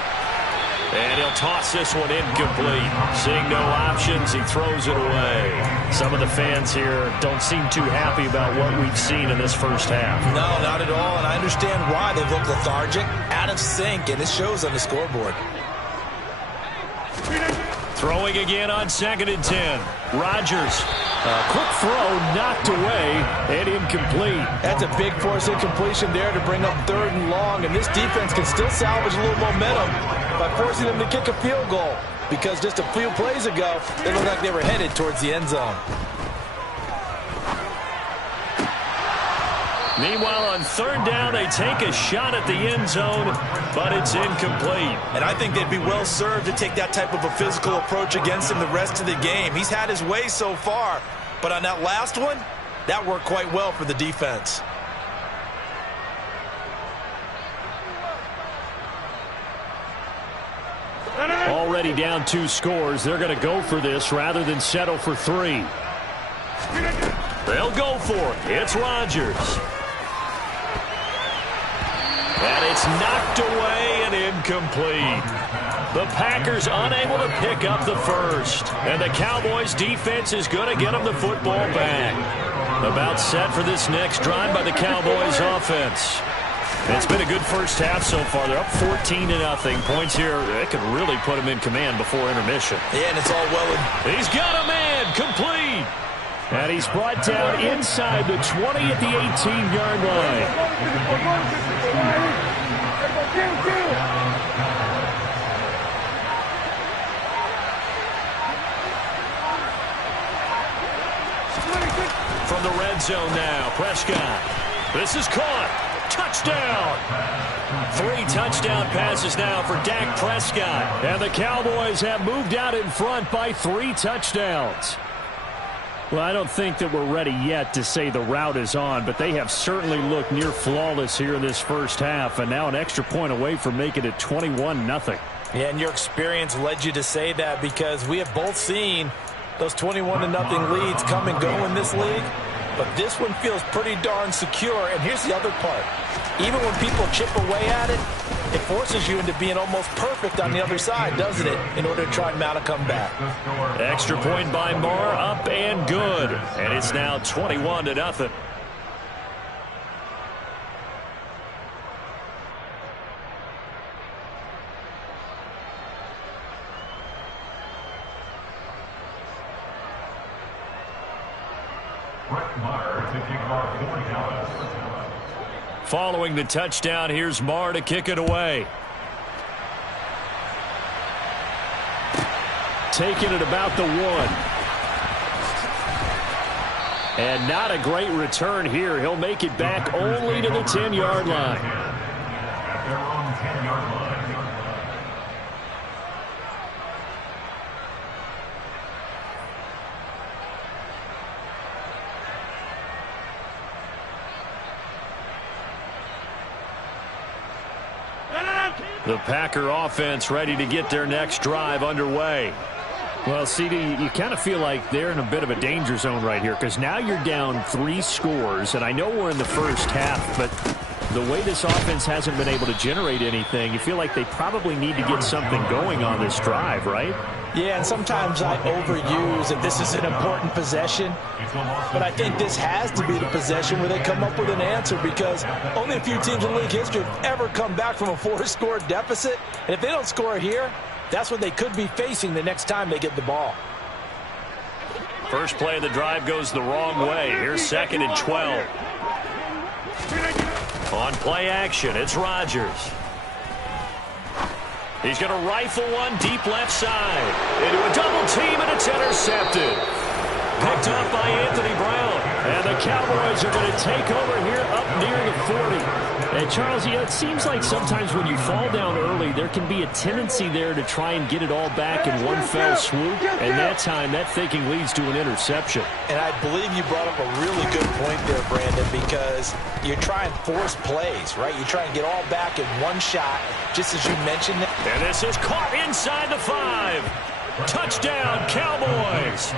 And he'll toss this one incomplete. Seeing no options, he throws it away. Some of the fans here don't seem too happy about what we've seen in this first half. No, not at all, and I understand why. They look lethargic, out of sync, and it shows on the scoreboard. Throwing again on 2nd and 10. Rodgers. A quick throw knocked away and incomplete. That's a big force incompletion there to bring up 3rd and long, and this defense can still salvage a little momentum by forcing them to kick a field goal, because just a few plays ago, they looked like they were headed towards the end zone. Meanwhile, on 3rd down, they take a shot at the end zone, but it's incomplete. And I think they'd be well served to take that type of a physical approach against him the rest of the game. He's had his way so far, but on that last one, that worked quite well for the defense. Already down 2 scores. They're going to go for this rather than settle for 3. They'll go for it. It's Rodgers. And it's knocked away and incomplete. The Packers unable to pick up the first. And the Cowboys defense is going to get them the football back. About set for this next drive by the Cowboys offense. It's been a good first half so far. They're up 14-0. Points here, they could really put them in command before intermission. Yeah, and it's all well. He's got a man complete. And he's brought down inside the 20 at the 18-yard line. From the red zone now, Prescott. This is caught. Touchdown. 3 touchdown passes now for Dak Prescott. And the Cowboys have moved out in front by 3 touchdowns. Well, I don't think that we're ready yet to say the route is on, but they have certainly looked near flawless here in this first half, and now an extra point away from making it 21-0. Yeah, and your experience led you to say that, because we have both seen those 21-0 leads come and go in this league. But this one feels pretty darn secure. And here's the other part. Even when people chip away at it, it forces you into being almost perfect on the other side, doesn't it, in order to try and mount a comeback. Extra point by Moore, up and good. And it's now 21-0. Following the touchdown, here's Marr to kick it away. Taking it about the 1. And not a great return here. He'll make it back only to the 10-yard line. At their own 10-yard line. The Packer offense ready to get their next drive underway. Well, CD, you kind of feel like they're in a bit of a danger zone right here, because now you're down 3 scores, and I know we're in the first half, but the way this offense hasn't been able to generate anything, you feel like they probably need to get something going on this drive, right? Yeah, and sometimes I overuse that this is an important possession, but I think this has to be the possession where they come up with an answer, because only a few teams in league history have ever come back from a 4-score deficit, and if they don't score here, that's what they could be facing the next time they get the ball. First play of the drive goes the wrong way. Here's 2nd and 12. On play action, it's Rodgers. He's going to rifle one deep left side. Into a double team, and it's intercepted. picked off by Anthony Brown. And the Cowboys are going to take over here up near the 40. And Charles, it seems like sometimes when you fall down early, there can be a tendency there to try and get it all back in one fell swoop. And that time, that thinking leads to an interception. And I believe you brought up a really good point there, Brandon, because you try and force plays, right? You try and get all back in one shot, just as you mentioned. And this is caught inside the 5. Touchdown, Cowboys.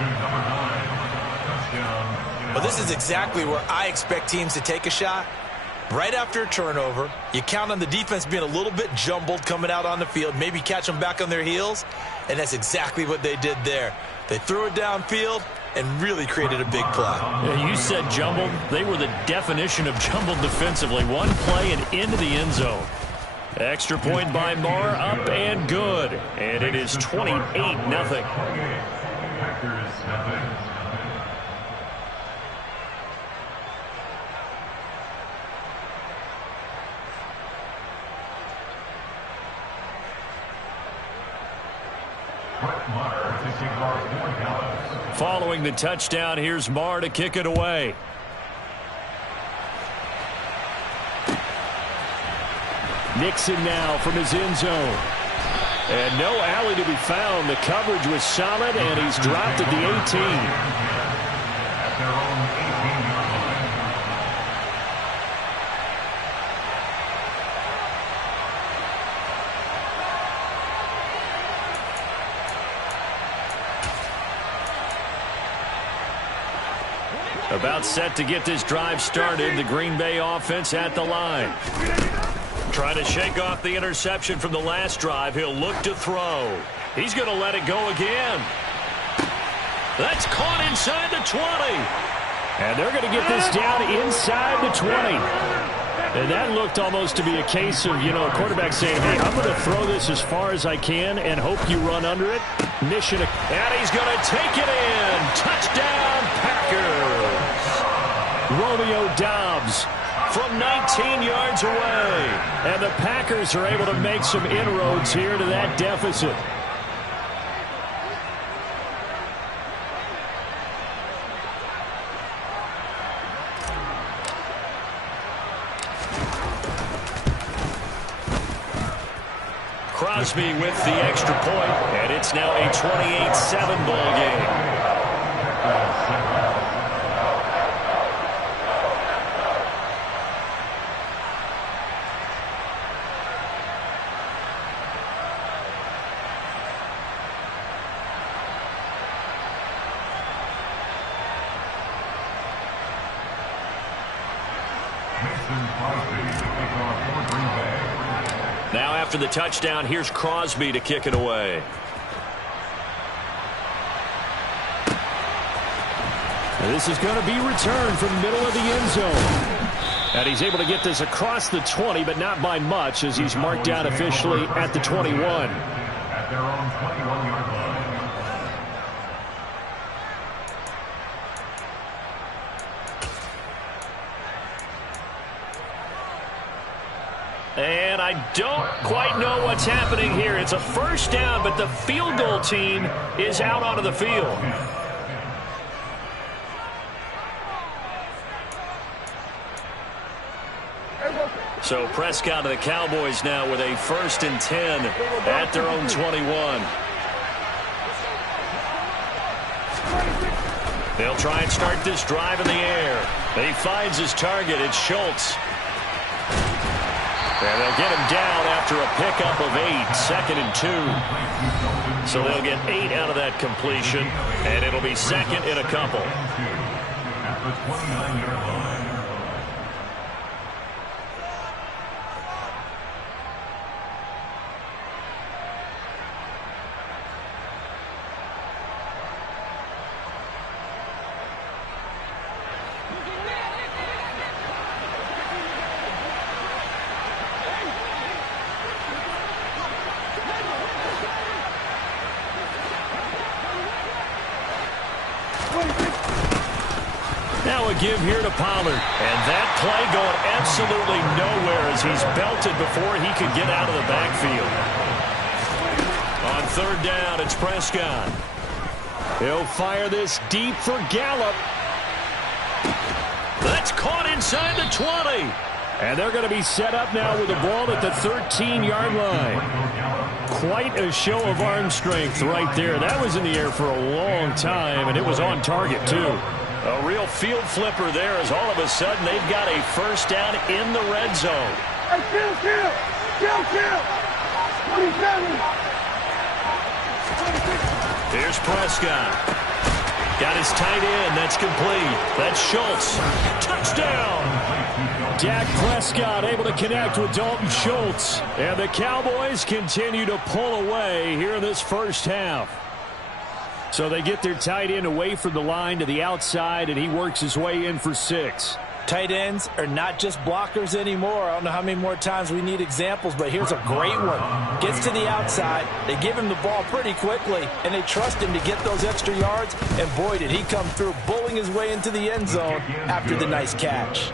Well, this is exactly where I expect teams to take a shot. Right after a turnover, you count on the defense being a little bit jumbled coming out on the field, maybe catch them back on their heels, and that's exactly what they did there. They threw it downfield and really created a big play. Yeah, you said jumbled. They were the definition of jumbled defensively. One play and into the end zone. Extra point by Marr, up and good. And it is 28-0. Following the touchdown, here's Marr to kick it away. Nixon now from his end zone. And no alley to be found. The coverage was solid, and he's dropped at the 18. About set to get this drive started. The Green Bay offense at the line. Trying to shake off the interception from the last drive. He'll look to throw. He's going to let it go again. That's caught inside the 20. And they're going to get this down inside the 20. And that looked almost to be a case of, a quarterback saying, hey, I'm going to throw this as far as I can and hope you run under it. Mission. And he's going to take it in. Touchdown, Packers. Romeo Doubs from 19 yards away. And the Packers are able to make some inroads here to that deficit. Crosby with the extra point, and it's now a 28-7 ball game. Now after the touchdown, here's Crosby to kick it away. And this is going to be returned from the middle of the end zone. And he's able to get this across the 20, but not by much, as he's marked down officially at the 21. At their own 21-yard line. And I don't quite know what's happening here. It's a first down, but the field goal team is out onto the field. So Prescott of the Cowboys now with a 1st and 10 at their own 21. They'll try and start this drive in the air. He finds his target. It's Schultz. And they'll get him down after a pickup of 8, 2nd and 2. So they'll get 8 out of that completion, and it'll be 2nd and a couple. At the 29-yard line. Now a give here to Pollard. And that play going absolutely nowhere as he's belted before he could get out of the backfield. On 3rd down, it's Prescott. He'll fire this deep for Gallup. That's caught inside the 20. And they're going to be set up now with the ball at the 13-yard line. Quite a show of arm strength right there. That was in the air for a long time, and it was on target, too. A real field flipper there as all of a sudden they've got a first down in the red zone. Hey, kill! 27! Here's Prescott. Got his tight end. That's complete. That's Schultz. Touchdown! Dak Prescott able to connect with Dalton Schultz. And the Cowboys continue to pull away here in this first half. So they get their tight end away from the line to the outside, and he works his way in for 6. Tight ends are not just blockers anymore. I don't know how many more times we need examples, but here's a great one. Gets to the outside, they give him the ball pretty quickly, and they trust him to get those extra yards, and boy, did he come through, bowling his way into the end zone after the nice catch.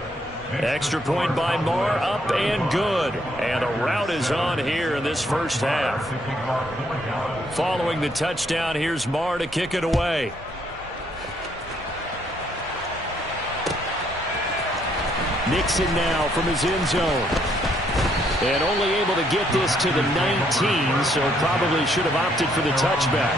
Extra point by Moore, up and good. And a route is on here in this first half. Following the touchdown, here's Moore to kick it away. Nixon now from his end zone. And only able to get this to the 19, so probably should have opted for the touchback.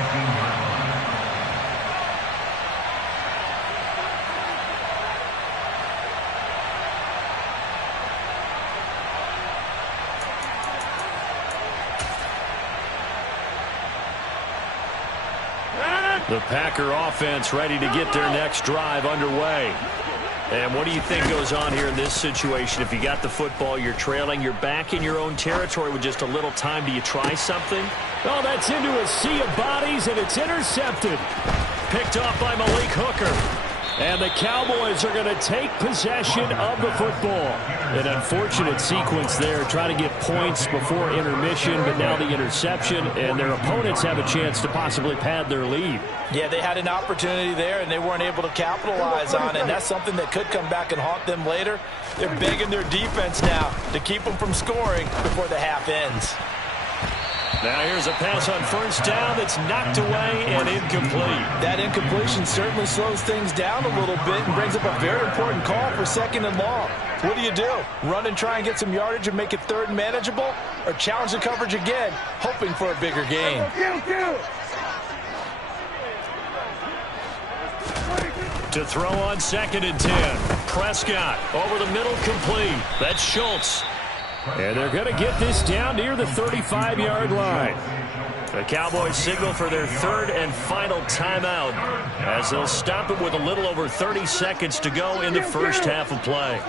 The Packer offense ready to get their next drive underway. And what do you think goes on here in this situation? If you got the football, you're trailing, you're back in your own territory with just a little time. Do you try something? Oh, that's into a sea of bodies, and it's intercepted. Picked off by Malik Hooker. And the Cowboys are going to take possession of the football. An unfortunate sequence there, trying to get points before intermission, but now the interception, and their opponents have a chance to possibly pad their lead. Yeah, they had an opportunity there, and they weren't able to capitalize on it, and that's something that could come back and haunt them later. They're begging their defense now to keep them from scoring before the half ends. Now here's a pass on first down that's knocked away and incomplete. That incompletion certainly slows things down a little bit and brings up a very important call for 2nd and long. What do? Run and try and get some yardage and make it 3rd and manageable? Or challenge the coverage again, hoping for a bigger gain? To throw on 2nd and 10. Prescott over the middle, complete. That's Schultz. And they're going to get this down near the 35-yard line. The Cowboys signal for their 3rd and final timeout as they'll stop it with a little over 30 seconds to go in the first half of play.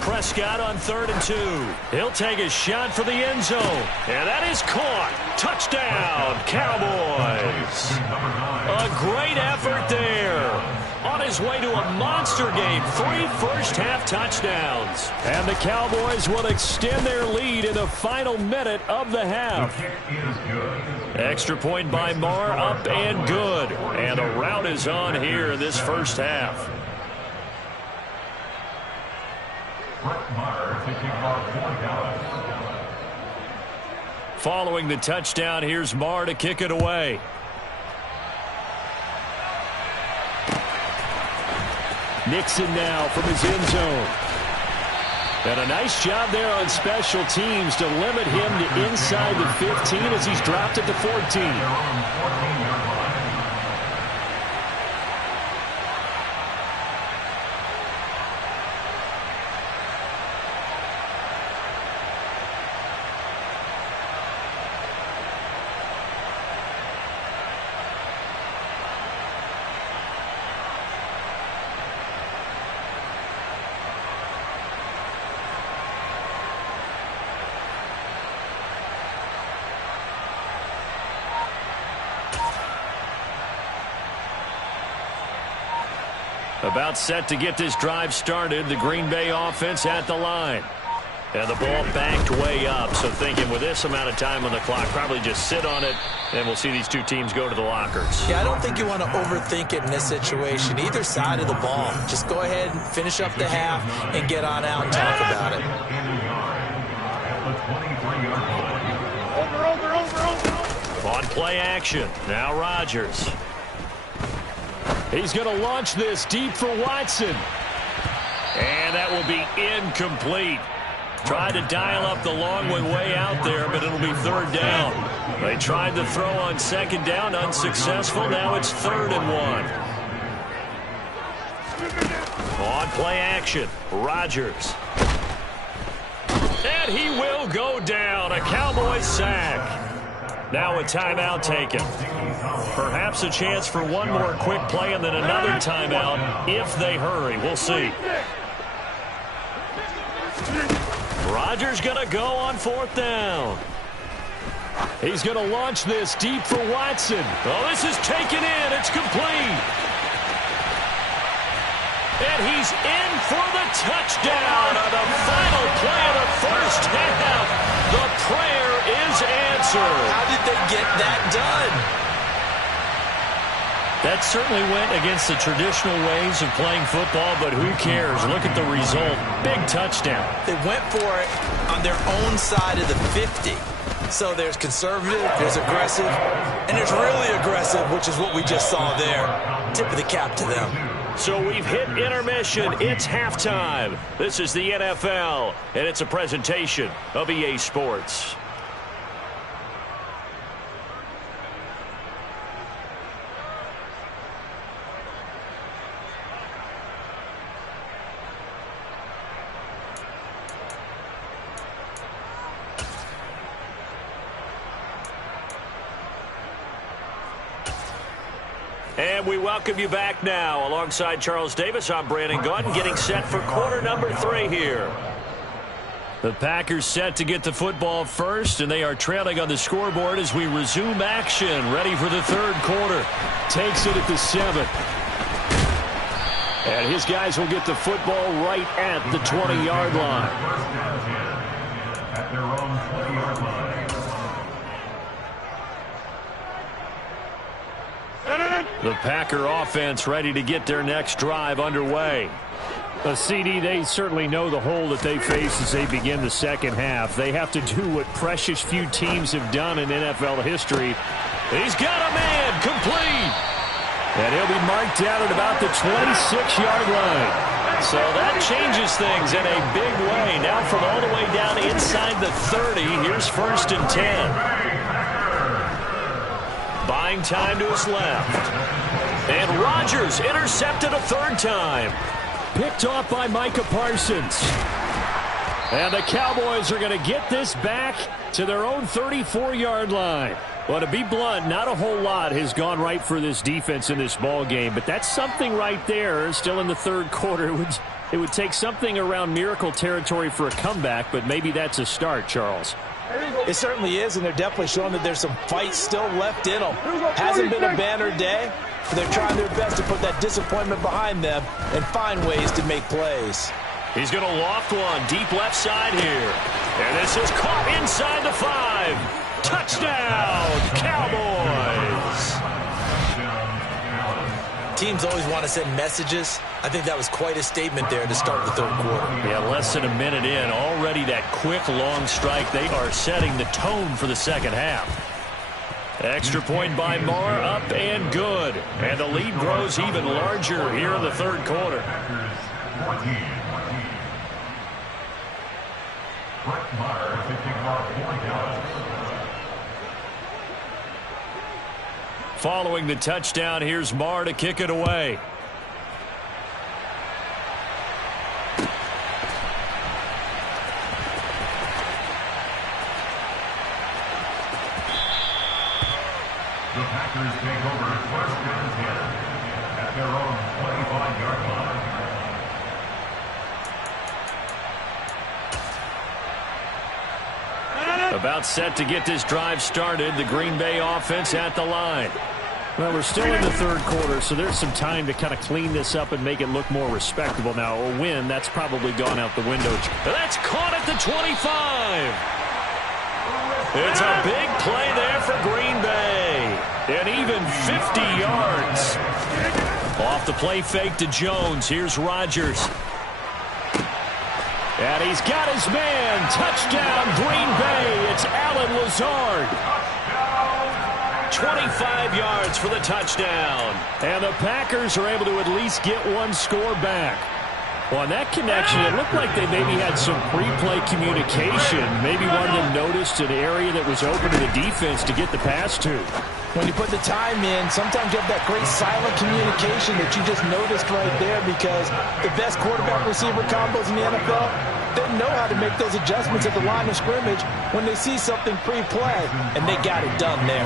Prescott on 3rd and 2. He'll take a shot for the end zone. And that is caught. Touchdown, Cowboys. A great effort there. On his way to a monster game. 3 first-half touchdowns. And the Cowboys will extend their lead in the final minute of the half. Extra point by Moore, up and good. And a route is on here in this first half. Following the touchdown, here's Marr to kick it away. Nixon now from his end zone. And a nice job there on special teams to limit him to inside the 15 as he's dropped at the 14. About set to get this drive started. The Green Bay offense at the line. And the ball backed way up, so thinking with this amount of time on the clock, probably just sit on it, and we'll see these two teams go to the lockers. Yeah, I don't think you want to overthink it in this situation. Either side of the ball. Just go ahead and finish up the half and get on out and talk about it. On play action, now Rodgers. He's going to launch this deep for Watson. And that will be incomplete. Tried to dial up the long one way out there, but it'll be third down. They tried to throw on second down, unsuccessful. Now it's 3rd and 1. On play action, Rodgers. And he will go down. A Cowboys sack. Now a timeout taken. Perhaps a chance for one more quick play and then another timeout if they hurry. We'll see. Rodgers going to go on 4th down. He's going to launch this deep for Watson. Oh, this is taken in. It's complete. And he's in for the touchdown on the final play of the first half. The prayer is answered. How did they get that done? That certainly went against the traditional ways of playing football, but who cares? Look at the result. Big touchdown. They went for it on their own side of the 50. So there's conservative, there's aggressive, and there's really aggressive, which is what we just saw there. Tip of the cap to them. So we've hit intermission. It's halftime. This is the NFL, and it's a presentation of EA Sports. And we welcome you back now. Alongside Charles Davis, I'm Brandon Gaudin, getting set for quarter number 3 here. The Packers set to get the football first, and they are trailing on the scoreboard as we resume action, ready for the 3rd quarter. Takes it at the 7. And his guys will get the football right at the 20-yard line. At their own 20-yard line. The Packer offense ready to get their next drive underway. CD, they certainly know the hole that they face as they begin the second half. They have to do what precious few teams have done in NFL history. He's got a man, complete. And he'll be marked down at about the 26-yard line. So that changes things in a big way. Now from all the way down inside the 30, here's 1st and 10. Buying time to his left. And Rodgers intercepted a 3rd time. Picked off by Micah Parsons. And the Cowboys are going to get this back to their own 34-yard line. Well, to be blunt, not a whole lot has gone right for this defense in this ball game, but that's something right there. Still in the 3rd quarter. It would take something around miracle territory for a comeback, but maybe that's a start, Charles. It certainly is, and they're definitely showing that there's some fight still left in them. Hasn't been a banner day, but they're trying their best to put that disappointment behind them and find ways to make plays. He's going to loft one deep left side here. And this is caught inside the 5. Touchdown, Cowboys. Teams always want to send messages. I think that was quite a statement there to start the 3rd quarter. Yeah, less than a minute in. Already that quick, long strike. They are setting the tone for the second half. Extra point by Marr, up and good. And the lead grows even larger here in the 3rd quarter. Brett Maher picking off 4 yards. Following the touchdown, here's Marr to kick it away. The Packers take over 1st and 10 at their own 25-yard line. About set to get this drive started. The Green Bay offense at the line. Well, we're still in the third quarter, so there's some time to kind of clean this up and make it look more respectable. Now, a win, that's probably gone out the window. That's caught at the 25. It's a big play there for Green Bay. And even 50 yards. Off the play fake to Jones. Here's Rodgers. And he's got his man. Touchdown, Green Bay. It's Allen Lazard. 25 yards for the touchdown. And the Packers are able to at least get one score back. Well, on that connection, it looked like they maybe had some pre-play communication. Maybe one of them noticed an area that was open to the defense to get the pass to. When you put the time in, sometimes you have that great silent communication that you just noticed right there, because the best quarterback-receiver combos in the NFL, they know how to make those adjustments at the line of scrimmage when they see something pre-play, and they got it done there.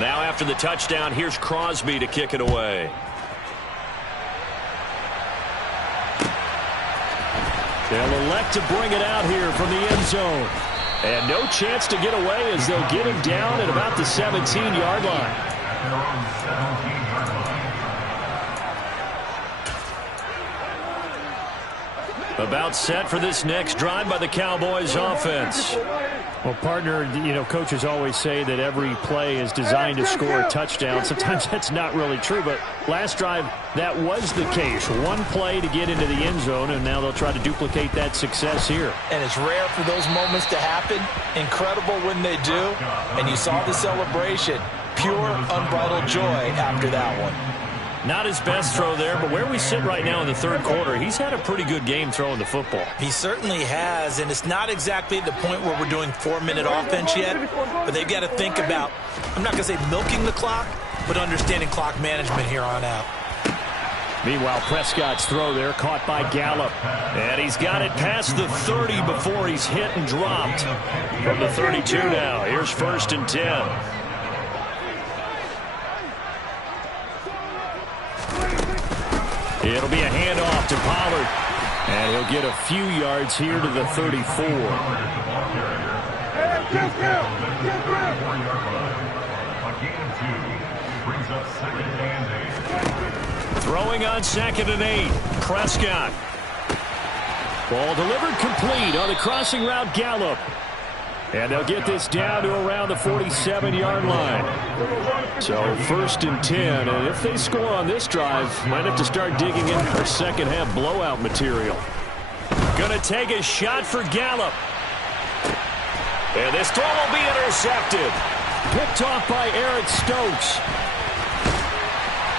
Now after the touchdown, here's Crosby to kick it away. They'll elect to bring it out here from the end zone. And no chance to get away as they'll get him down at about the 17-yard line. About set for this next drive by the Cowboys offense. Well, partner, you know, coaches always say that every play is designed to score a touchdown. Sometimes that's not really true, but last drive, that was the case. One play to get into the end zone, and now they'll try to duplicate that success here. And it's rare for those moments to happen. Incredible when they do. And you saw the celebration. Pure, unbridled joy after that one. Not his best throw there, but where we sit right now in the third quarter, he's had a pretty good game throwing the football. He certainly has, and it's not exactly at the point where we're doing 4-minute offense yet, but they've got to think about, I'm not going to say milking the clock, but understanding clock management here on out. Meanwhile, Prescott's throw there caught by Gallup. And he's got it past the 30 before he's hit and dropped. From the 32 now, here's 1st and 10. It'll be a handoff to Pollard. And he'll get a few yards here to the 34. Throwing on 2nd and 8. Prescott. Ball delivered complete on the crossing route, Gallup. And they'll get this down to around the 47-yard line. So 1st and 10. And if they score on this drive, might have to start digging in for second-half blowout material. Going to take a shot for Gallup. And this throw will be intercepted. Picked off by Eric Stokes.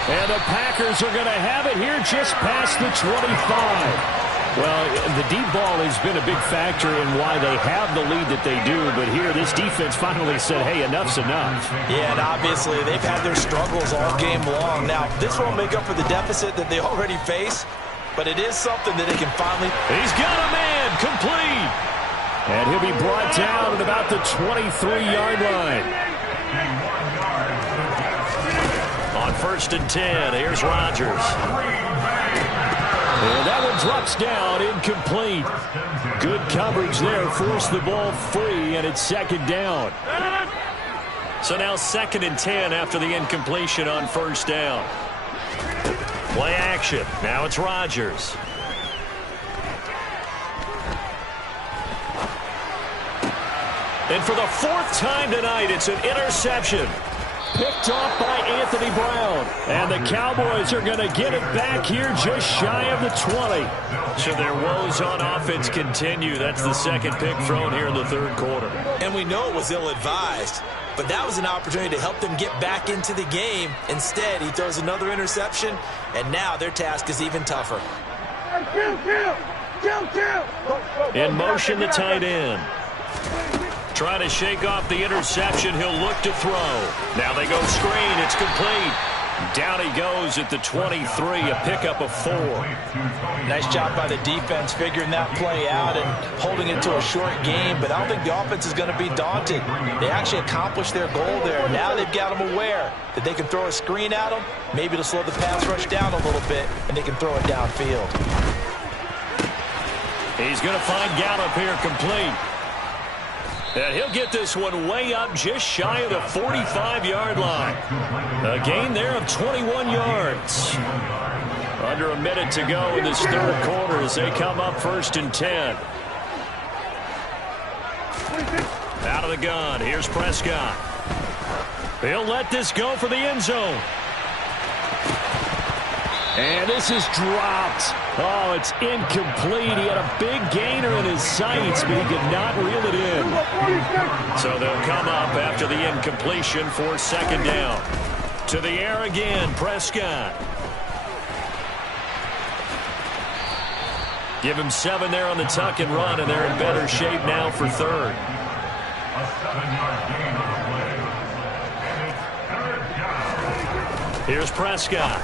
And the Packers are going to have it here just past the 25. Well, the deep ball has been a big factor in why they have the lead that they do, but here this defense finally said, hey, enough's enough. Yeah, and obviously they've had their struggles all game long. Now, this won't make up for the deficit that they already face, but it is something that they can finally... He's got a man, complete! And he'll be brought down at about the 23-yard line. On 1st and 10, here's Rodgers. And that one drops down, incomplete. Good coverage there, forced the ball free, and it's 2nd down. So now 2nd and 10 after the incompletion on 1st down. Play action. Now it's Rodgers. And for the 4th time tonight, it's an interception. Picked off by Anthony Brown. And the Cowboys are going to get it back here just shy of the 20. So their woes on offense continue. That's the 2nd pick thrown here in the 3rd quarter. And we know it was ill-advised, but that was an opportunity to help them get back into the game. Instead, he throws another interception, and now their task is even tougher. In motion, the tight end. Trying to shake off the interception. He'll look to throw. Now they go screen. It's complete. Down he goes at the 23, a pickup of 4. Nice job by the defense figuring that play out and holding it to a short game, but I don't think the offense is going to be daunted. They actually accomplished their goal there. Now they've got them aware that they can throw a screen at them, maybe to slow the pass rush down a little bit, and they can throw it downfield. He's going to find Gallup here complete. And he'll get this one way up just shy of the 45-yard line. A gain there of 21 yards. Under a minute to go in this third quarter as they come up 1st and 10. Out of the gun. Here's Prescott. He'll let this go for the end zone. And this is dropped. Oh, it's incomplete. He had a big gainer in his sights, but he could not reel it in. So they'll come up after the incompletion for 2nd down. To the air again, Prescott. Give him 7 there on the tuck and run, and they're in better shape now for 3rd. A 7-yard gain on the play. And it's 3rd down. Here's Prescott.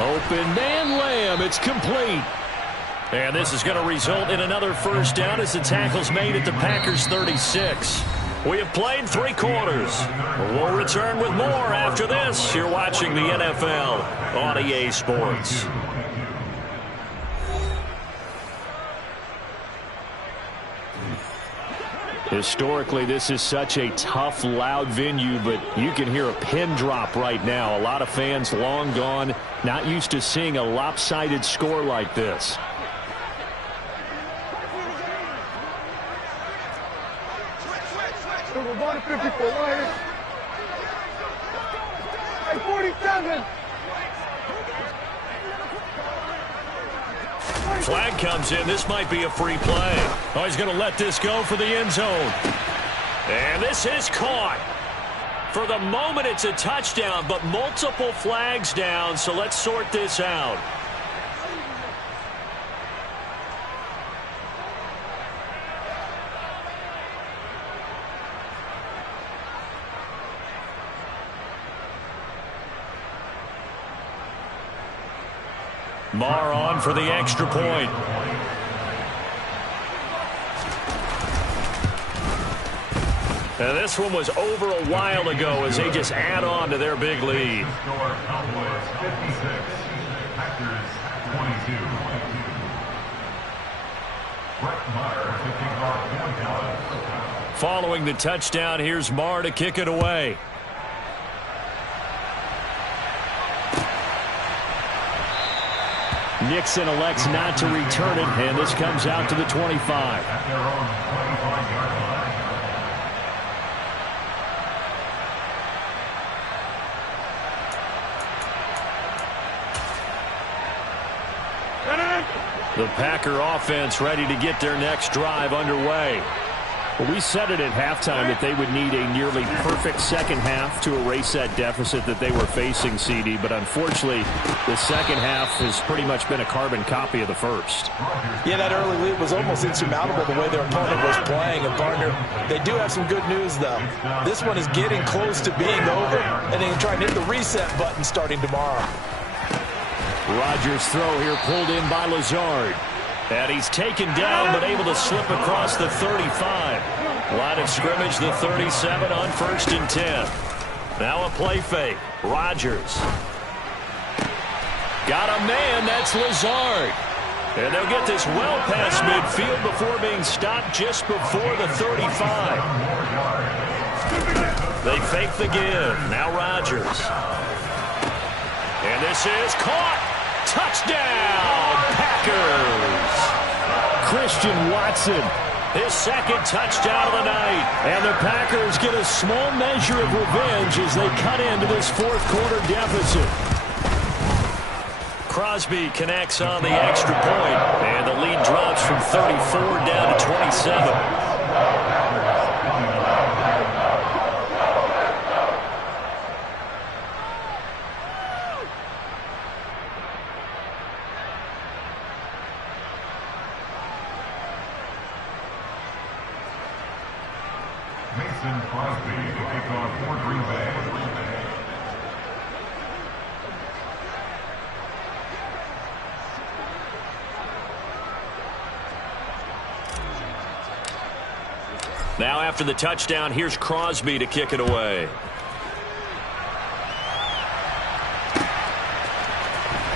Open man Lamb. It's complete. And this is going to result in another 1st down as the tackle's made at the Packers 36. We have played 3 quarters. We'll return with more after this. You're watching the NFL on EA Sports. Historically, this is such a tough, loud venue, but you can hear a pin drop right now. A lot of fans long gone, not used to seeing a lopsided score like this. Number 154 Lions. Hey, 47. Flag comes in. This might be a free play. Oh, he's going to let this go for the end zone. And this is caught. For the moment, it's a touchdown, but multiple flags down, so let's sort this out. Marr on for the extra point. And this one was over a while ago as they just add on to their big lead. Score Cowboys 56, Packers 22. Brett Maher kicking off point. Following the touchdown, here's Marr to kick it away. Nixon elects not to return it, and this comes out to the 25. At their own 25-yard line. The Packer offense ready to get their next drive underway. Well, we said it at halftime that they would need a nearly perfect second half to erase that deficit that they were facing, CD. But unfortunately, the second half has pretty much been a carbon copy of the first. Yeah, that early lead was almost insurmountable the way their opponent was playing. And, partner, they do have some good news, though. This one is getting close to being over, and they can try and hit the reset button starting tomorrow. Rodgers' throw here pulled in by Lazard. And he's taken down but able to slip across the 35. Line of scrimmage, the 37 on 1st and 10. Now a play fake. Rodgers. Got a man, that's Lazard. And they'll get this well past midfield before being stopped just before the 35. They fake the give. Now Rodgers. And this is caught. Touchdown, Packers. Christian Watson, his 2nd touchdown of the night. And the Packers get a small measure of revenge as they cut into this 4th quarter deficit. Crosby connects on the extra point, and the lead drops from 34 down to 27. Mason Crosby to kick off for Green Bay. Now after the touchdown, here's Crosby to kick it away.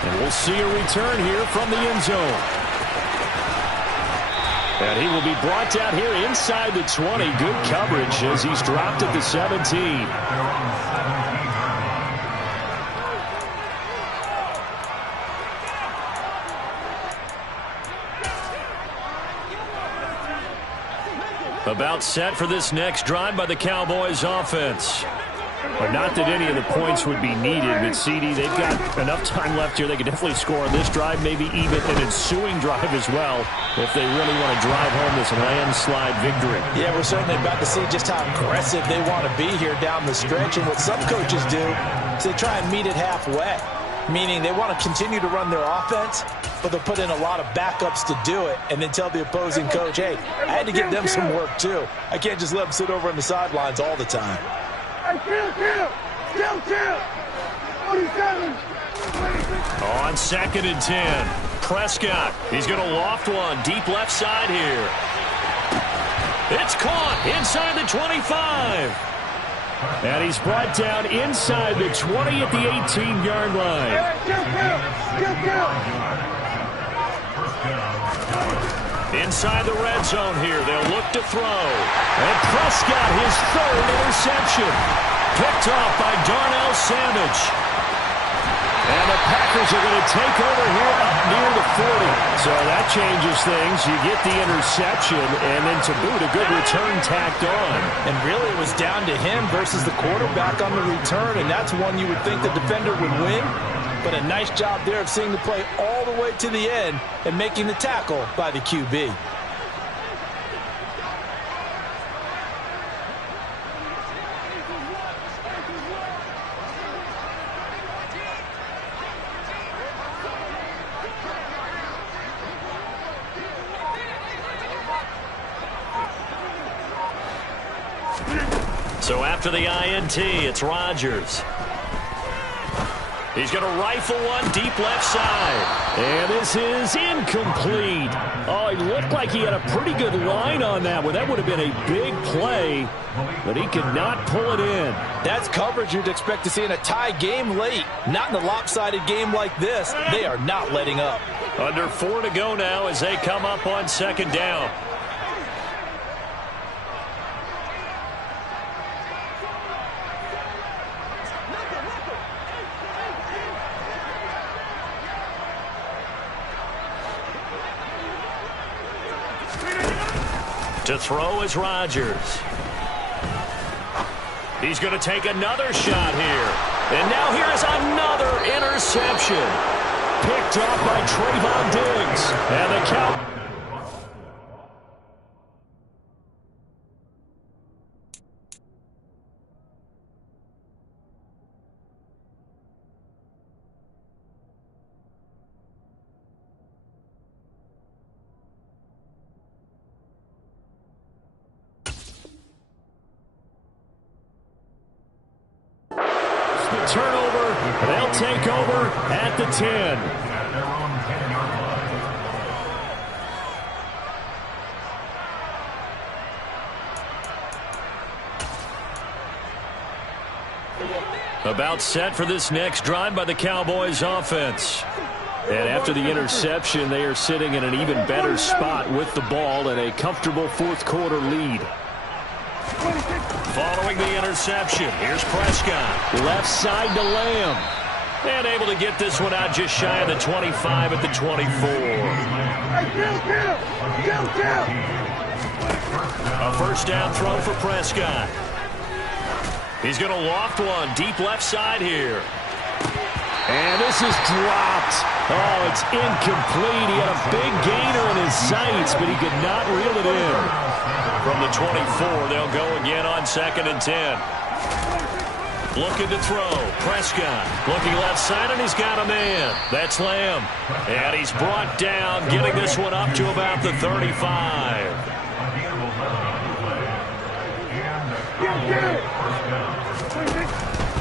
And we'll see a return here from the end zone. And he will be brought down here inside the 20. Good coverage as he's dropped at the 17. About set for this next drive by the Cowboys offense. But not that any of the points would be needed, but CD, they've got enough time left here. They could definitely score on this drive, maybe even an ensuing drive as well, if they really want to drive home this landslide victory. Yeah, we're certainly about to see just how aggressive they want to be here down the stretch. And what some coaches do is they try and meet it halfway, meaning they want to continue to run their offense, but they'll put in a lot of backups to do it and then tell the opposing coach, hey, I had to give them some work too. I can't just let them sit over on the sidelines all the time. Chill. 47. On 2nd and 10, Prescott. He's going to loft one deep left side here. It's caught inside the 25. And he's brought down inside the 20 at the 18-yard line. Inside the red zone here, they'll look to throw. And Prescott, his 3rd interception. Picked off by Darnell Savage. And the Packers are going to take over here up near the 40. So that changes things. You get the interception, and then to boot, a good return tacked on. And really, it was down to him versus the quarterback on the return, and that's one you would think the defender would win. But a nice job there of seeing the play all the way to the end and making the tackle by the QB. So after the INT, it's Rodgers. He's going to rifle one deep left side. And this is incomplete. Oh, he looked like he had a pretty good line on that one. That would have been a big play, but he could not pull it in. That's coverage you'd expect to see in a tie game late. Not in a lopsided game like this. They are not letting up. Under 4 to go now as they come up on 2nd down. To throw is Rodgers. He's going to take another shot here. And now here is another interception. Picked off by Trayvon Diggs. And the count. Turnover. They'll take over at the 10. About set for this next drive by the Cowboys offense. And after the interception, they are sitting in an even better spot with the ball and a comfortable 4th quarter lead. Following the interception, here's Prescott. Left side to Lamb. And able to get this one out just shy of the 25 at the 24. A 1st down throw for Prescott. He's going to loft one deep left side here. And this is dropped. Oh, it's incomplete. He had a big gainer in his sights, but he could not reel it in. From the 24, they'll go again on 2nd and 10. Looking to throw. Prescott looking left side, and he's got a man. That's Lamb. And he's brought down, getting this one up to about the 35.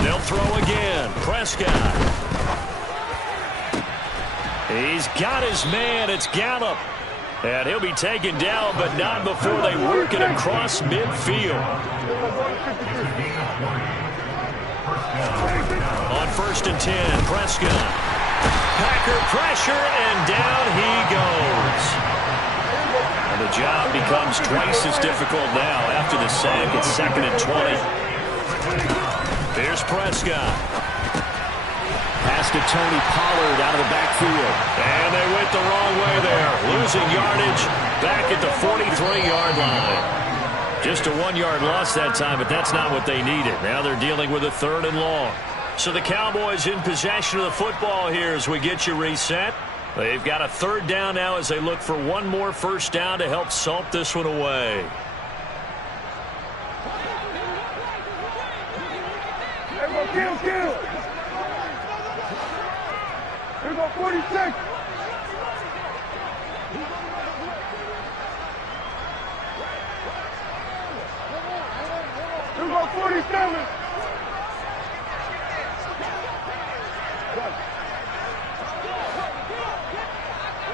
They'll throw again. Prescott. He's got his man. It's Gallup. And he'll be taken down, but not before they work it across midfield. On 1st and 10, Prescott. Packer pressure, and down he goes. And the job becomes twice as difficult now after the sack. It's 2nd and 20. Here's Prescott. Pass to Tony Pollard out of the backfield. And they went the wrong way there. Losing yardage back at the 43-yard line. Just a 1-yard loss that time, but that's not what they needed. Now they're dealing with a 3rd and long. So the Cowboys in possession of the football here as we get you reset. They've got a 3rd down now as they look for one more first down to help salt this one away. Kill. Here go 46. Here go 47.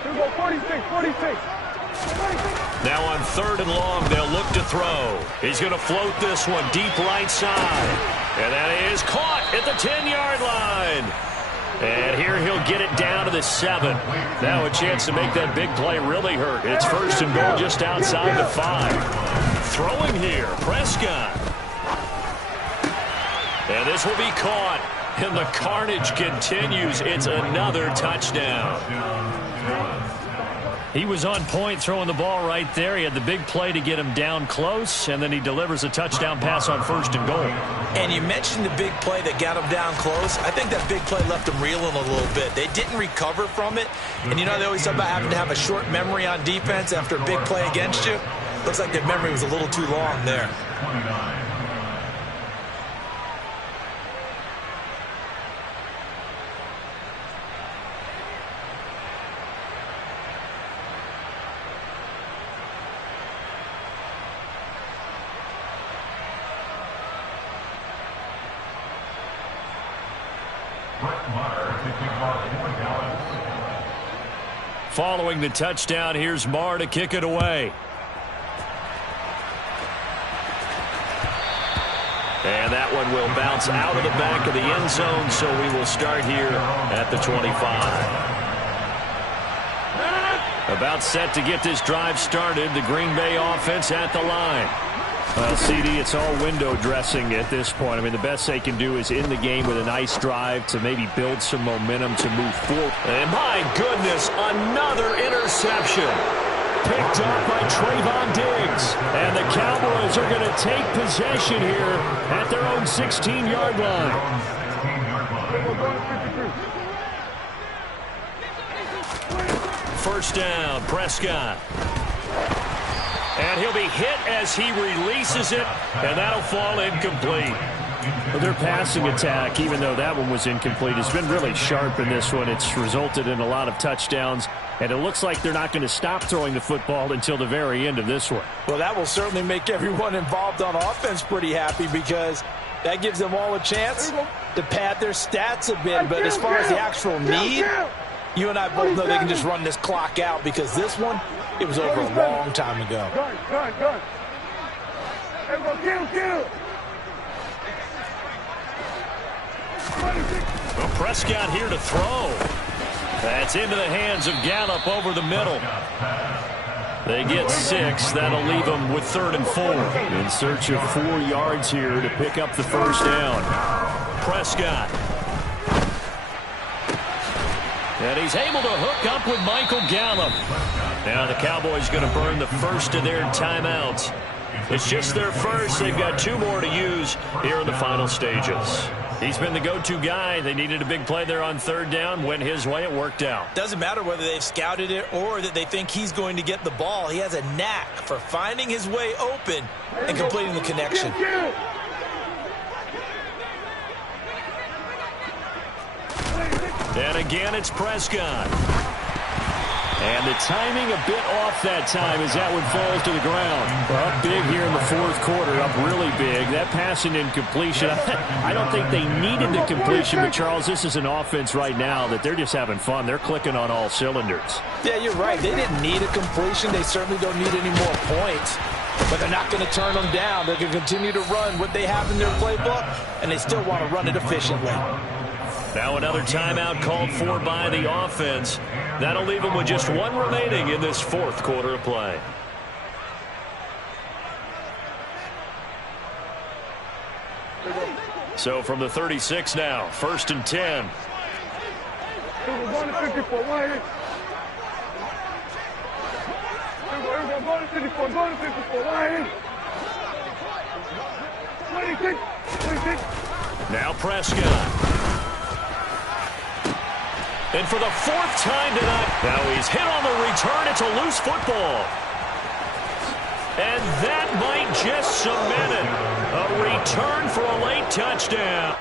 Here go 46. Now on 3rd and long, they'll look to throw. He's going to float this one deep right side. And that is caught at the 10-yard line. And here he'll get it down to the 7. Now a chance to make that big play really hurt. It's 1st and goal just outside the 5. Throwing here, Prescott. And this will be caught. And the carnage continues. It's another touchdown. He was on point throwing the ball right there. He had the big play to get him down close, and then he delivers a touchdown pass on 1st and goal. And you mentioned the big play that got him down close. I think that big play left him reeling a little bit. They didn't recover from it. And you know they always talk about having to have a short memory on defense after a big play against you. Looks like their memory was a little too long there. 29. Following the touchdown, here's Marr to kick it away. And that one will bounce out of the back of the end zone, so we will start here at the 25. About set to get this drive started, the Green Bay offense at the line. Well, CD, it's all window dressing at this point. I mean, the best they can do is in the game with a nice drive to maybe build some momentum to move forward. And my goodness, another interception. Picked up by Trayvon Diggs. And the Cowboys are going to take possession here at their own 16-yard line. First down, Prescott. And he'll be hit as he releases it, and that'll fall incomplete. Well, their passing attack, even though that one was incomplete, has been really sharp in this one. It's resulted in a lot of touchdowns, and it looks like they're not going to stop throwing the football until the very end of this one. Well, that will certainly make everyone involved on offense pretty happy because that gives them all a chance to pad their stats a bit. But as far as the actual need, you and I both know they can just run this clock out because this one, it was over a long time ago. Gun. Kill. Well, Prescott here to throw. That's into the hands of Gallup over the middle. They get 6. That'll leave them with 3rd and 4. In search of 4 yards here to pick up the first down. Prescott. And he's able to hook up with Michael Gallup. Now the Cowboys going to burn the first of their timeouts. It's just their first. They've got 2 more to use here in the final stages. He's been the go-to guy. They needed a big play there on 3rd down. Went his way. It worked out. Doesn't matter whether they've scouted it or that they think he's going to get the ball. He has a knack for finding his way open and completing the connection. And again, it's Prescott. And the timing a bit off that time as that one falls to the ground. Well, up big here in the 4th quarter, up really big. That passing incompletion, I don't think they needed the completion, but Charles, this is an offense right now that they're just having fun. They're clicking on all cylinders. Yeah, you're right. They didn't need a completion. They certainly don't need any more points. But they're not going to turn them down. They're going to continue to run what they have in their playbook, and they still want to run it efficiently. Now another timeout called for by the offense. That'll leave them with just 1 remaining in this 4th quarter of play. So from the 36 now, 1st and 10. Going to 54, right here. Going to 54, right here. 26. Now Prescott. And for the 4th time tonight, now he's hit on the return. It's a loose football. And that might just cement it. A return for a late touchdown.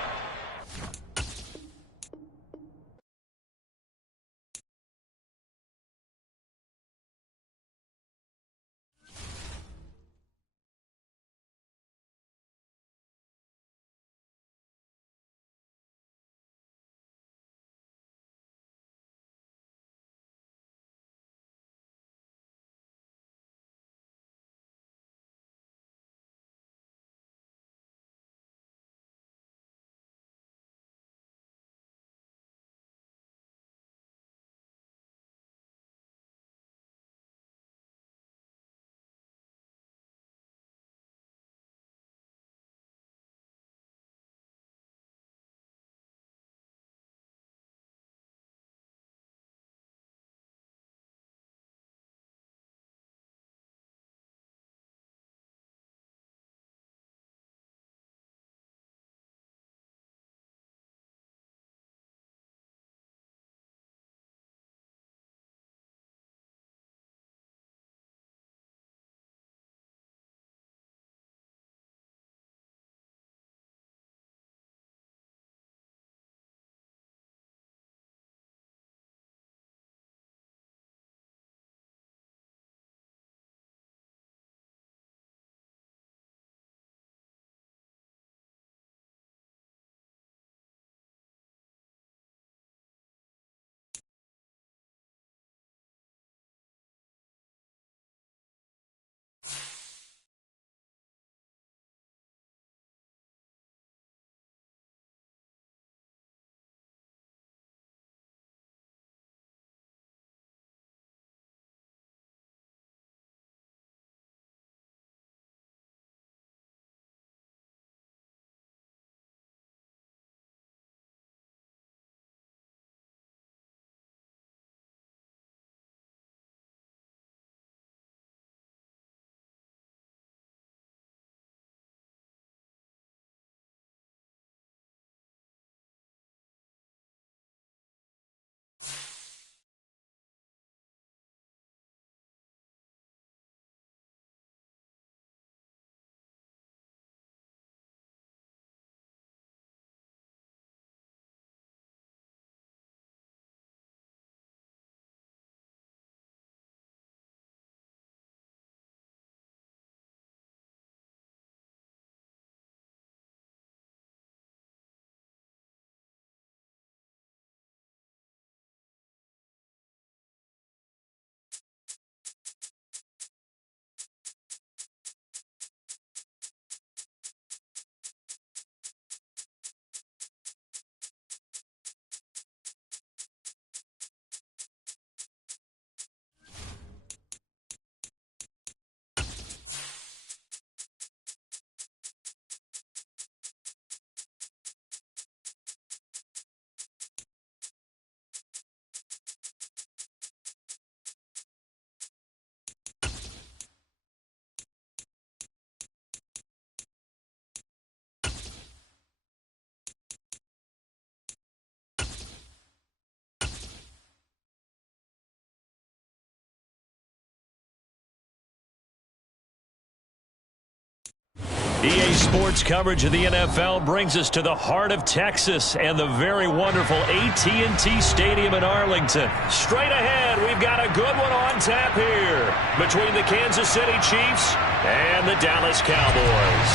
EA Sports coverage of the NFL brings us to the heart of Texas and the very wonderful AT&T Stadium in Arlington. Straight ahead, we've got a good one on tap here between the Kansas City Chiefs and the Dallas Cowboys.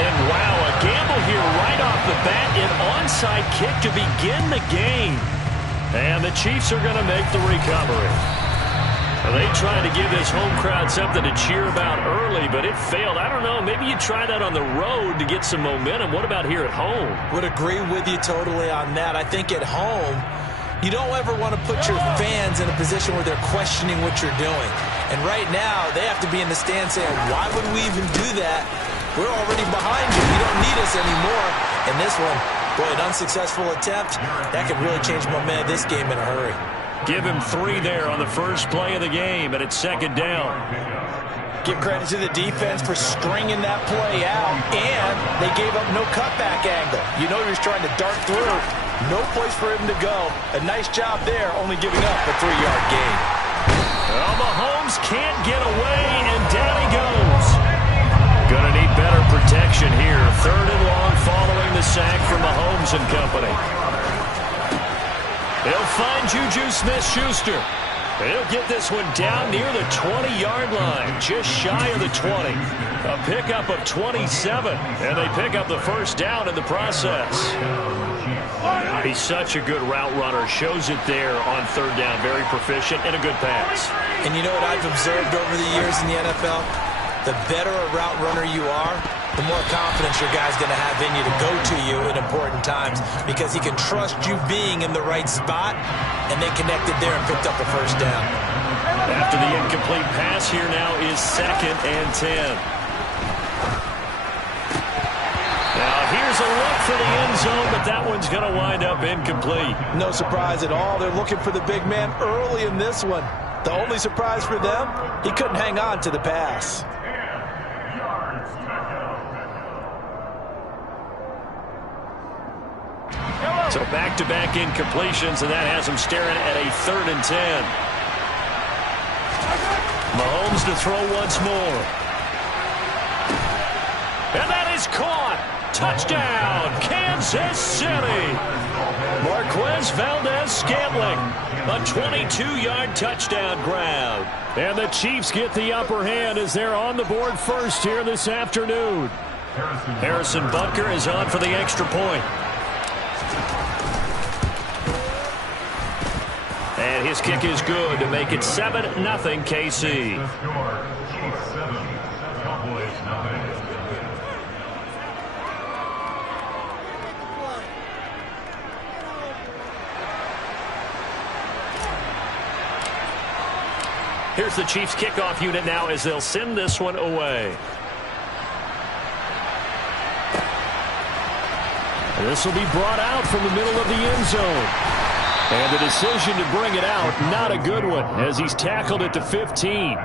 And wow, a gamble here right off the bat, an onside kick to begin the game. And the Chiefs are going to make the recovery. They tried to give this home crowd something to cheer about early, but it failed. I don't know. Maybe you try that on the road to get some momentum. What about here at home? Would agree with you totally on that. I think at home, you don't ever want to put your fans in a position where they're questioning what you're doing. And right now, they have to be in the stand saying, why would we even do that? We're already behind you. You don't need us anymore. And this one, boy, an unsuccessful attempt, that could really change momentum of this game in a hurry. Give him 3 there on the first play of the game, and it's 2nd down. Give credit to the defense for stringing that play out, and they gave up no cutback angle. You know he was trying to dart through. No place for him to go. A nice job there, only giving up a 3-yard gain. Well, Mahomes can't get away, and down he goes. Gonna need better protection here. 3rd and long following the sack from Mahomes and company. He'll find Juju Smith-Schuster. He'll get this one down near the 20-yard line, just shy of the 20. A pickup of 27, and they pick up the first down in the process. He's such a good route runner. Shows it there on 3rd down. Very proficient and a good pass. And you know what I've observed over the years in the NFL? The better a route runner you are, the more confidence your guy's going to have in you to go to you in important times because he can trust you being in the right spot, and they connected there and picked up a first down. After the incomplete pass, here now is 2nd and 10. Now here's a look for the end zone, but that one's going to wind up incomplete. No surprise at all. They're looking for the big man early in this one. The only surprise for them, he couldn't hang on to the pass. So back-to-back incompletions, and that has him staring at a 3rd and 10. Mahomes to throw once more. And that is caught. Touchdown, Kansas City. Marquez Valdez-Scantling. A 22-yard touchdown grab. And the Chiefs get the upper hand as they're on the board first here this afternoon. Harrison Butker is on for the extra point. And his kick is good to make it 7-0 KC. Here's the Chiefs kickoff unit now as they'll send this one away. This will be brought out from the middle of the end zone. And the decision to bring it out, not a good one, as he's tackled at the 15.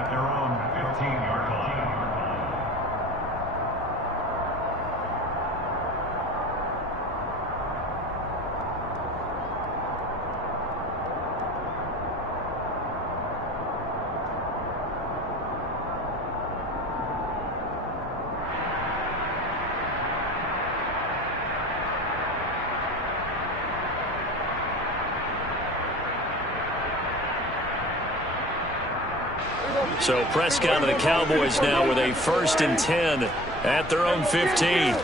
So Prescott and the Cowboys now with a 1st and 10 at their own 15.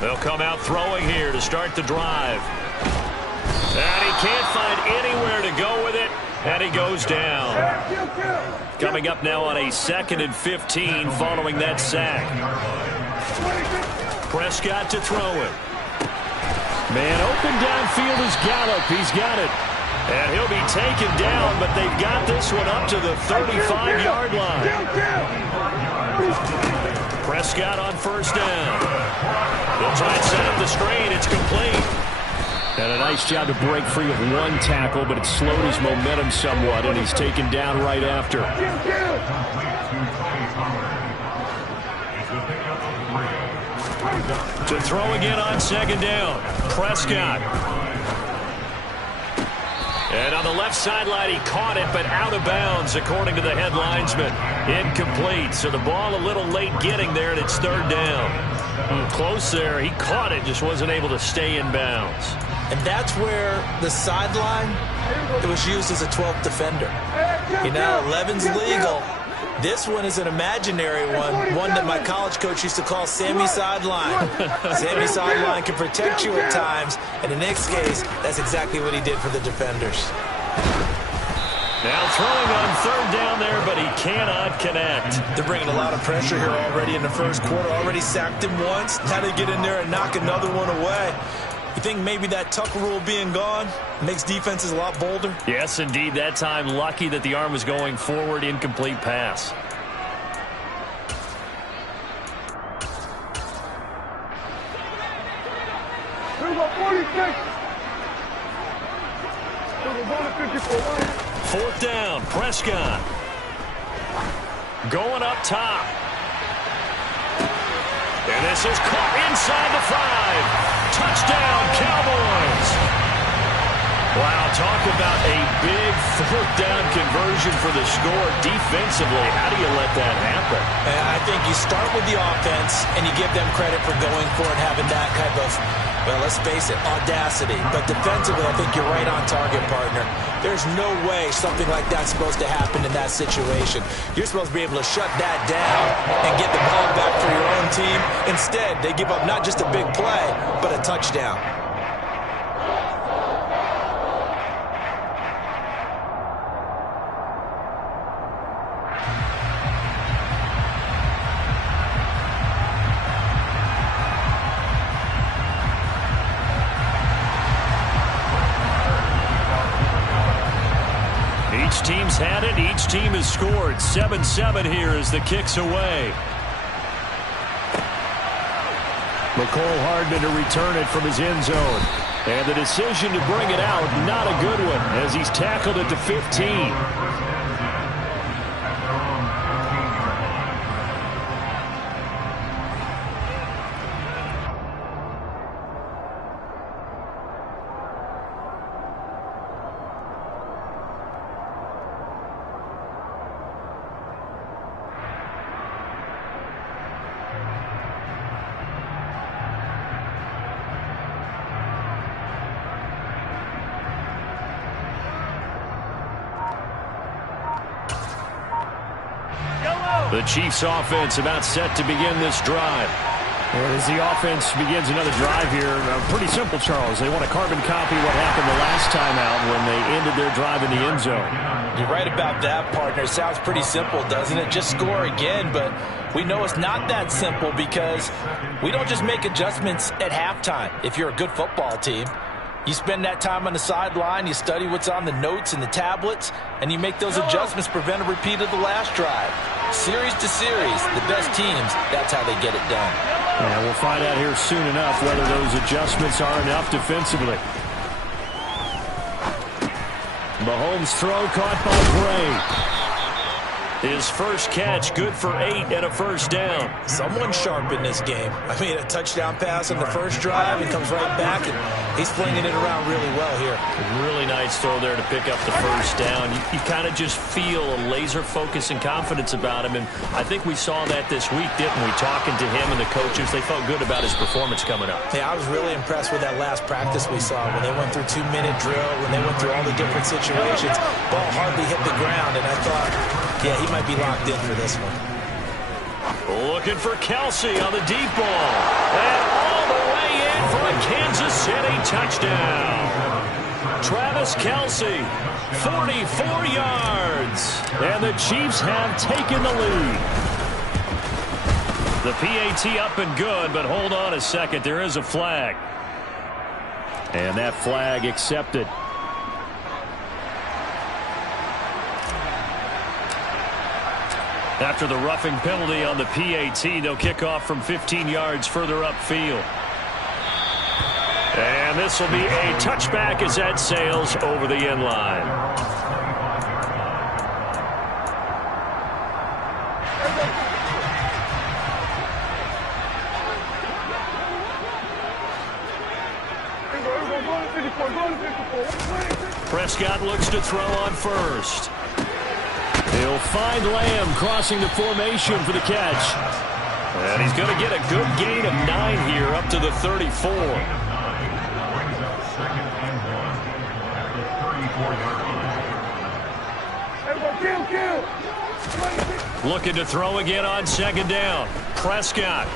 They'll come out throwing here to start the drive. And he can't find anywhere to go with it, and he goes down. Coming up now on a 2nd and 15 following that sack. Prescott to throw it. Man open downfield is Gallup. He's got it. And he'll be taken down, but they've got this one up to the 35-yard line. Prescott on 1st down. They'll try and set up the screen. It's complete. And a nice job to break free of one tackle, but it slowed his momentum somewhat, and he's taken down right after. To throw again on 2nd down. Prescott. And on the left sideline, he caught it, but out of bounds, according to the head linesman. Incomplete. So the ball a little late getting there, and it's 3rd down. Close there. He caught it, just wasn't able to stay in bounds. And that's where the sideline, it was used as a 12th defender. You know, 11's legal. This one is an imaginary one that my college coach used to call Sammy Sideline. Sammy Sideline can protect you at times, and in Nick's case, that's exactly what he did for the defenders. Now throwing on 3rd down there, but he cannot connect. They're bringing a lot of pressure here already in the first quarter. Already sacked him once. Now they get in there and knock another one away. You think maybe that Tucker rule being gone makes defenses a lot bolder? Yes, indeed. That time, lucky that the arm was going forward. Incomplete pass. 4th down, Prescott. Going up top. And this is caught inside the 5. Touchdown, Cowboys. Wow, talk about a big 4th down conversion for the score defensively. How do you let that happen? And I think you start with the offense, and you give them credit for going for it, having that type of, well, let's face it, audacity. But defensively, I think you're right on target, partner. There's no way something like that's supposed to happen in that situation. You're supposed to be able to shut that down and get the ball back for your own team. Instead, they give up not just a big play, but a touchdown. Each team's had it. Each team has scored. 7-7 here as the kick's away. McCole Hardman to return it from his end zone. And the decision to bring it out, not a good one, as he's tackled at the 15. The Chiefs offense about set to begin this drive. And as the offense begins another drive here, pretty simple, Charles. They want to carbon copy what happened the last time out when they ended their drive in the end zone. You're right about that, partner. Sounds pretty simple, doesn't it? Just score again, but we know it's not that simple because we don't just make adjustments at halftime. If you're a good football team, you spend that time on the sideline, you study what's on the notes and the tablets, and you make those adjustments to prevent a repeat of the last drive. Series to series, the best teams, that's how they get it done. And we'll find out here soon enough whether those adjustments are enough defensively. Mahomes' throw caught by Gray. His first catch, good for 8 and a first down. Someone's sharp in this game. I mean, a touchdown pass on the first drive, and comes right back, and he's flinging it around really well here. Really nice throw there to pick up the first down. You kind of just feel a laser focus and confidence about him, and I think we saw that this week, didn't we? Talking to him and the coaches, they felt good about his performance coming up. Yeah, I was really impressed with that last practice we saw when they went through 2-minute drill, when they went through all the different situations. Ball hardly hit the ground, and I thought, yeah, he might be locked in for this one. Looking for Kelsey on the deep ball. And all the way in for a Kansas City touchdown. Travis Kelsey, 44 yards. And the Chiefs have taken the lead. The PAT up and good, but hold on a second. There is a flag. And that flag accepted. After the roughing penalty on the PAT, they'll kick off from 15 yards further upfield. And this will be a touchback as that sails over the end line. Prescott looks to throw on first. He'll find Lamb crossing the formation for the catch. And he's going to get a good gain of 9 here up to the 34. Looking to throw again on second down. Prescott.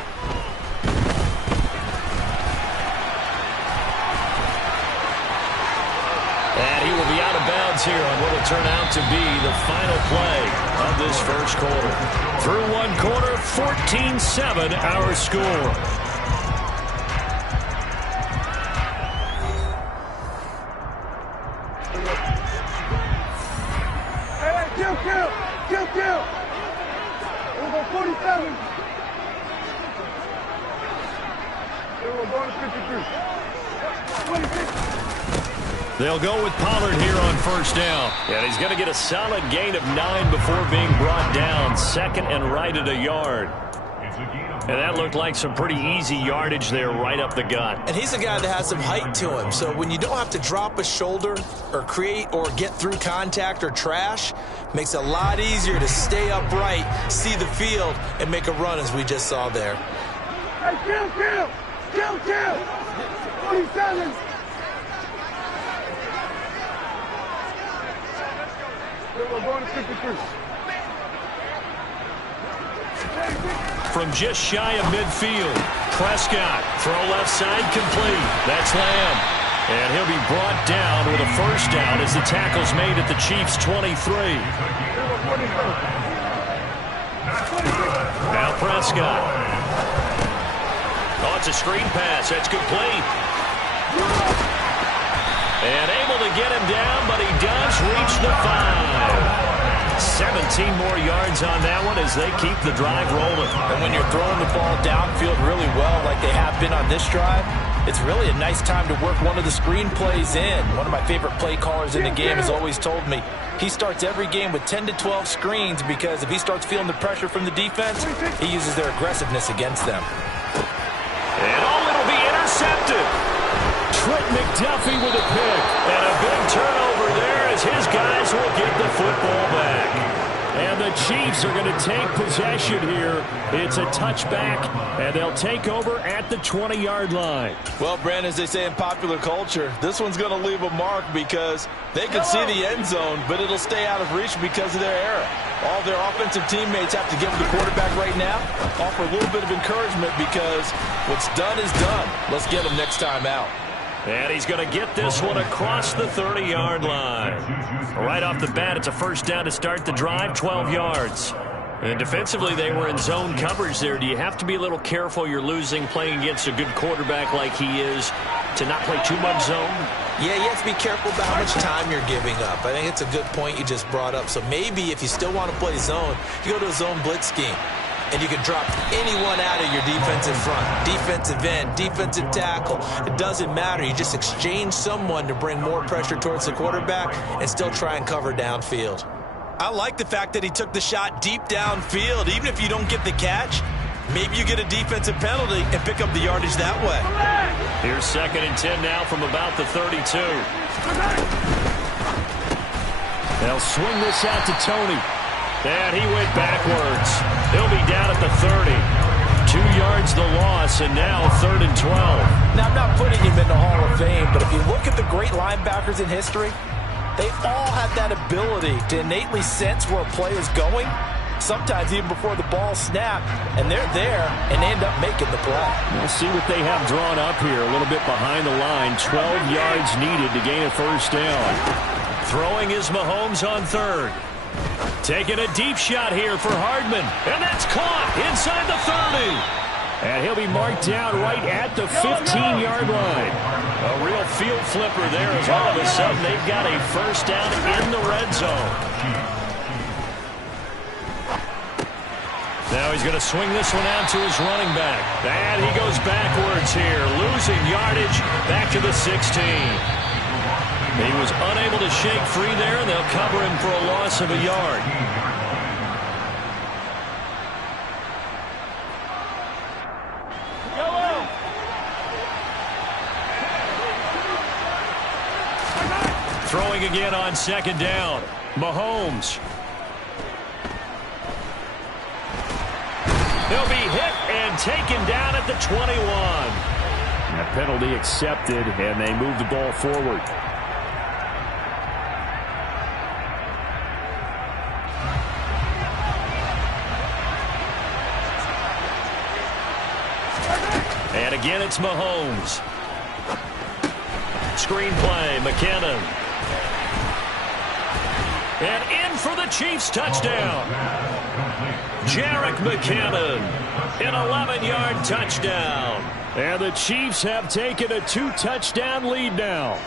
And he will be out of bounds here on what will turn out to be the final play of this first quarter. Through one quarter, 14-7 our score. Hey, kill. We'll go 47. We'll go to 53. 26. They'll go with Pollard here on first down. And he's going to get a solid gain of 9 before being brought down. Second and right at a yard. And that looked like some pretty easy yardage there right up the gut. And he's a guy that has some height to him. So when you don't have to drop a shoulder or create or get through contact or trash, makes it a lot easier to stay upright, see the field, and make a run as we just saw there. Hey, kill! 47! We're going to 53. From just shy of midfield, Prescott, throw left side complete. That's Lamb. And he'll be brought down with a first down as the tackle's made at the Chiefs' 23. Now Prescott. Oh, it's a screen pass. That's complete. And able to get him down, but he does reach the 5. 17 more yards on that one as they keep the drive rolling. And when you're throwing the ball downfield really well like they have been on this drive, it's really a nice time to work one of the screen plays in. One of my favorite play callers in the game has always told me he starts every game with 10 to 12 screens because if he starts feeling the pressure from the defense, he uses their aggressiveness against them. And it'll be intercepted. Trent McDuffie with a pick. And a big turnover there as his guys will get the football back. And the Chiefs are going to take possession here. It's a touchback, and they'll take over at the 20-yard line. Well, Brandon, as they say in popular culture, this one's going to leave a mark because they can see the end zone, but it'll stay out of reach because of their error. All their offensive teammates have to give the quarterback right now, offer a little bit of encouragement because what's done is done. Let's get him next time out. And he's going to get this one across the 30-yard line. Right off the bat, it's a first down to start the drive, 12 yards. And defensively, they were in zone coverage there. Do you have to be a little careful you're losing playing against a good quarterback like he is to not play too much zone? Yeah, you have to be careful about how much time you're giving up. I think it's a good point you just brought up. So maybe if you still want to play zone, you go to a zone blitz scheme. And you can drop anyone out of your defensive front, defensive end, defensive tackle. It doesn't matter. You just exchange someone to bring more pressure towards the quarterback and still try and cover downfield. I like the fact that he took the shot deep downfield. Even if you don't get the catch, maybe you get a defensive penalty and pick up the yardage that way. Here's 2nd and 10 now from about the 32. They'll swing this out to Tony. And he went backwards. He'll be down at the 30. 2 yards the loss, and now 3rd and 12. Now, I'm not putting him in the Hall of Fame, but if you look at the great linebackers in history, they all have that ability to innately sense where a play is going, sometimes even before the ball snapped, and they're there and they end up making the play. We'll see what they have drawn up here, a little bit behind the line. 12 yards needed to gain a first down. Throwing is Mahomes on 3rd. Taking a deep shot here for Hardman. And that's caught inside the 30. And he'll be marked down right at the 15-yard line. A real field flipper there as all of a sudden they've got a first down in the red zone. Now he's going to swing this one out to his running back. And he goes backwards here, losing yardage back to the 16. He was unable to shake free there, and they'll cover him for a loss of a yard. Throwing again on 2nd down. Mahomes. He'll be hit and taken down at the 21. A penalty accepted, and they move the ball forward. And again, it's Mahomes. Screen play, McKinnon. And in for the Chiefs touchdown. Jerick McKinnon, an 11-yard touchdown. And the Chiefs have taken a 2-touchdown lead now.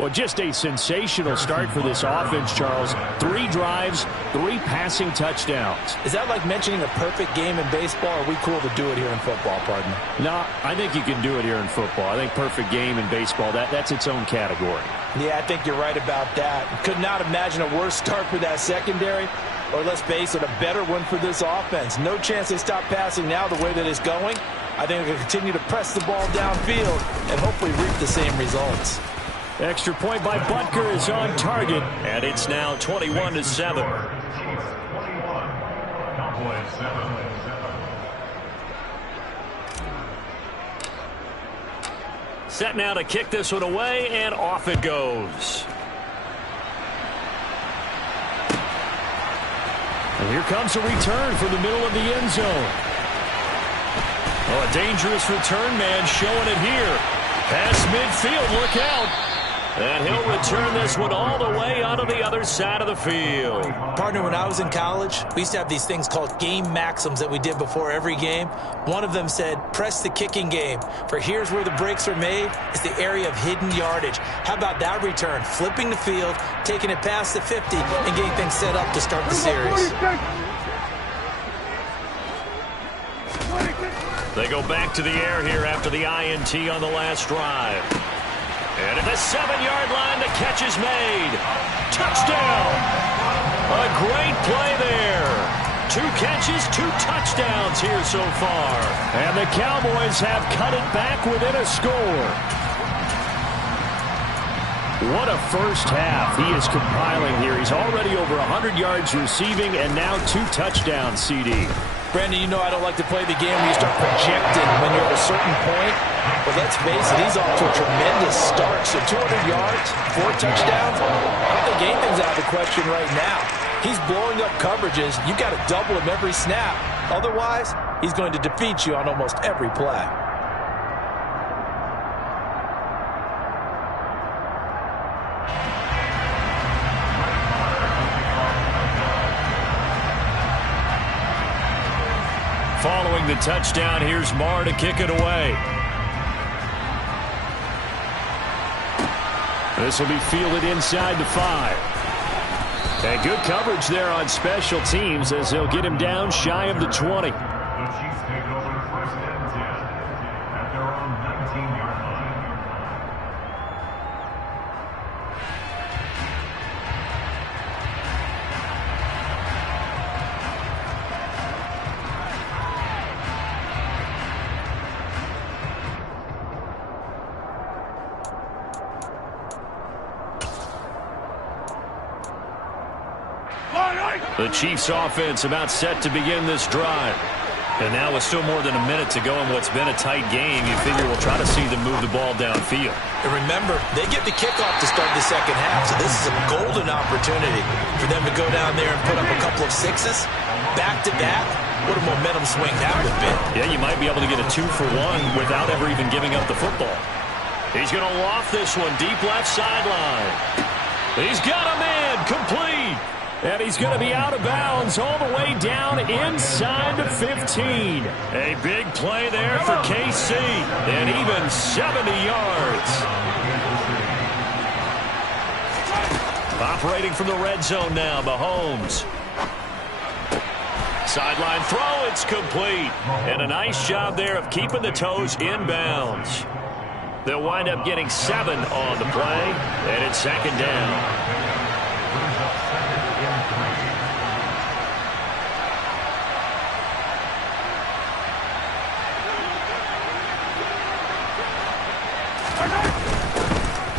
Well, just a sensational start for this offense, Charles. 3 drives, 3 passing touchdowns. Is that like mentioning a perfect game in baseball, or are we cool to do it here in football, partner? No, I think you can do it here in football. I think perfect game in baseball, that's its own category. Yeah, I think you're right about that. Could not imagine a worse start for that secondary, or let's face it, a better one for this offense. No chance they stop passing now the way that it's going. I think they'll continue to press the ball downfield and hopefully reap the same results. Extra point by Butker is on target, and it's now 21-7. Set now to kick this one away, and off it goes. And here comes a return from the middle of the end zone. Oh, a dangerous return man showing it here. Past midfield, look out. And he'll return this one all the way onto the other side of the field. Partner, when I was in college, we used to have these things called game maxims that we did before every game. One of them said, press the kicking game. For here's where the breaks are made. It's the area of hidden yardage. How about that return? Flipping the field, taking it past the 50, and getting things set up to start the series. They go back to the air here after the INT on the last drive. And at the 7-yard line, the catch is made. Touchdown! A great play there. 2 catches, 2 touchdowns here so far. And the Cowboys have cut it back within a score. What a first half he is compiling here. He's already over 100 yards receiving and now 2 touchdowns, CD. Brandon, you know I don't like to play the game where you start projecting when you're at a certain point. But let's face it, he's off to a tremendous start. So 200 yards, 4 touchdowns. I don't think anything's out of the question right now. He's blowing up coverages. You've got to double him every snap. Otherwise, he's going to defeat you on almost every play. Following the touchdown, here's Marr to kick it away. This will be fielded inside the 5. And good coverage there on special teams as they'll get him down shy of the 20. The Chiefs take over first and 10 at their own 19-yard line. The Chiefs offense about set to begin this drive. And now with still more than a minute to go in what's been a tight game, you figure we'll try to see them move the ball downfield. And remember, they get the kickoff to start the second half, so this is a golden opportunity for them to go down there and put up a couple of 6s. Back-to-back, what a momentum swing that would be. Yeah, you might be able to get a 2-for-1 without ever even giving up the football. He's going to loft this one deep left sideline. He's got a man complete. And he's going to be out of bounds all the way down inside the 15. A big play there for KC. And even 70 yards. Operating from the red zone now, Mahomes. Sideline throw, it's complete. And a nice job there of keeping the toes inbounds. They'll wind up getting 7 on the play. And it's second down.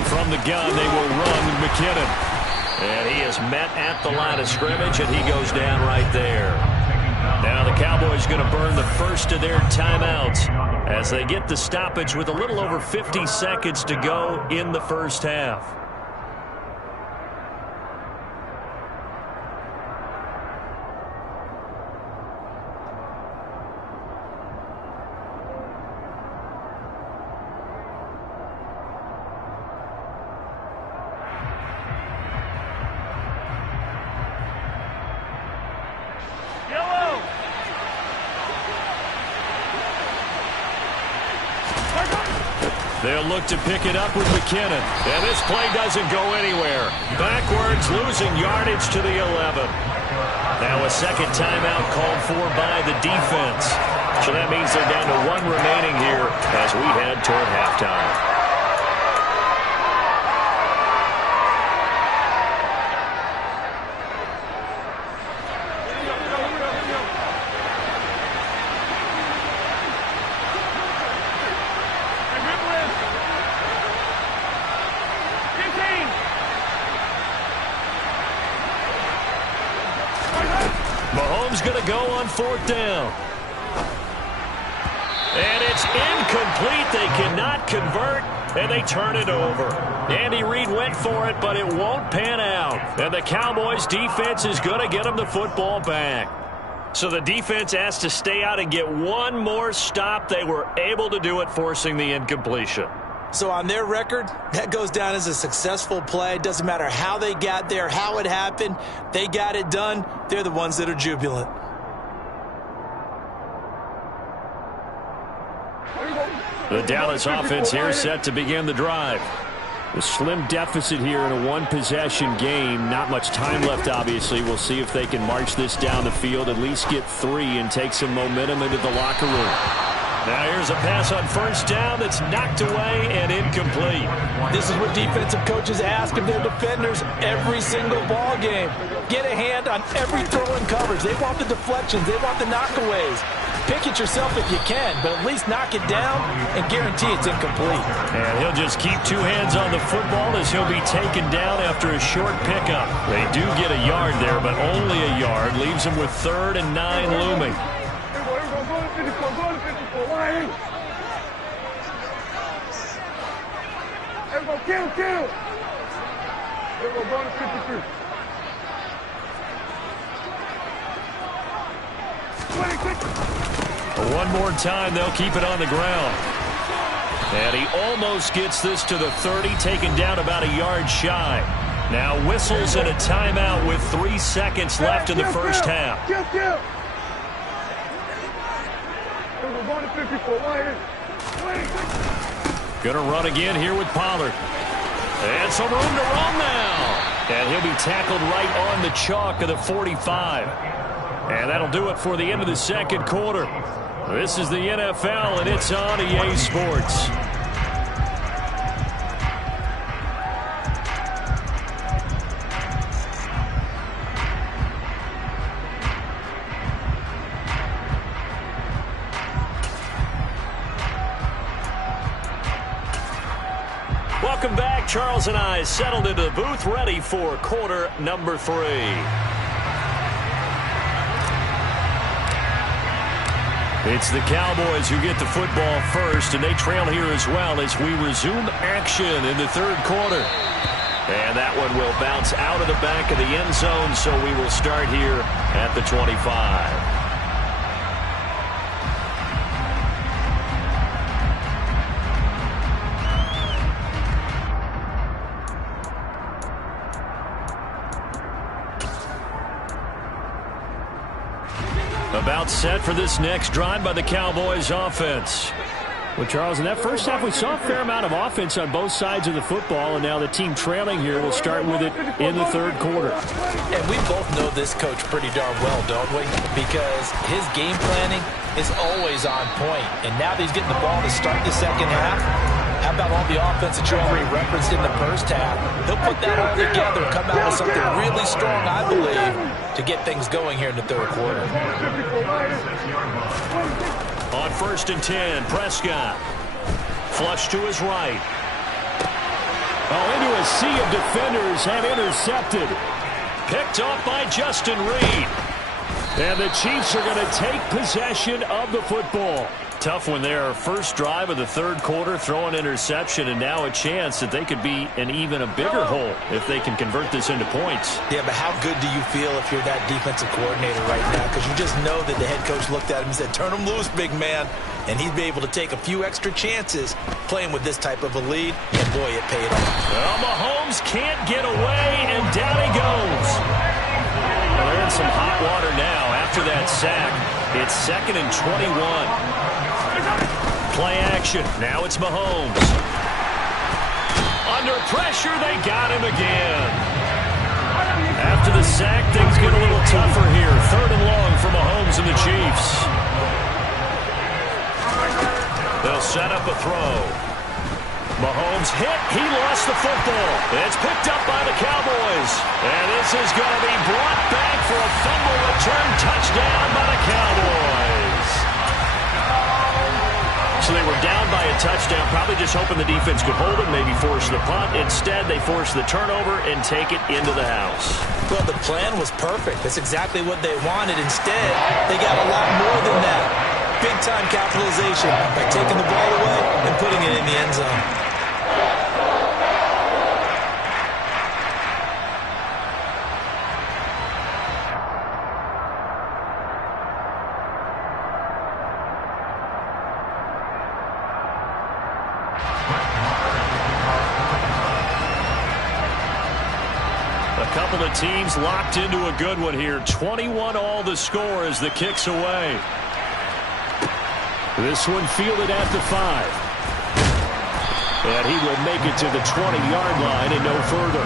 From the gun, they will run McKinnon. And he is met at the line of scrimmage, and he goes down right there. Now the Cowboys going to burn the first of their timeouts as they get the stoppage with a little over 50 seconds to go in the first half. They'll look to pick it up with McKinnon. And this play doesn't go anywhere. Backwards, losing yardage to the 11. Now a second timeout called for by the defense. So that means they're down to one remaining here as we head toward halftime. Mahomes going to go on fourth down. And it's incomplete. They cannot convert, and they turn it over. Andy Reid went for it, but it won't pan out. And the Cowboys' defense is going to get them the football back. So the defense has to stay out and get one more stop. They were able to do it, forcing the incompletion. So on their record, that goes down as a successful play. Doesn't matter how they got there, how it happened. They got it done. They're the ones that are jubilant. The Dallas offense here set to begin the drive. A slim deficit here in a one-possession game. Not much time left, obviously. We'll see if they can march this down the field, at least get 3, and take some momentum into the locker room. Now here's a pass on first down that's knocked away and incomplete. This is what defensive coaches ask of their defenders every single ball game. Get a hand on every throw in coverage. They want the deflections. They want the knockaways. Pick it yourself if you can, but at least knock it down and guarantee it's incomplete. And he'll just keep 2 hands on the football as he'll be taken down after a short pickup. They do get a yard there, but only a yard. Leaves them with 3rd and 9 looming. Kill. One more time, they'll keep it on the ground. And he almost gets this to the 30, taken down about a yard shy. Now whistles and a timeout with 3 seconds left in the first half. Going to run again here with Pollard. And some room to run now. And he'll be tackled right on the chalk of the 45. And that'll do it for the end of the second quarter. This is the NFL, and it's on EA Sports. Welcome back. Charles and I settled into the booth, ready for quarter number 3. It's the Cowboys who get the football first, and they trail here as well as we resume action in the third quarter. And that one will bounce out of the back of the end zone, so we will start here at the 25. About set for this next drive by the Cowboys offense. Well, Charles, in that first half, we saw a fair amount of offense on both sides of the football, and now the team trailing here will start with it in the third quarter. And we both know this coach pretty darn well, don't we? Because his game planning is always on point. And now that he's getting the ball to start the second half, how about all the offense that you already referenced in the first half? He'll put that all together and come out with something really strong, I believe, to get things going here in the third quarter. On 1st and 10, Prescott. Flush to his right. Oh, into a sea of defenders and intercepted. Picked off by Justin Reed. And the Chiefs are going to take possession of the football. Tough one there. First drive of the third quarter, throw an interception, and now a chance that they could be in even a bigger hole if they can convert this into points. Yeah, but how good do you feel if you're that defensive coordinator right now? Because you just know that the head coach looked at him and said, turn him loose, big man. And he'd be able to take a few extra chances playing with this type of a lead. And, boy, it paid off. Well, Mahomes can't get away, and down he goes. Well, they're in some hot water now after that sack. It's 2nd and 21. Play action. Now it's Mahomes. Under pressure, they got him again. After the sack, things get a little tougher here. 3rd and long for Mahomes and the Chiefs. They'll set up a throw. Mahomes hit. He lost the football. It's picked up by the Cowboys. And this is going to be brought back for a fumble return touchdown by the Cowboys. So they were down by a touchdown, probably just hoping the defense could hold it, maybe force the punt. Instead, they force the turnover and take it into the house. Well, the plan was perfect. That's exactly what they wanted. Instead, they got a lot more than that. Big-time capitalization by taking the ball away and putting it in the end zone. Couple of teams locked into a good one here. 21 all the score as the kick's away. This one fielded at the 5. And he will make it to the 20-yard line and no further.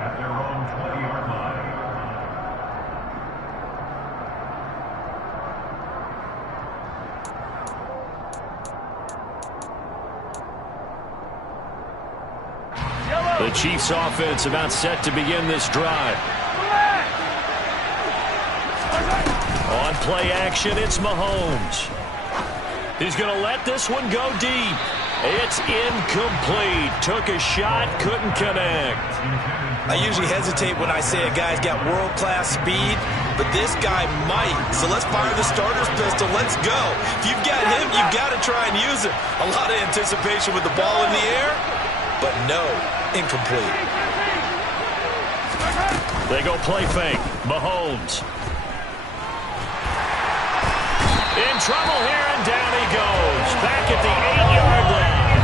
At their own 20-yard line. The Chiefs offense about set to begin this drive. On play action, it's Mahomes. He's going to let this one go deep. It's incomplete. Took a shot, couldn't connect. I usually hesitate when I say a guy's got world-class speed, but this guy might. So let's fire the starter's pistol. Let's go. If you've got him, you've got to try and use him. A lot of anticipation with the ball in the air, but no. Incomplete. They go play fake. Mahomes. In trouble here, and down he goes. Back at the 8-yard line.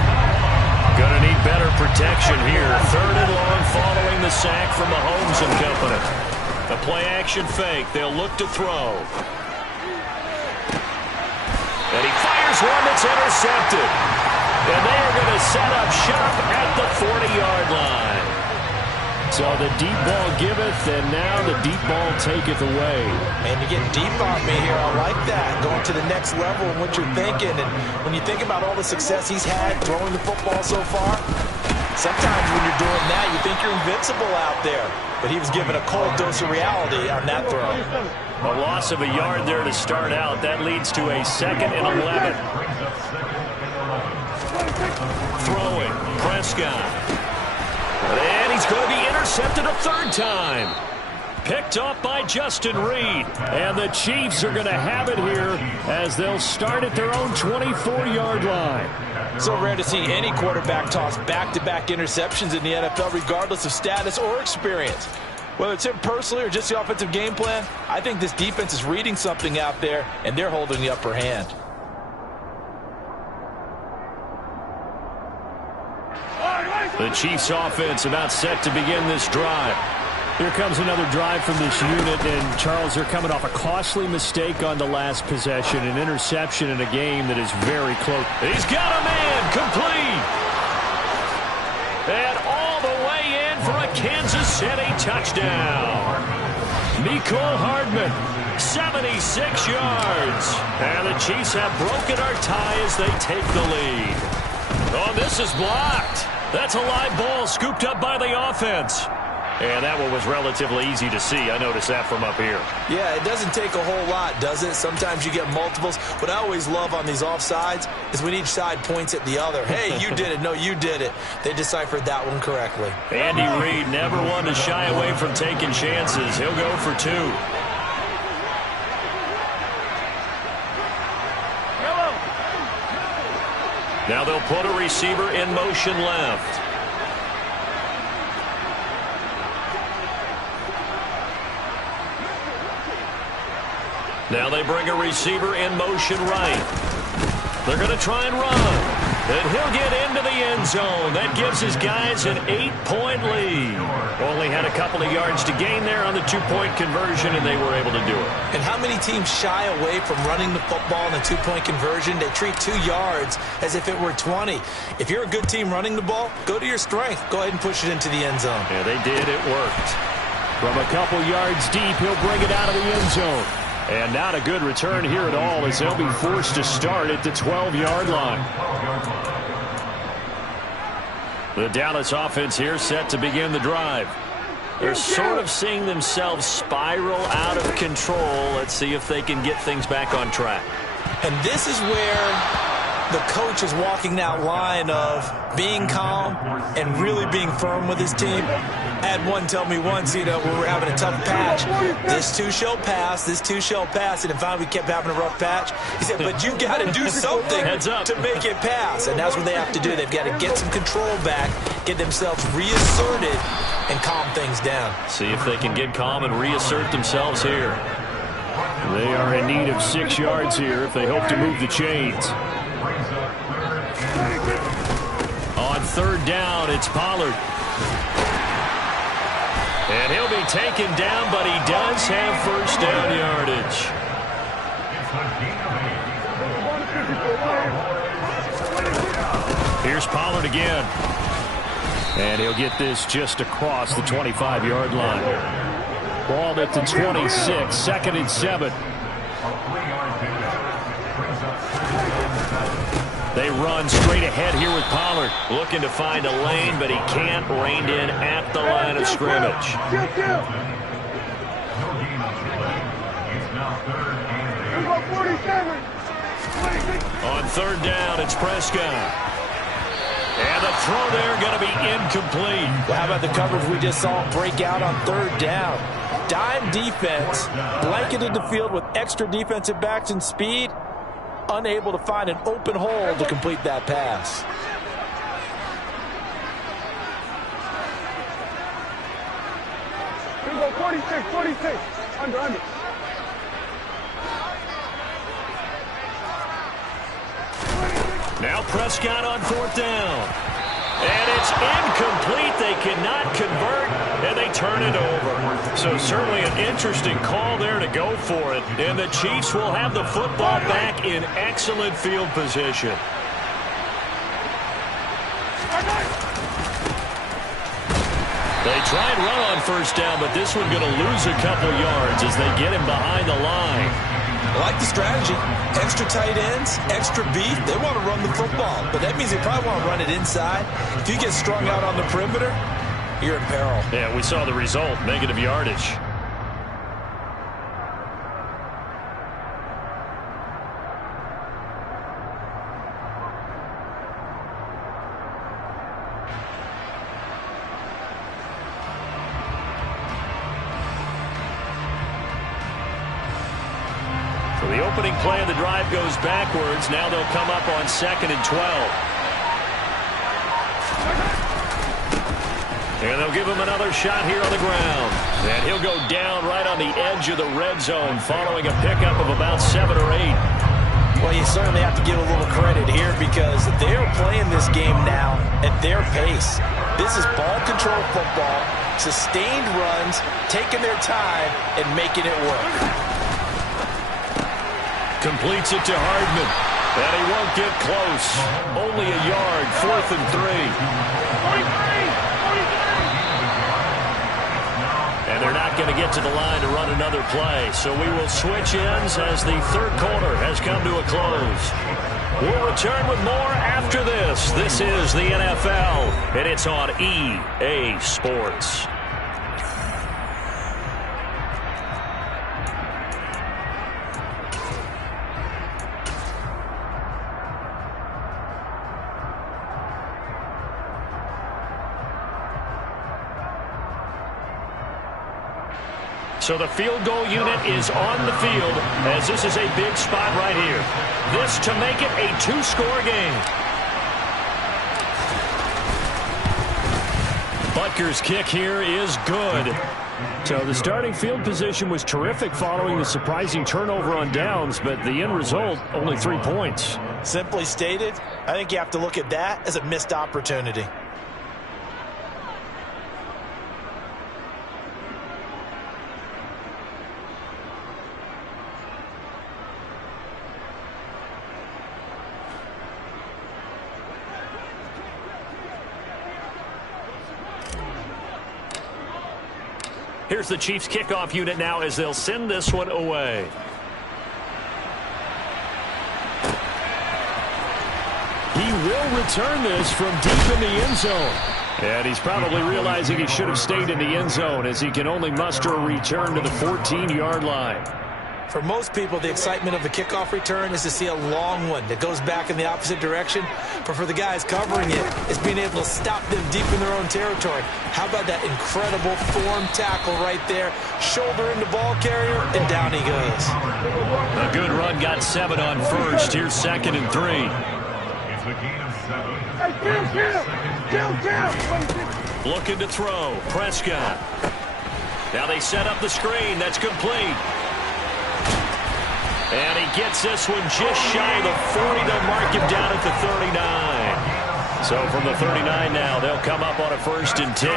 Gonna need better protection here. 3rd and long following the sack from Mahomes and company. The play action fake. They'll look to throw. And he fires one that's intercepted. And they are going to set up shop at the 40-yard line. So the deep ball giveth, and now the deep ball taketh away. Man, you're getting deep on me here. I like that. Going to the next level and what you're thinking. And when you think about all the success he's had throwing the football so far, sometimes when you're doing that, you think you're invincible out there. But he was given a cold dose of reality on that throw. A loss of a yard there to start out. That leads to a 2nd and 11. Throwing, Prescott. And he's going to be intercepted a 3rd time. Picked off by Justin Reed. And the Chiefs are going to have it here as they'll start at their own 24-yard line. So rare to see any quarterback toss back-to-back interceptions in the NFL, regardless of status or experience. Whether it's him personally or just the offensive game plan, I think this defense is reading something out there, and they're holding the upper hand. The Chiefs offense about set to begin this drive. Here comes another drive from this unit, and Charles, they're coming off a costly mistake on the last possession, an interception in a game that is very close. He's got a man, complete. And all the way in for a Kansas City touchdown. Mecole Hardman, 76 yards. And the Chiefs have broken our tie as they take the lead. Oh, this is blocked. That's a live ball scooped up by the offense. And that one was relatively easy to see. I noticed that from up here. Yeah, it doesn't take a whole lot, does it? Sometimes you get multiples. What I always love on these offsides is when each side points at the other. Hey, you did it. No, you did it. They deciphered that one correctly. Andy Reid never one to shy away from taking chances. He'll go for 2. Now they'll put a receiver in motion left. Now they bring a receiver in motion right. They're going to try and run. And he'll get into the end zone. That gives his guys an 8-point lead. Only had a couple of yards to gain there on the 2-point conversion, and they were able to do it. And how many teams shy away from running the football in the 2-point conversion? They treat 2 yards as if it were 20. If you're a good team running the ball, go to your strength. Go ahead and push it into the end zone. Yeah, they did. It worked. From a couple yards deep, he'll bring it out of the end zone. And not a good return here at all, as they'll be forced to start at the 12-yard line. The Dallas offense here set to begin the drive. They're sort of seeing themselves spiral out of control. Let's see if they can get things back on track. And this is where the coach is walking that line of being calm and really being firm with his team. I had one tell me once, when we're having a tough patch, this too shall pass, this too shall pass, and finally we kept having a rough patch. He said, but you got to do something to make it pass, and that's what they have to do. They've got to get some control back, get themselves reasserted, and calm things down. See if they can get calm and reassert themselves here. They are in need of 6 yards here if they hope to move the chains. On third down, it's Pollard. And he'll be taken down, but he does have first down yardage. Here's Pollard again. And he'll get this just across the 25-yard line. Ball at the 26, 2nd and 7. They run straight ahead here with Pollard. Looking to find a lane, but he can't. Reined in at the line of scrimmage. On third down, it's Prescott. And the throw there going to be incomplete. Well, how about the coverage we just saw break out on third down? Dime defense, blanketed the field with extra defensive backs and speed. Unable to find an open hole to complete that pass. Here we go, 46. Under. Now Prescott on fourth down. And it's incomplete. They cannot convert, and they turn it over. So certainly an interesting call there to go for it. And the Chiefs will have the football back in excellent field position. They try and run on first down, but this one going to lose a couple yards as they get him behind the line. I like the strategy. Extra tight ends, extra beef. They want to run the football, but that means they probably want to run it inside. If you get strung out on the perimeter, you're in peril. Yeah, we saw the result, negative yardage. The opening play of the drive goes backwards. Now they'll come up on 2nd and 12. And they'll give him another shot here on the ground. And he'll go down right on the edge of the red zone following a pickup of about 7 or 8. Well, you certainly have to give a little credit here because they're playing this game now at their pace. This is ball control football, sustained runs, taking their time, and making it work. Completes it to Hardman. And he won't get close. Only a yard, 4th and 3. And they're not going to get to the line to run another play. So we will switch ends as the third quarter has come to a close. We'll return with more after this. This is the NFL, and it's on EA Sports. So the field goal unit is on the field as this is a big spot right here. This to make it a 2-score game. Butker's kick here is good. So the starting field position was terrific following the surprising turnover on downs, but the end result, only 3 points. Simply stated, I think you have to look at that as a missed opportunity. Here's the Chiefs kickoff unit now as they'll send this one away. He will return this from deep in the end zone. And he's probably realizing he should have stayed in the end zone as he can only muster a return to the 14-yard line. For most people, the excitement of the kickoff return is to see a long one that goes back in the opposite direction. But for the guys covering it, it's being able to stop them deep in their own territory. How about that incredible form tackle right there? Shoulder into ball carrier, and down he goes. A good run, got 7 on first. Here's 2nd and 3. It's a gain of 7. Hey, Looking to throw. Prescott. Now they set up the screen. That's complete. And he gets this one just shy of the 40. They'll mark him down at the 39. So from the 39 now, they'll come up on a 1st and 10.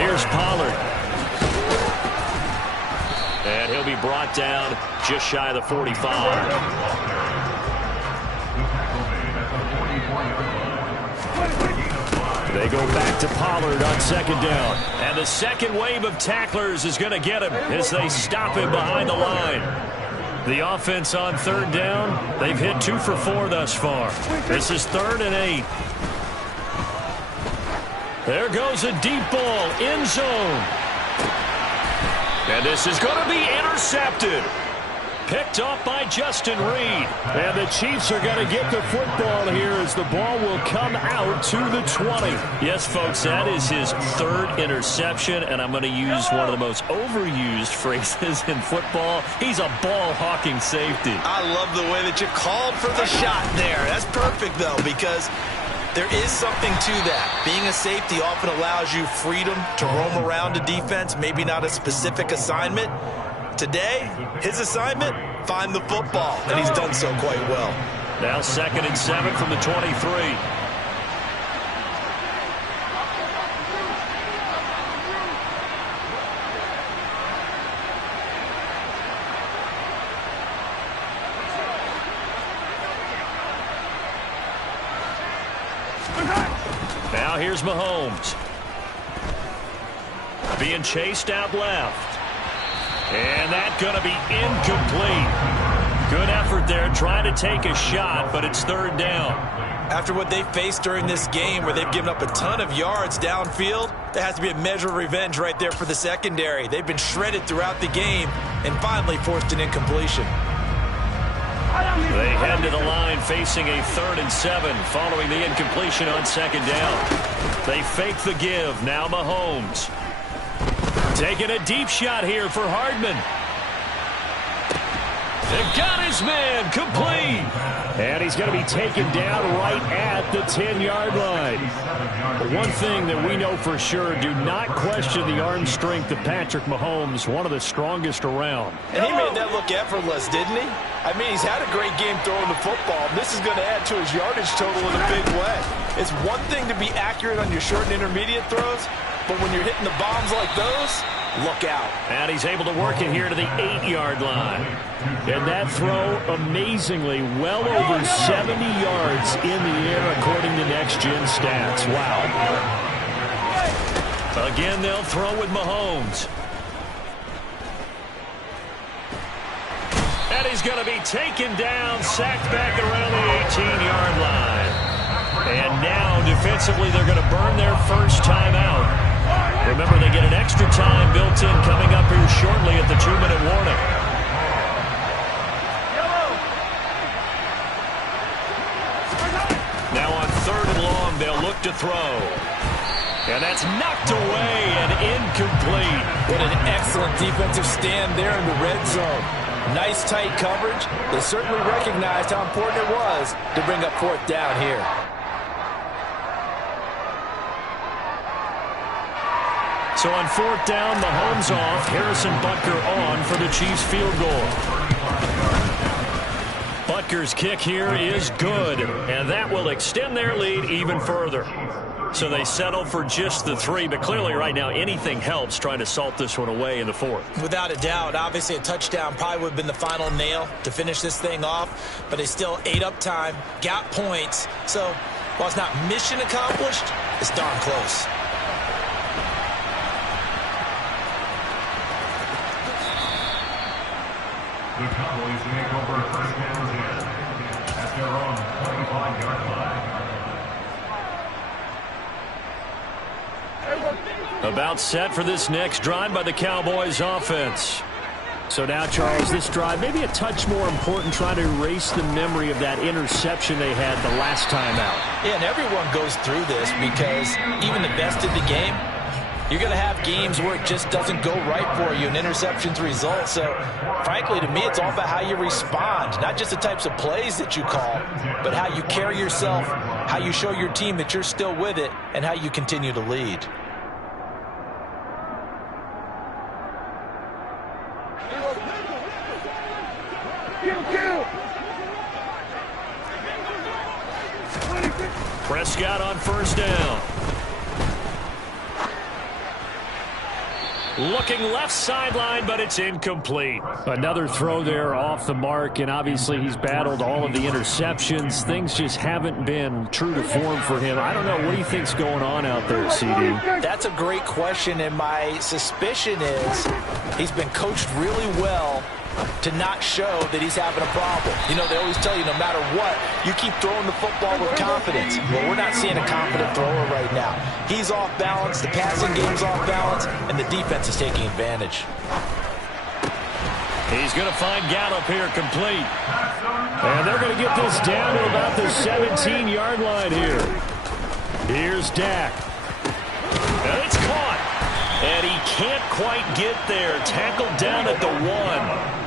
Here's Pollard. And he'll be brought down just shy of the 45. They go back to Pollard on 2nd down. And the second wave of tacklers is going to get him as they stop him behind the line. The offense on 3rd down, they've hit 2 for 4 thus far. This is 3rd and 8. There goes a deep ball, end zone. And this is going to be intercepted. Picked off by Justin Reed. And the Chiefs are going to get the football here as the ball will come out to the 20. Yes, folks, that is his 3rd interception, and I'm going to use one of the most overused phrases in football. He's a ball-hawking safety. I love the way that you called for the shot there. That's perfect, though, because there is something to that. Being a safety often allows you freedom to roam around a defense, maybe not a specific assignment. Today, his assignment, find the football, and he's done so quite well. Now 2nd and 7 from the 23. Now here's Mahomes. Being chased out left. And that's going to be incomplete. Good effort there trying to take a shot, but it's 3rd down. After what they faced during this game where they've given up a ton of yards downfield, there has to be a measure of revenge right there for the secondary. They've been shredded throughout the game and finally forced an incompletion. They head to the line facing a 3rd and 7 following the incompletion on 2nd down. They fake the give. Now Mahomes. Taking a deep shot here for Hardman. They've got his man complete. And he's going to be taken down right at the 10-yard line. But one thing that we know for sure, do not question the arm strength of Patrick Mahomes, one of the strongest around. And he made that look effortless, didn't he? I mean, he's had a great game throwing the football. This is going to add to his yardage total in a big way. It's one thing to be accurate on your short and intermediate throws, but when you're hitting the bombs like those, look out. And he's able to work it here to the 8-yard line. And that throw, amazingly, well over 70 yards in the air, according to Next Gen Stats. Wow. Again, they'll throw with Mahomes. And he's going to be taken down, sacked back around the 18-yard line. And now, defensively, they're going to burn their first time out. Remember, they get an extra time built in coming up here shortly at the 2-minute warning. Now on 3rd and long, they'll look to throw. And that's knocked away and incomplete. What an excellent defensive stand there in the red zone. Nice tight coverage. They certainly recognized how important it was to bring up 4th down here. So on 4th down, Mahomes off, Harrison Butker on for the Chiefs field goal. Butker's kick here is good, and that will extend their lead even further. So they settle for just the 3, but clearly right now anything helps trying to salt this one away in the 4th. Without a doubt, obviously a touchdown probably would have been the final nail to finish this thing off, but they still ate up time, got points. So while it's not mission accomplished, it's darn close. The Cowboys take over first down 10 at their own 25-yard line. About set for this next drive by the Cowboys offense. So now, Charles, this drive maybe a touch more important, trying to erase the memory of that interception they had the last time out. Yeah, and everyone goes through this because even the best in the game, you're going to have games where it just doesn't go right for you and interceptions result. So, frankly, to me, it's all about how you respond, not just the types of plays that you call, but how you carry yourself, how you show your team that you're still with it, and how you continue to lead. Prescott on 1st down. Looking left sideline, but it's incomplete. Another throw there off the mark, and obviously he's battled all of the interceptions. Things just haven't been true to form for him. I don't know. What do you think's going on out there, CD? That's a great question, and my suspicion is he's been coached really well to not show that he's having a problem. You know, they always tell you no matter what, you keep throwing the football with confidence. Well, we're not seeing a confident thrower right now. He's off balance, the passing game's off balance, and the defense is taking advantage. He's going to find Gallup here complete. And they're going to get this down to about the 17-yard line here. Here's Dak. And it's caught. And he can't quite get there. Tackled down at the 1.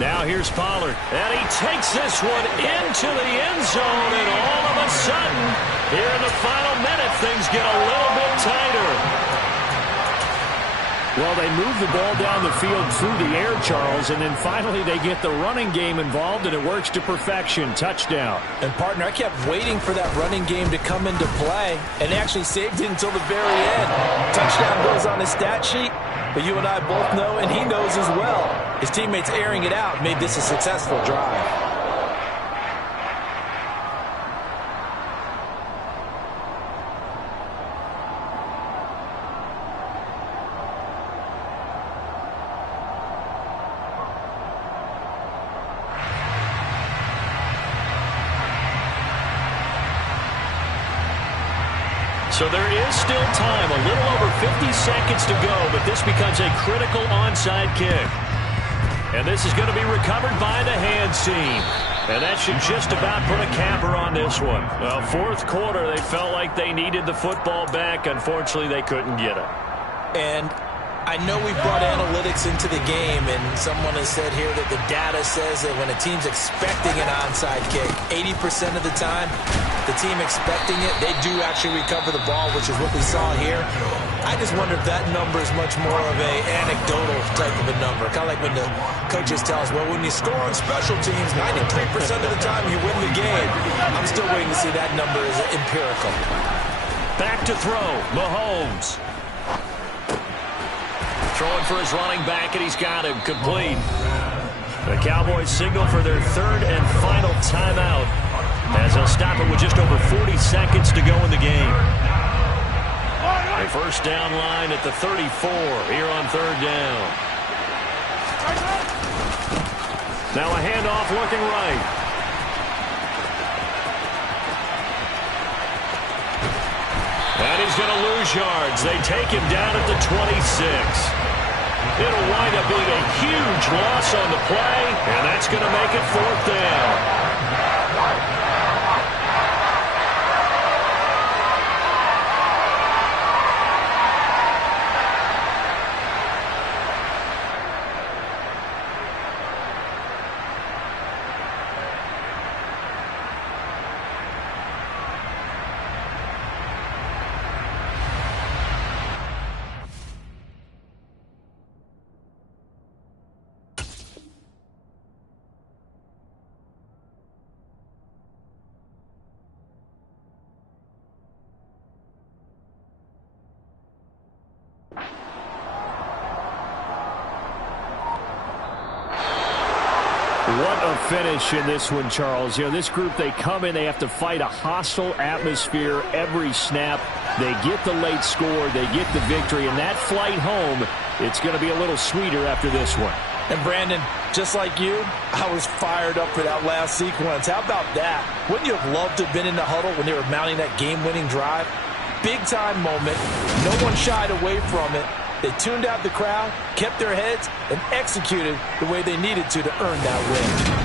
Now here's Pollard, and he takes this one into the end zone, and all of a sudden, here in the final minute, things get a little bit tighter. Well, they move the ball down the field through the air, Charles, and then finally they get the running game involved, and it works to perfection. Touchdown. And, partner, I kept waiting for that running game to come into play, and they actually saved it until the very end. Touchdown goes on his stat sheet, but you and I both know, and he knows as well, his teammates airing it out made this a successful drive. So there is still time, a little over 50 seconds to go, but this becomes a critical onside kick. And this is going to be recovered by the hands team. And that should just about put a capper on this one. Well, 4th quarter, they felt like they needed the football back. Unfortunately, they couldn't get it. And I know we brought analytics into the game, and someone has said here that the data says that when a team's expecting an onside kick, 80% of the time, the team expecting it, they do actually recover the ball, which is what we saw here. I just wonder if that number is much more of an anecdotal type of a number. Kind of like when the coaches tell us, well, when you score on special teams, 93% of the time you win the game. I'm still waiting to see that number is empirical. Back to throw, Mahomes. Throwing for his running back, and he's got him complete. The Cowboys signal for their 3rd and final timeout, as they'll stop it with just over 40 seconds to go in the game. A first down line at the 34 here on 3rd down. Now a handoff looking right. And he's going to lose yards. They take him down at the 26. It'll wind up being a huge loss on the play, and that's going to make it 4th down. What a finish in this one, Charles. You know, this group, they come in, they have to fight a hostile atmosphere every snap. They get the late score, they get the victory, and that flight home, it's going to be a little sweeter after this one. And Brandon, just like you, I was fired up for that last sequence. How about that? Wouldn't you have loved to have been in the huddle when they were mounting that game-winning drive? Big-time moment. No one shied away from it. They tuned out the crowd, kept their heads, and executed the way they needed to earn that win.